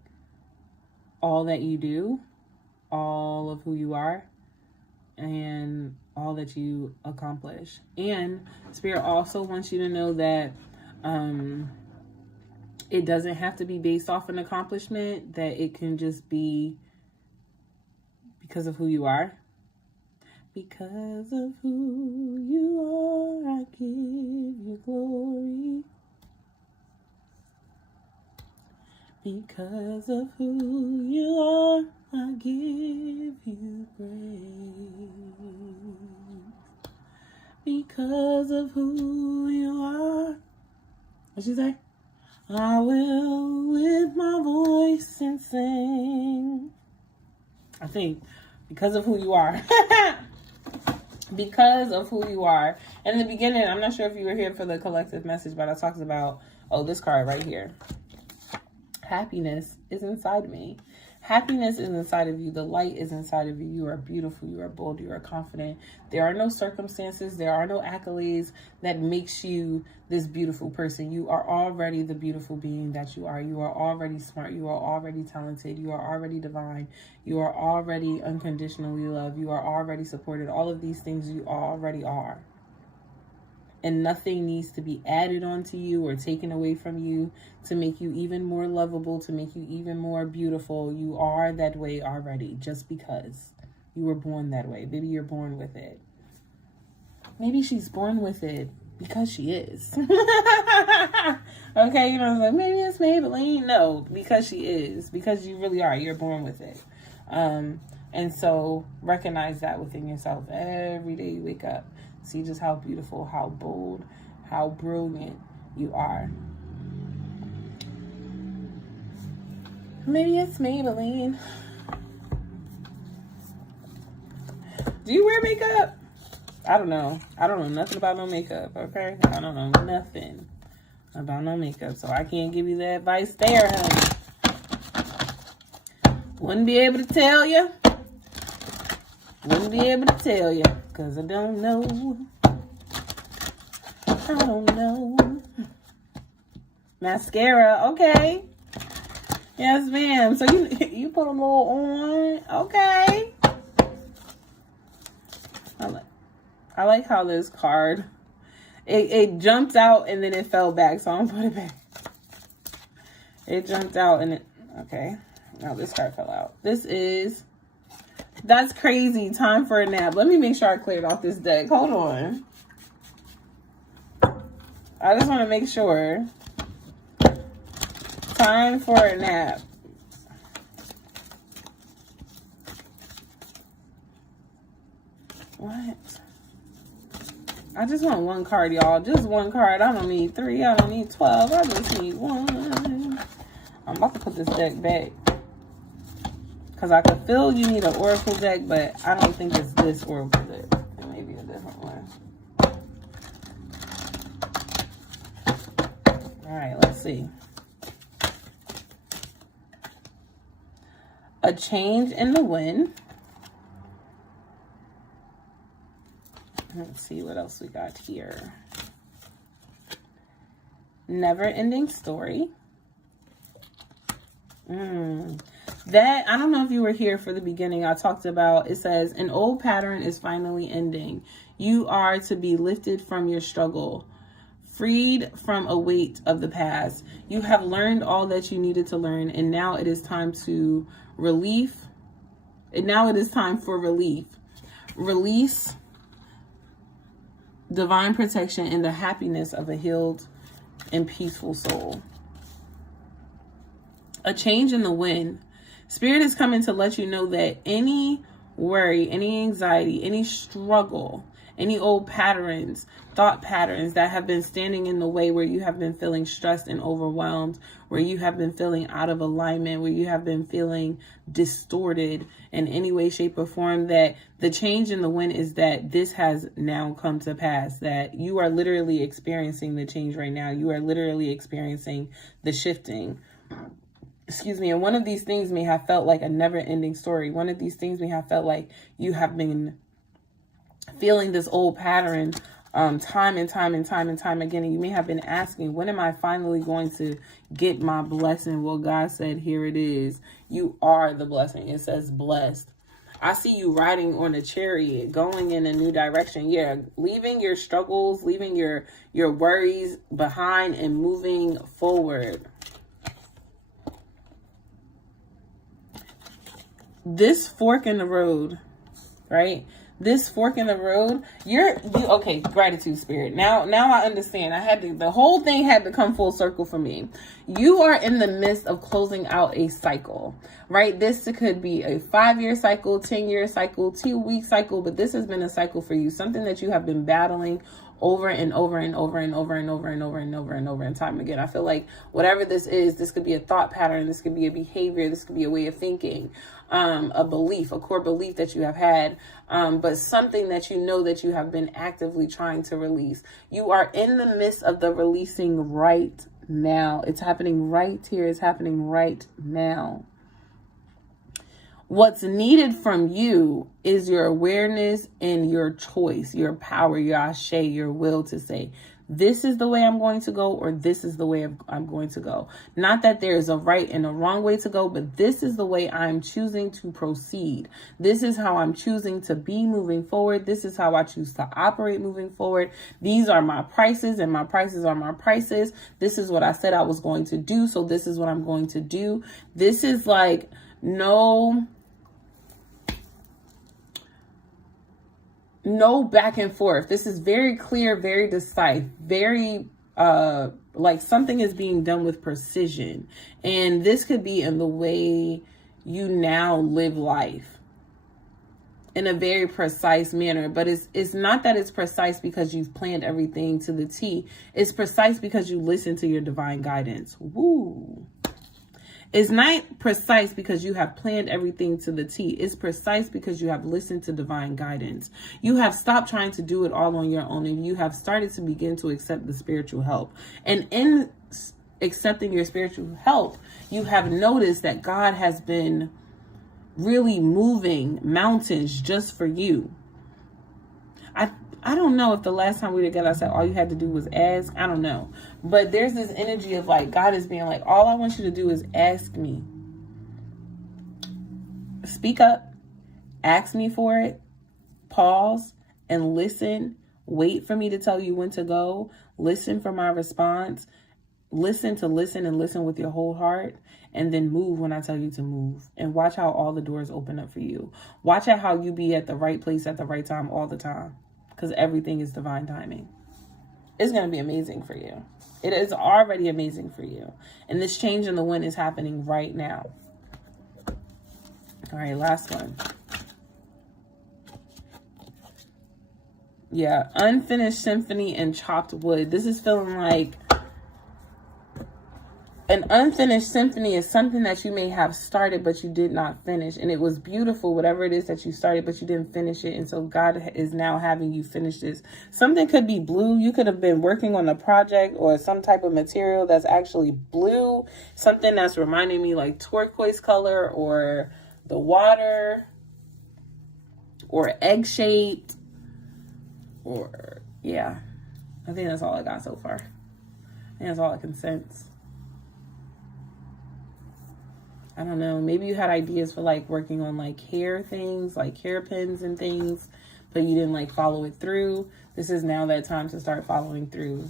all that you do, all of who you are, and all that you accomplish. And Spirit also wants you to know that it doesn't have to be based off an accomplishment, that it can just be because of who you are. Because of who you are, I give you glory. Because of who you are, I give you praise. Because of who you are. What'd you say? I will with my voice and sing. I think because of who you are. Because of who you are. In the beginning, I'm not sure if you were here for the collective message, but I talked about, this card right here. Happiness is inside me. Happiness is inside of you. The light is inside of you. You are beautiful. You are bold. You are confident. There are no circumstances. There are no accolades that makes you this beautiful person. You are already the beautiful being that you are. You are already smart. You are already talented. You are already divine. You are already unconditionally loved. You are already supported. All of these things you already are. And nothing needs to be added onto you or taken away from you to make you even more lovable, to make you even more beautiful. You are that way already, just because you were born that way. Maybe you're born with it. Maybe she's born with it because she is. Okay, you know, like, maybe it's Maybelline. No, because she is. Because you really are. You're born with it. And so recognize that within yourself every day you wake up. See just how beautiful, how bold, how brilliant you are. Maybe it's Maybelline. Do you wear makeup? I don't know. I don't know nothing about no makeup, okay? I don't know nothing about no makeup, so I can't give you the advice there, honey. Wouldn't be able to tell you. Wouldn't be able to tell you. Because I don't know. I don't know. Mascara, okay. Yes, ma'am. So you put a little on. Okay. I like how this card, it jumped out and then it fell back. So I'm going to put it back. It jumped out and it, okay. Now this card fell out. That's crazy. Time for a nap. Let me make sure I cleared off this deck. Hold on. I just want to make sure. Time for a nap. What? I just want one card, y'all. Just one card. I don't need 3. I don't need 12. I just need 1. I'm about to put this deck back. Because I could feel you need an Oracle deck, but I don't think it's this Oracle deck. It may be a different one. Alright, let's see. A change in the wind. Let's see what else we got here. Never-ending story. That, I don't know if you were here for the beginning. I talked about, it says, an old pattern is finally ending. You are to be lifted from your struggle, freed from a weight of the past. You have learned all that you needed to learn, and now it is time to relief. And now it is time for relief. Release, divine protection, and the happiness of a healed and peaceful soul. A change in the wind. Spirit is coming to let you know that any worry, any anxiety, any struggle, any old patterns, thought patterns that have been standing in the way, where you have been feeling stressed and overwhelmed, where you have been feeling out of alignment, where you have been feeling distorted in any way, shape, or form, that the change in the wind is that this has now come to pass, that you are literally experiencing the change right now. You are literally experiencing the shifting. Excuse me. And one of these things may have felt like a never-ending story. One of these things may have felt like you have been feeling this old pattern time and time and time and time again. And you may have been asking, when am I finally going to get my blessing? Well, God said, here it is. You are the blessing. It says blessed. I see you riding on a chariot, going in a new direction. Yeah, leaving your struggles, leaving your worries behind and moving forward. This fork in the road, right? This fork in the road, okay, gratitude spirit. Now I understand. The whole thing had to come full circle for me. You are in the midst of closing out a cycle, right? This could be a 5-year cycle, 10-year cycle, 2-week cycle, but this has been a cycle for you, something that you have been battling over and over and over and over and over and over and over and over and time again. I feel like whatever this is, this could be a thought pattern, this could be a behavior, this could be a way of thinking, a belief, a core belief that you have had, but something that you know that you have been actively trying to release. You are in the midst of the releasing right now. It's happening right here. It's happening right now. What's needed from you is your awareness and your choice, your power, your ashe, your will to say, this is the way I'm going to go, or this is the way I'm going to go. Not that there's a right and a wrong way to go, but this is the way I'm choosing to proceed. This is how I'm choosing to be moving forward. This is how I choose to operate moving forward. These are my prices, and my prices are my prices. This is what I said I was going to do, so this is what I'm going to do. This is like no back and forth. This is very clear, very decisive, very like something is being done with precision. And this could be in the way you now live life in a very precise manner. But it's not that it's precise because you've planned everything to the T. It's precise because you listen to your divine guidance. Woo. It's not precise because you have planned everything to the T. It's precise because you have listened to divine guidance. You have stopped trying to do it all on your own, and you have started to begin to accept the spiritual help. And in accepting your spiritual help, you have noticed that God has been really moving mountains just for you. I don't know if the last time we were together I said all you had to do was ask. I don't know. But there's this energy of like God is being like, all I want you to do is ask me. Speak up. Ask me for it. Pause and listen. Wait for me to tell you when to go. Listen for my response. Listen and listen with your whole heart. And then move when I tell you to move. And watch how all the doors open up for you. Watch out how you be at the right place at the right time all the time. Because everything is divine timing. It's going to be amazing for you. It is already amazing for you. And this change in the wind is happening right now. All right, last one. Yeah, unfinished symphony and chopped wood. This is feeling like an unfinished symphony is something that you may have started, but you did not finish. And it was beautiful, whatever it is that you started, but you didn't finish it. And so God is now having you finish this. Something could be blue. You could have been working on a project or some type of material that's actually blue. Something that's reminding me like turquoise color or the water or egg-shaped or, yeah. I think that's all I got so far. I think that's all I can sense. I don't know, maybe you had ideas for like working on like hair things, like hairpins and things, but you didn't like follow it through. This is now that time to start following through.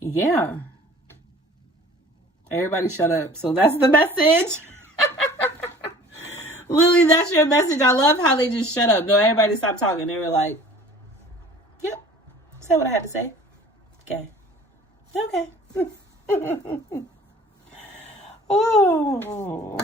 Yeah. Everybody shut up. So that's the message. Lily, that's your message. I love how they just shut up. No, everybody stopped talking. They were like, yep, say what I had to say. Okay. Okay. Oh.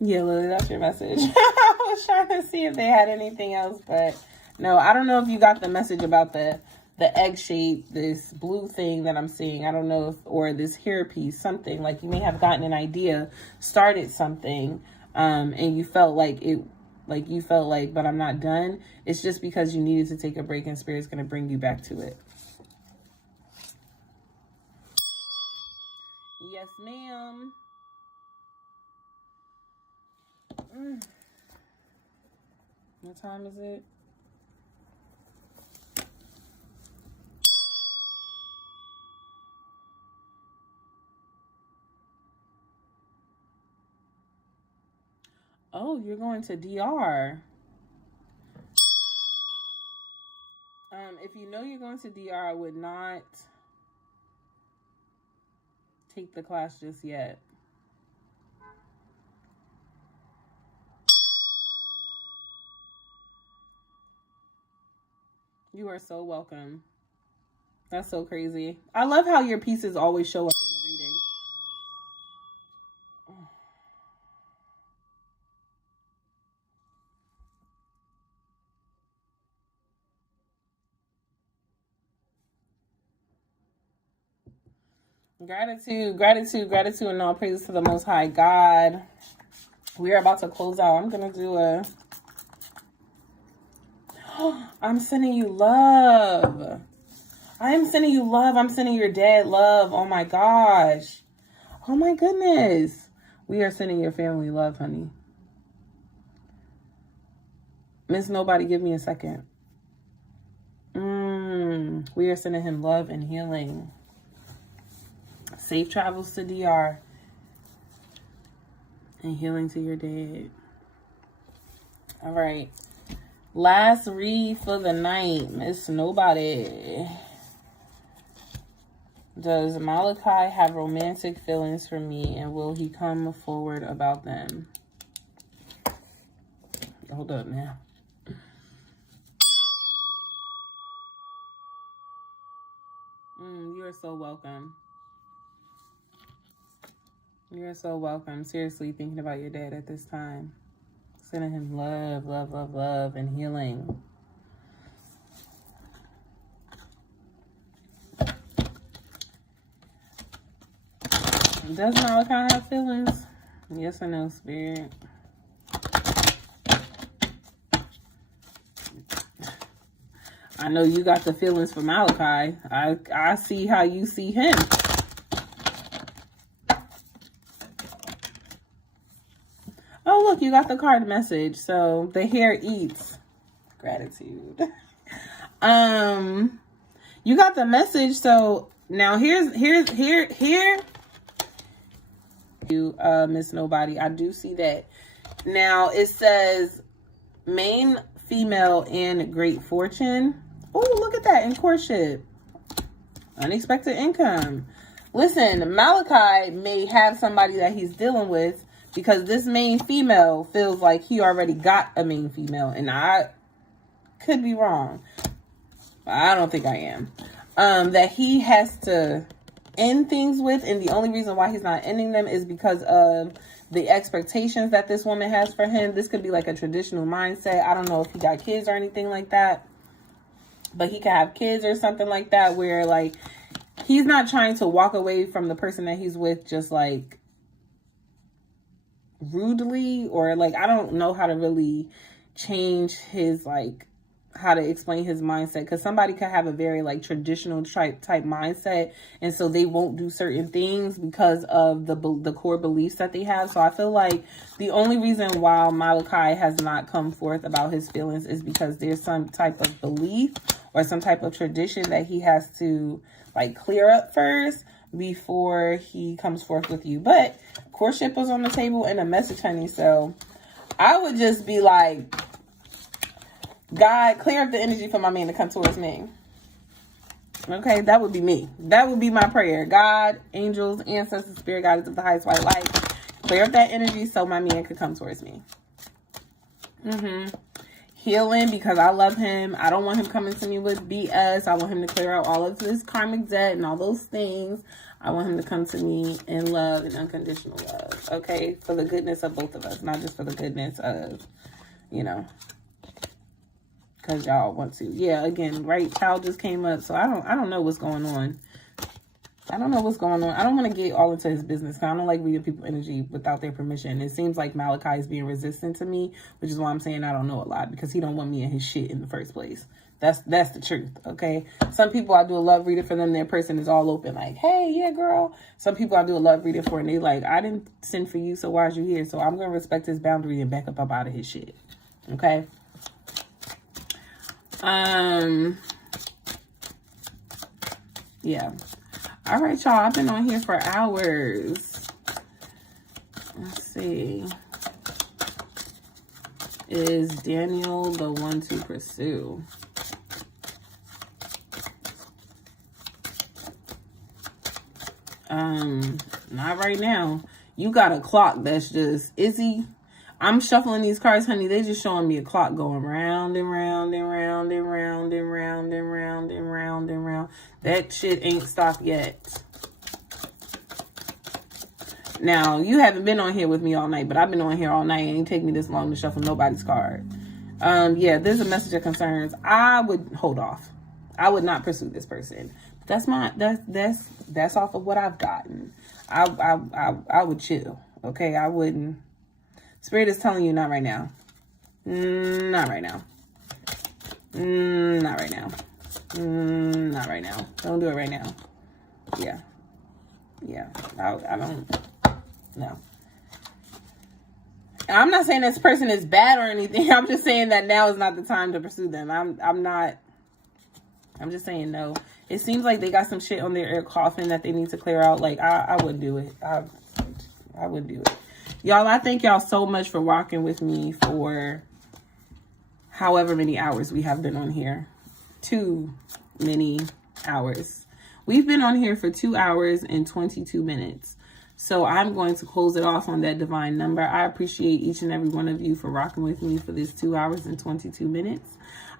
Yeah, Lily, that's your message. I was trying to see if they had anything else, but no, I don't know if you got the message about the egg shape, this blue thing that I'm seeing. I don't know if, or this hair piece, something like you may have gotten an idea, started something, and you felt like it, but I'm not done. It's just because you needed to take a break and Spirit's going to bring you back to it. Yes, ma'am. What time is it? Oh, you're going to DR. If you know you're going to DR, I would not take the class just yet. You are so welcome. That's so crazy. I love how your pieces always show up in the reading. Gratitude, gratitude, gratitude, and all praises to the Most High God. We are about to close out. I'm going to do a... I'm sending you love. I am sending you love. I'm sending your dad love. Oh, my gosh. Oh, my goodness. We are sending your family love, honey. Miss Nobody, give me a second. We are sending him love and healing. Safe travels to DR. And healing to your dad. All right. Last read for the night. Miss Nobody. Does Malachi have romantic feelings for me, and will he come forward about them? Hold up now. You are so welcome. You're so welcome. Seriously, thinking about your dad at this time. Sending him love, love, love, love, and healing. Does Malachi have feelings? Yes or no, Spirit? I know you got the feelings for Malachi. I see how you see him. Oh, look, you got the card message. So the hair eats. Gratitude. You got the message. So now here. You, Miss Nobody. I do see that. Now it says main female and great fortune. Oh, look at that in courtship. Unexpected income. Listen, Malachi may have somebody that he's dealing with because this main female feels like he already got a main female. And I could be wrong. But I don't think I am. That he has to end things with. And the only reason why he's not ending them is because of the expectations that this woman has for him. This could be like a traditional mindset. I don't know if he got kids or anything like that. But he could have kids or something like that where, like, he's not trying to walk away from the person that he's with just, like, rudely. Or, like, I don't know how to really change his, like, how to explain his mindset. Because somebody could have a very, like, traditional type mindset. And so they won't do certain things because of the core beliefs that they have. So I feel like the only reason why Malachi has not come forth about his feelings is because there's some type of belief or some type of tradition that he has to, like, clear up first before he comes forth with you. But courtship was on the table and a message, honey. So I would just be like, God, clear up the energy for my man to come towards me. Okay, that would be me. That would be my prayer. God, angels, ancestors, spirit guides of the highest white light. Clear up that energy so my man could come towards me. Healing because I love him. I don't want him coming to me with BS. I want him to clear out all of his karmic debt and all those things. I want him to come to me in love and unconditional love. Okay, for the goodness of both of us, not just for the goodness of, you know, because y'all want to. Yeah, again, right, child just came up, so I don't know what's going on. I don't know what's going on. I don't want to get all into his business. I don't like reading people's energy without their permission. It seems like Malachi is being resistant to me, which is why I'm saying I don't know a lot, because he don't want me in his shit in the first place. That's the truth, okay? Some people I do a love reading for them. Their person is all open, like, hey, yeah, girl. Some people I do a love reading for, and they like, I didn't send for you, so why is you here? So I'm going to respect his boundary and back up out of his shit, okay? Yeah. All right, y'all. I've been on here for hours. Let's see. Is Daniel the one to pursue? Not right now. You got a clock that's just, Izzy. I'm shuffling these cards, honey. They just showing me a clock going round and round and round and round and round and round and round and round. That shit ain't stopped yet. Now, you haven't been on here with me all night, but I've been on here all night. It ain't take me this long to shuffle nobody's card. Yeah, there's a message of concerns. I would hold off. I would not pursue this person. That's off of what I've gotten. I would chill. Okay, I wouldn't. Spirit is telling you not right now. Not right now. Not right now. Not right now. Don't do it right now. Yeah. Yeah. I don't. No. I'm not saying this person is bad or anything. I'm just saying that now is not the time to pursue them. I'm just saying no. It seems like they got some shit on their ear coffin that they need to clear out. Like, I wouldn't do it. I wouldn't do it. Y'all, I thank y'all so much for rocking with me for however many hours we have been on here. Too many hours. We've been on here for 2 hours and 22 minutes. So I'm going to close it off on that divine number. I appreciate each and every one of you for rocking with me for this 2 hours and 22 minutes.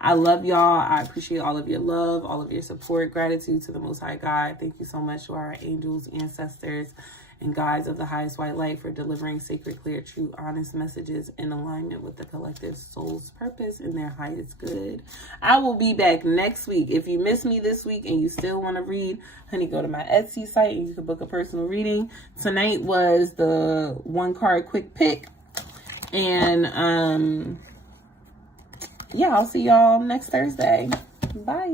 I love y'all. I appreciate all of your love, all of your support. Gratitude to the Most High God. Thank you so much to our angels, ancestors, and guides of the highest white light for delivering sacred, clear, true, honest messages in alignment with the collective soul's purpose and their highest good. I will be back next week. If you missed me this week and you still want to read, honey, go to my Etsy site and you can book a personal reading. Tonight was the 1 card quick pick. And yeah, I'll see y'all next Thursday. Bye.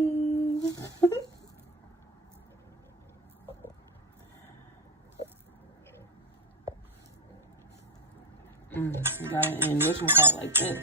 You gotta end whatchamacallit like this.